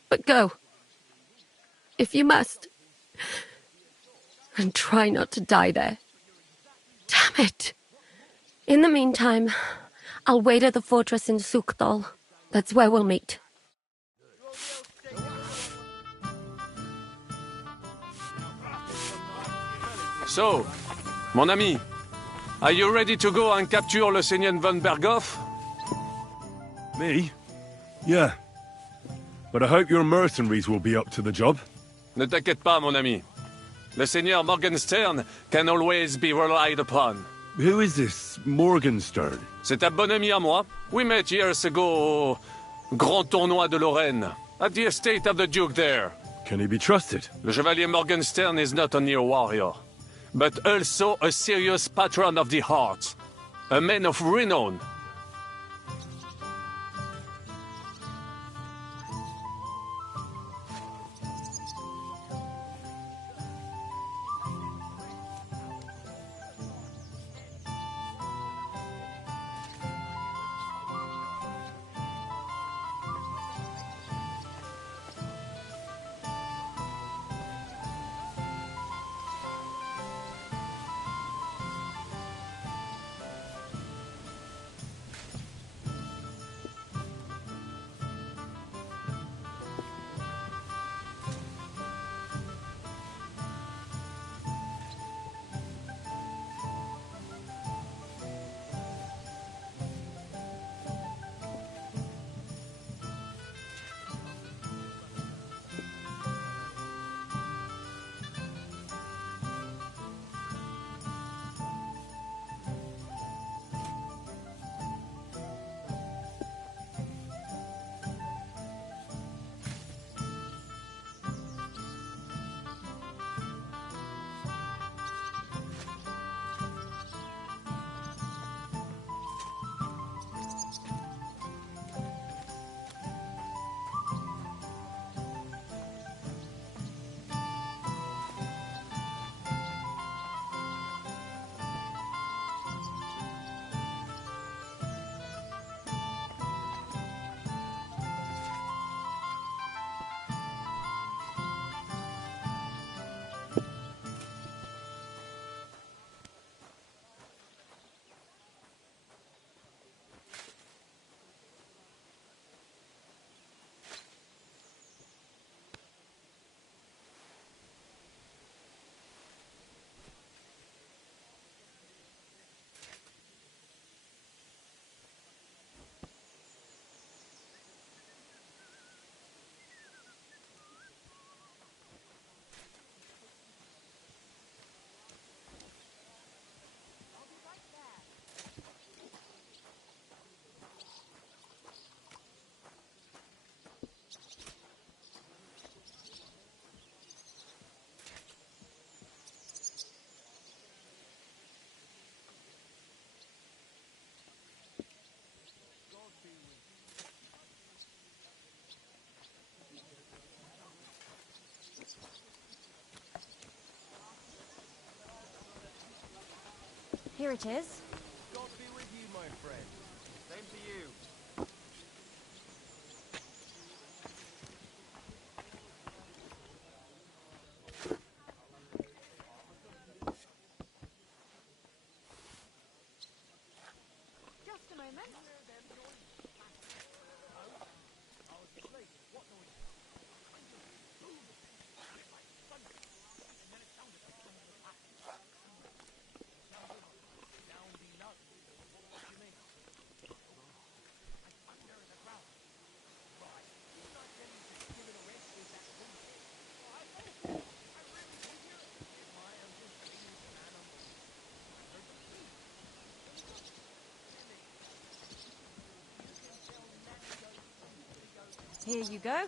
But go. If you must. And try not to die there. Damn it. In the meantime, I'll wait at the fortress in Sukdal. That's where we'll meet. So, mon ami, are you ready to go and capture le Seigneur von Berghoff? Me? Yeah. But I hope your mercenaries will be up to the job. Ne t'inquiète pas, mon ami. Le Seigneur Morgenstern can always be relied upon. Who is this Morgenstern? C'est un bon ami à moi. We met years ago au Grand Tournoi de Lorraine, at the estate of the Duke there. Can he be trusted? Le Chevalier Morgenstern is not only a warrior, but also a serious patron of the heart, a man of renown. Here it is. God be with you, my friend. Same to you. Just a moment. Here you go.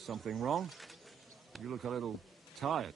Something wrong? You look a little tired.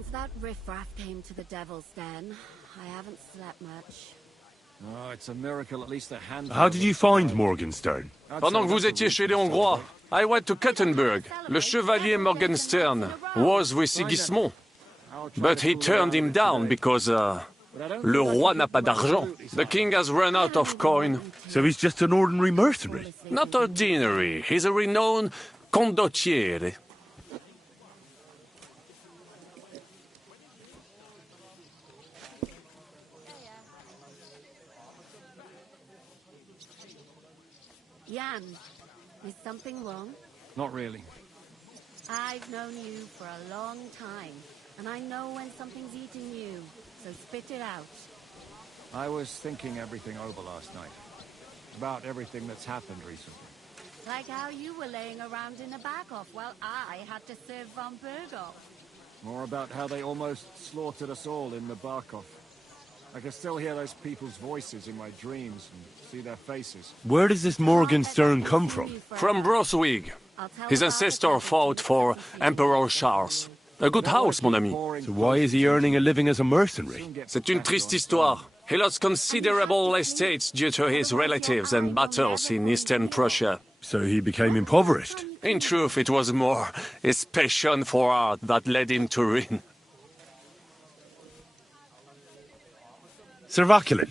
Since that riffraff came to the Devil's Den, I haven't slept much. Oh, it's a miracle at least the hand... How did you find Morgenstern? Pendant que vous étiez chez les Hongrois, I went to Kettenberg. Le Chevalier Morgenstern was with Sigismund. But he turned him down because, le roi n'a pas d'argent. The king has run out of coin. So he's just an ordinary mercenary? Not ordinary. He's a renowned condottiere. Jan, is something wrong? Not really. I've known you for a long time, and I know when something's eating you, so spit it out. I was thinking everything over last night. About everything that's happened recently. Like how you were laying around in a back-off while I had to serve von Berghoff. More about how they almost slaughtered us all in the Barkov. I can still hear those people's voices in my dreams and see their faces. Where does this Morgenstern come from? From Broswig. His ancestor fought for Emperor Charles. A good house, mon ami. So why is he earning a living as a mercenary? C'est une triste histoire. He lost considerable estates due to his relatives and battles in Eastern Prussia. So he became impoverished? In truth, it was more his passion for art that led him to ruin. Sir Vaculin,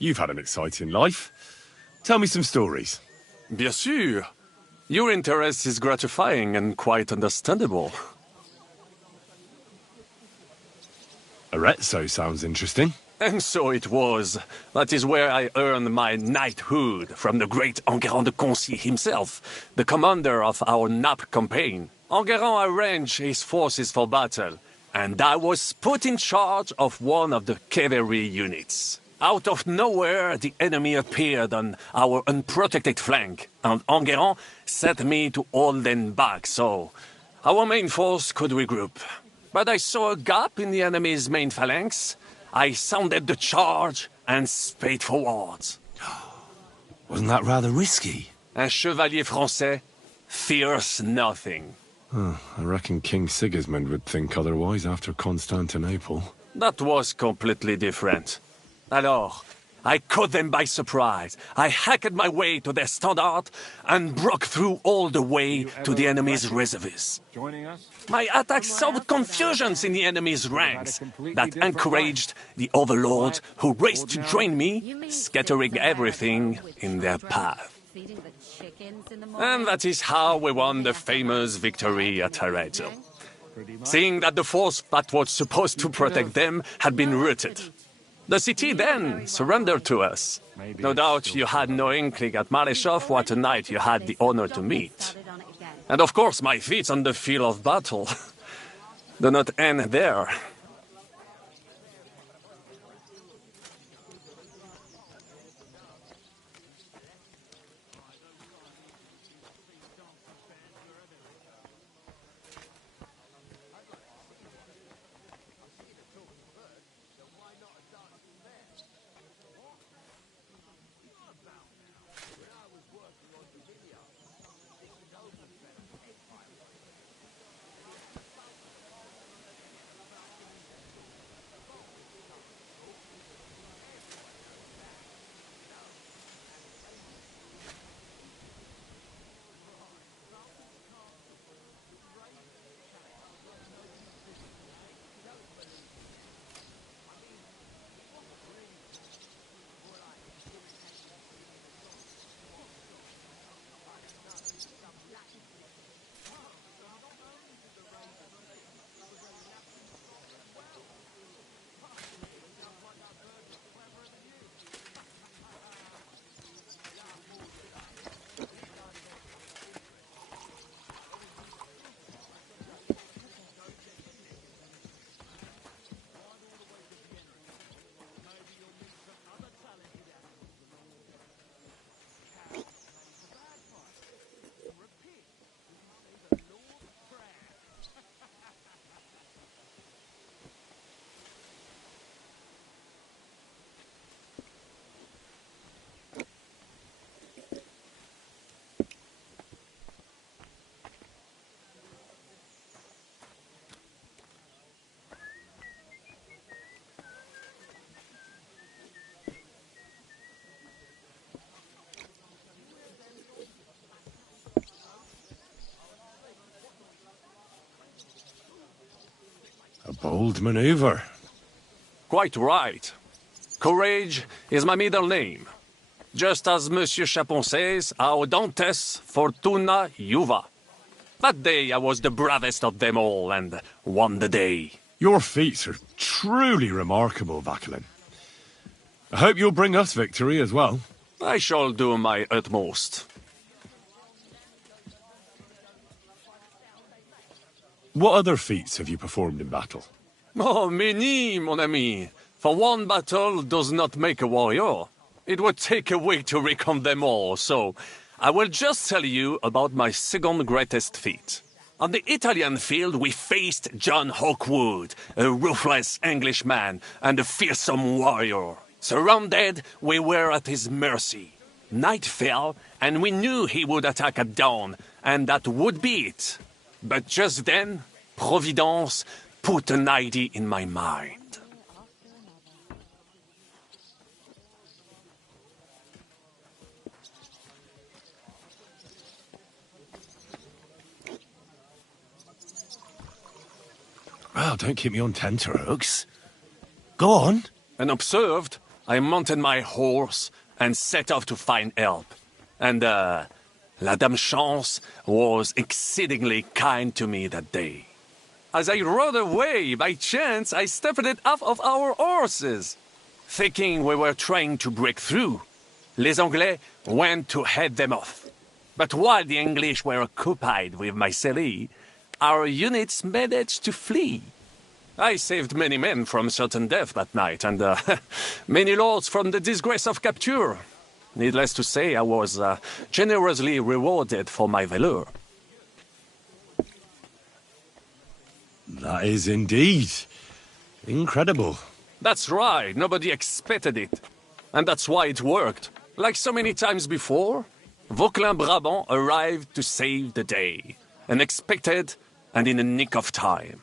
you've had an exciting life. Tell me some stories. Bien sûr. Your interest is gratifying and quite understandable. Arezzo sounds interesting. And so it was. That is where I earned my knighthood from the great Enguerrand de Concy himself, the commander of our Nap campaign. Enguerrand arranged his forces for battle, and I was put in charge of one of the cavalry units. Out of nowhere, the enemy appeared on our unprotected flank, and Enguerrand set me to hold them back so our main force could regroup. But I saw a gap in the enemy's main phalanx. I sounded the charge and sped forwards. Wasn't that rather risky? Un chevalier français fears nothing. I reckon King Sigismund would think otherwise after Constantinople. That was completely different. Alors, I caught them by surprise. I hacked my way to their standard and broke through all the way to the enemy's reservoirs. Joining us? My attack sowed confusions in the enemy's ranks that encouraged the overlords who raced to join me, scattering everything in their path. And that is how we won the famous victory at Arezzo. Seeing that the force that was supposed to protect them had been routed. The city then surrendered to us. No doubt you had no inkling at Maleshov what a knight you had the honor to meet. And of course my feats on the field of battle do not end there. bold maneuver. Quite right. Courage is my middle name. Just as Monsieur Chapon says, Audantes Fortuna Juva. That day I was the bravest of them all and won the day. Your feats are truly remarkable, Vacalin. I hope you'll bring us victory as well. I shall do my utmost. What other feats have you performed in battle? Oh, many, mon ami. For one battle does not make a warrior. It would take a week to recount them all, so I will just tell you about my second greatest feat. On the Italian field, we faced John Hawkwood, a ruthless Englishman and a fearsome warrior. Surrounded, we were at his mercy. Night fell, and we knew he would attack at dawn, and that would be it. But just then, Providence put an idea in my mind. Well, don't keep me on tenterhooks. Go on. And observed, I mounted my horse and set off to find help. And, La Dame Chance was exceedingly kind to me that day. As I rode away, by chance, I stepped off of our horses. Thinking we were trying to break through, Les Anglais went to head them off. But while the English were occupied with Myceli, our units managed to flee. I saved many men from certain death that night, and many lords from the disgrace of capture. Needless to say, I was generously rewarded for my valor. That is indeed incredible. That's right, nobody expected it. And that's why it worked. Like so many times before, Vauquelin-Brabant arrived to save the day. Unexpected and in the nick of time.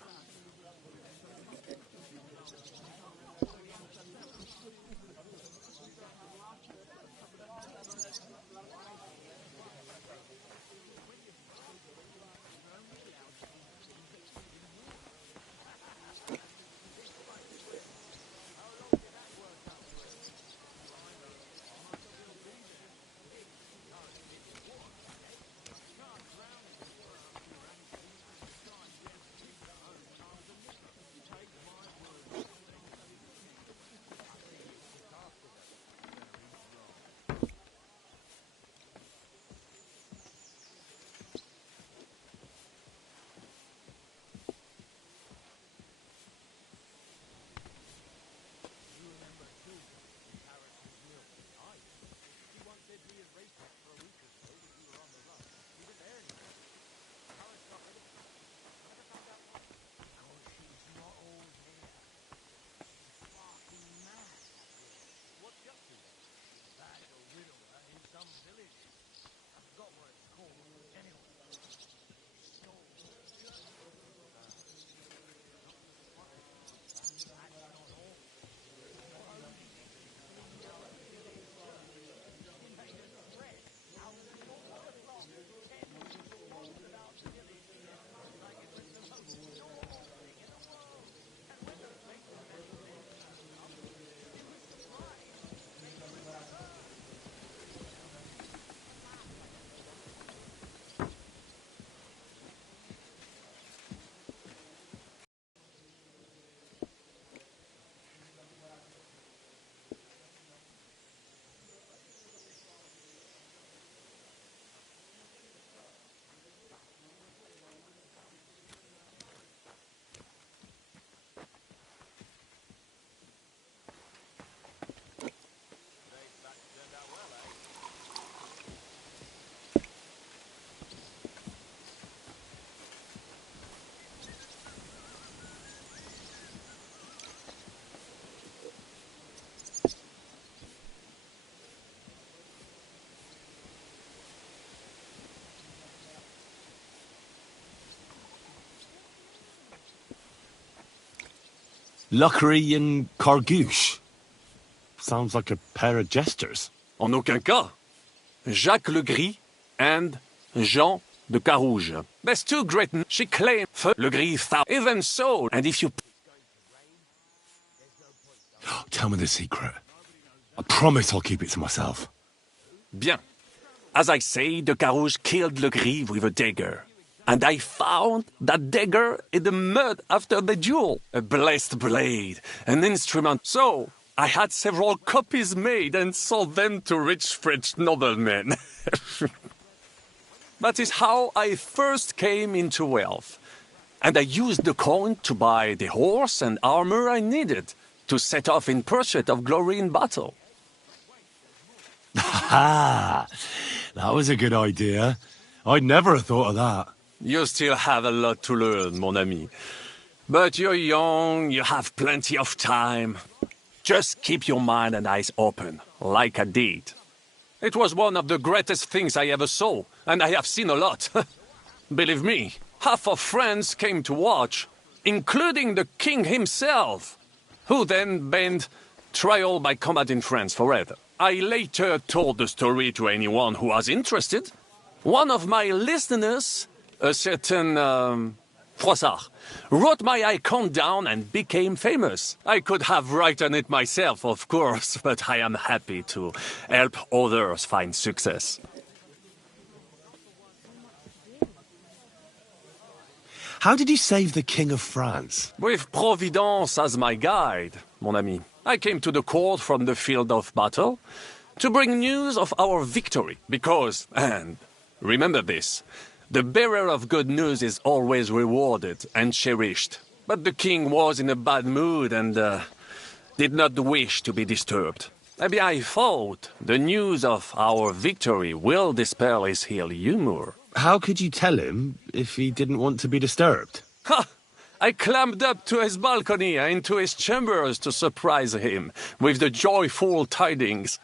Luckery and Cargouche. Sounds like a pair of jesters. En aucun cas. Jacques le Gris and Jean de Carouge. There's two great... She claimed Le Gris thou. Even so, and if you... Tell me the secret. I promise I'll keep it to myself. Bien. As I say, the Carouge killed Le Gris with a dagger. And I found that dagger in the mud after the duel. A blessed blade, an instrument. So, I had several copies made and sold them to rich French noblemen. That is how I first came into wealth. And I used the coin to buy the horse and armor I needed to set off in pursuit of glory in battle. Ha! That was a good idea. I'd never have thought of that. You still have a lot to learn, mon ami. But you're young, you have plenty of time. Just keep your mind and eyes open, like I did. It was one of the greatest things I ever saw, and I have seen a lot. Believe me, half of France came to watch, including the king himself, who then banned trial by combat in France forever. I later told the story to anyone who was interested. One of my listeners, a certain Froissart, wrote my icon down and became famous. I could have written it myself, of course, but I am happy to help others find success. How did you save the King of France? With Providence as my guide, mon ami. I came to the court from the field of battle to bring news of our victory, because, and remember this, the bearer of good news is always rewarded and cherished. But the king was in a bad mood and did not wish to be disturbed. Maybe I thought the news of our victory will dispel his ill humor. How could you tell him if he didn't want to be disturbed? Ha! I climbed up to his balcony and into his chambers to surprise him with the joyful tidings.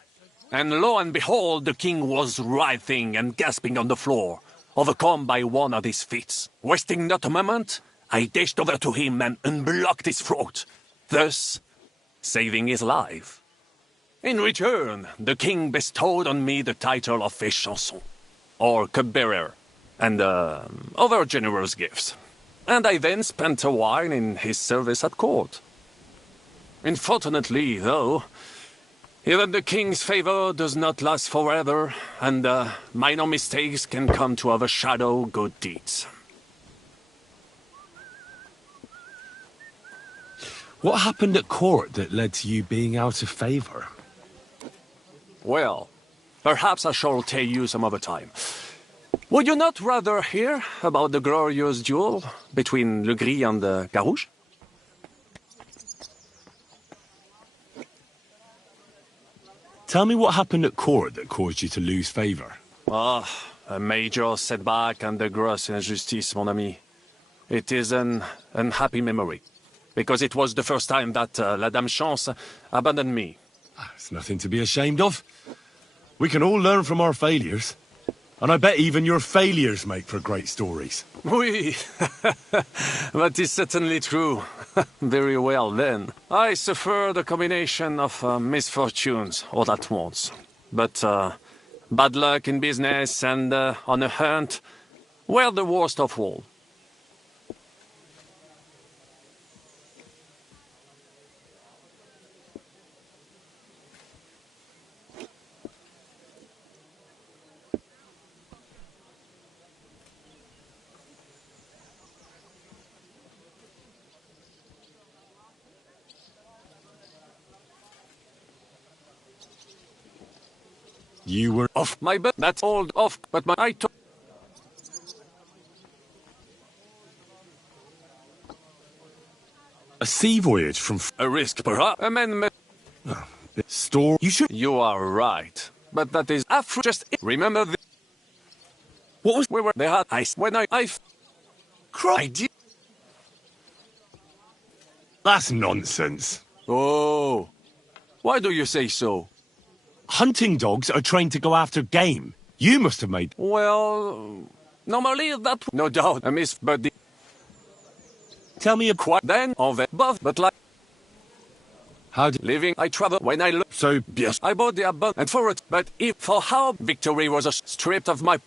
And lo and behold, the king was writhing and gasping on the floor, overcome by one of his fits. Wasting not a moment, I dashed over to him and unblocked his throat, thus saving his life. In return, the king bestowed on me the title of Échanson, or cupbearer, and other generous gifts. And I then spent a while in his service at court. Unfortunately, though, even the king's favor does not last forever, and minor mistakes can come to overshadow good deeds. What happened at court that led to you being out of favor? Well, perhaps I shall tell you some other time. Would you not rather hear about the glorious duel between Le Gris and Carouge? Tell me what happened at court that caused you to lose favor. Ah, a major setback and a gross injustice, mon ami. It is an unhappy memory, because it was the first time that La Dame Chance abandoned me. It's nothing to be ashamed of. We can all learn from our failures. And I bet even your failures make for great stories. Oui, that is certainly true. Very well, then. I suffered a combination of misfortunes all at once. But bad luck in business and on a hunt were the worst of all. You were off my butt. That's all off, but my eye took a sea voyage from a risk, perhaps. Amendment. Store. You should. You are right, but that is after. Just remember. What was? We were. They had ice when I cried. I did. That's nonsense. Oh, why do you say so? Hunting dogs are trained to go after game. You must have made... Well, normally that... No doubt, I miss, but the... Tell me a quite then of the above, but like... How did... Living, I travel when I look... So, yes, I bought the above, and for it, but if for how victory was stripped of my...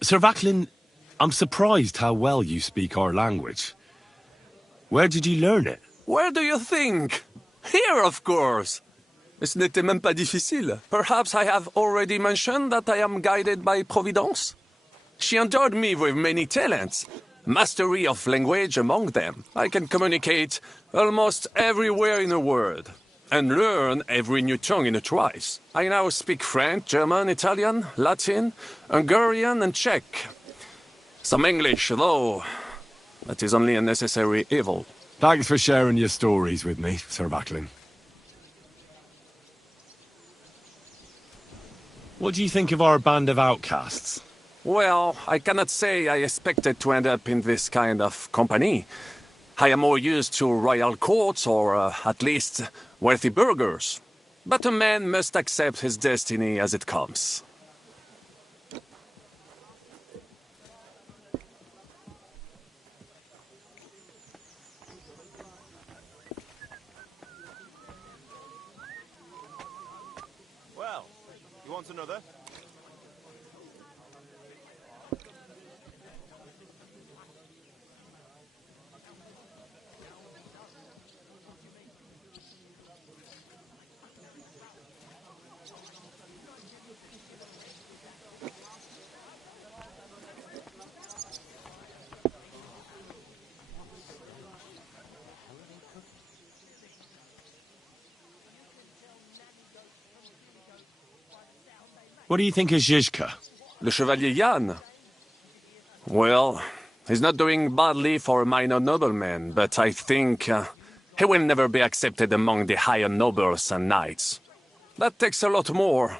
Sir Vaclin, I'm surprised how well you speak our language. Where did you learn it? Where do you think? Here, of course. Ce n'était même pas difficile. Perhaps I have already mentioned that I am guided by Providence? She endowed me with many talents. Mastery of language among them. I can communicate almost everywhere in a word. And learn every new tongue in a trice. I now speak French, German, Italian, Latin, Hungarian, and Czech. Some English, though. That is only a necessary evil. Thanks for sharing your stories with me, Sir Backlin. What do you think of our band of outcasts? Well, I cannot say I expected to end up in this kind of company. I am more used to royal courts or, at least, wealthy burghers. But a man must accept his destiny as it comes. Well, you want another? What do you think of Zizka? Le Chevalier Jan? Well, he's not doing badly for a minor nobleman, but I think he will never be accepted among the higher nobles and knights. That takes a lot more.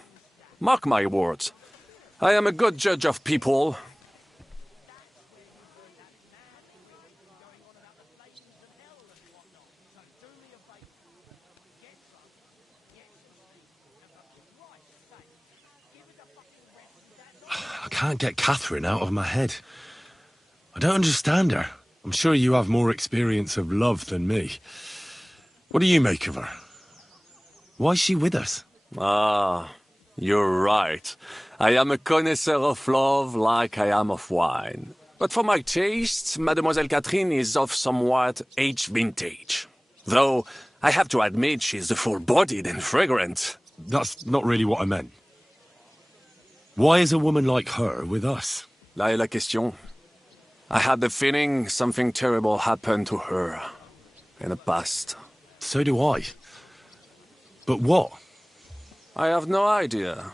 Mark my words. I am a good judge of people. I can't get Catherine out of my head. I don't understand her. I'm sure you have more experience of love than me. What do you make of her? Why is she with us? Ah, you're right. I am a connoisseur of love like I am of wine. But for my taste, Mademoiselle Catherine is of somewhat aged vintage. Though, I have to admit she's full-bodied and fragrant. That's not really what I meant. Why is a woman like her with us? Là est la question. I had the feeling something terrible happened to her in the past. So do I. But what? I have no idea.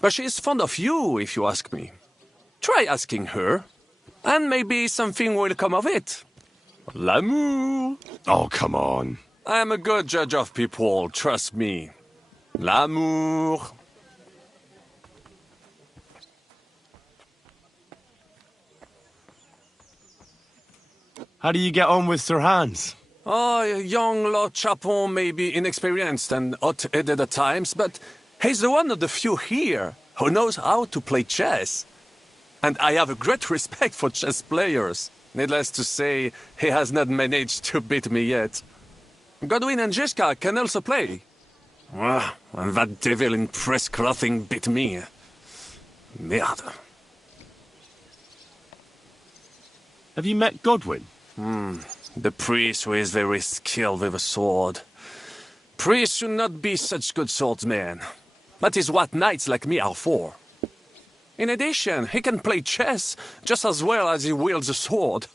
But she is fond of you, if you ask me. Try asking her, and maybe something will come of it. L'amour. Oh, come on. I am a good judge of people, trust me. L'amour. How do you get on with Sir Hans? Oh, young Lord Chapon may be inexperienced and hot-headed at times, but he's the one of the few here who knows how to play chess. And I have a great respect for chess players. Needless to say, he has not managed to beat me yet. Godwin and Jiska can also play. Ah, and that devil in press clothing beat me. Merde. Have you met Godwin? The priest who is very skilled with a sword. Priests should not be such good swordsmen. That is what knights like me are for. In addition, he can play chess just as well as he wields a sword.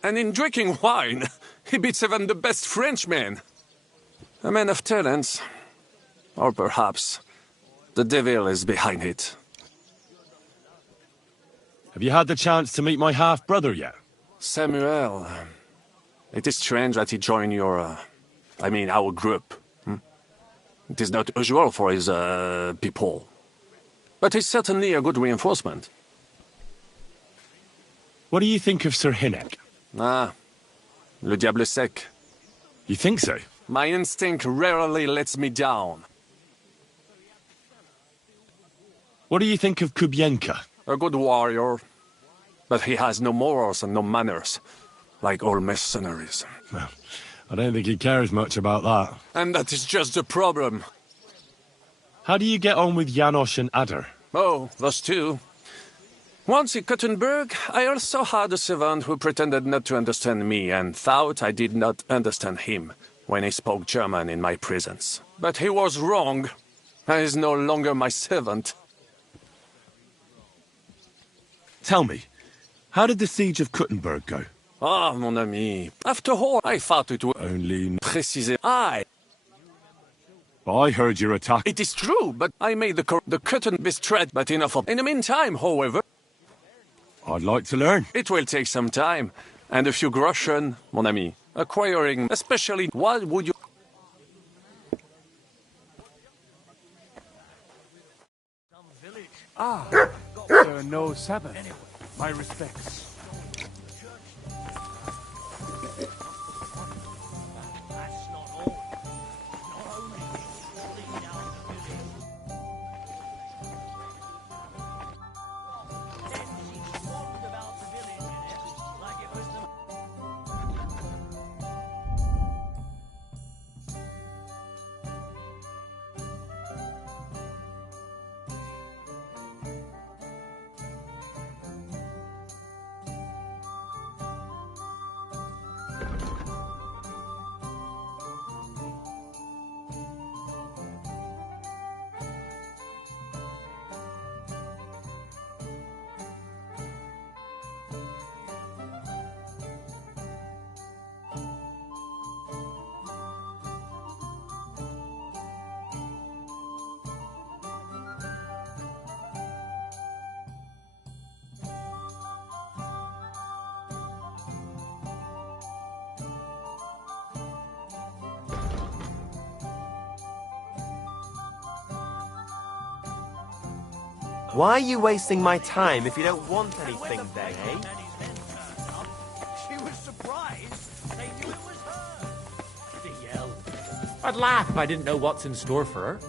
And in drinking wine, he beats even the best Frenchmen. A man of talents. Or perhaps the devil is behind it. Have you had the chance to meet my half-brother yet? Samuel. It is strange that he joined your... our group. It is not usual for his, people. But he's certainly a good reinforcement. What do you think of Sir Hynek? Ah, le diable sec. You think so? My instinct rarely lets me down. What do you think of Kubienka? A good warrior. But he has no morals and no manners, like all mercenaries. Well, I don't think he cares much about that. And that is just the problem. How do you get on with Janosch and Adder? Oh, those two. Once in Gothenburg, I also had a servant who pretended not to understand me and thought I did not understand him when he spoke German in my presence. But he was wrong. He is no longer my servant. Tell me, how did the siege of Gothenburg go? Ah, mon ami. After all, I thought it would Only... préciser. I heard your attack. It is true, but I made the curtain bestread, but enough of. In the meantime, however... I'd like to learn. It will take some time, and a few groschen, mon ami. Acquiring, especially, what would you... Sir No Sabbath. My respects. Why are you wasting my time if you don't want anything then, eh? She was surprised. They knew it was her. The yell. I'd laugh if I didn't know what's in store for her.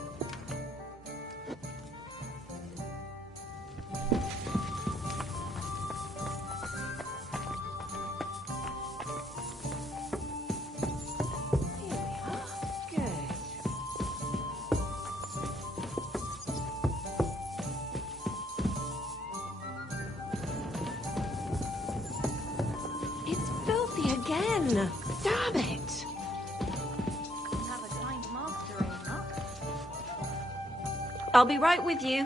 Again! Damn it! Have a kind master, eh, Knock? I'll be right with you.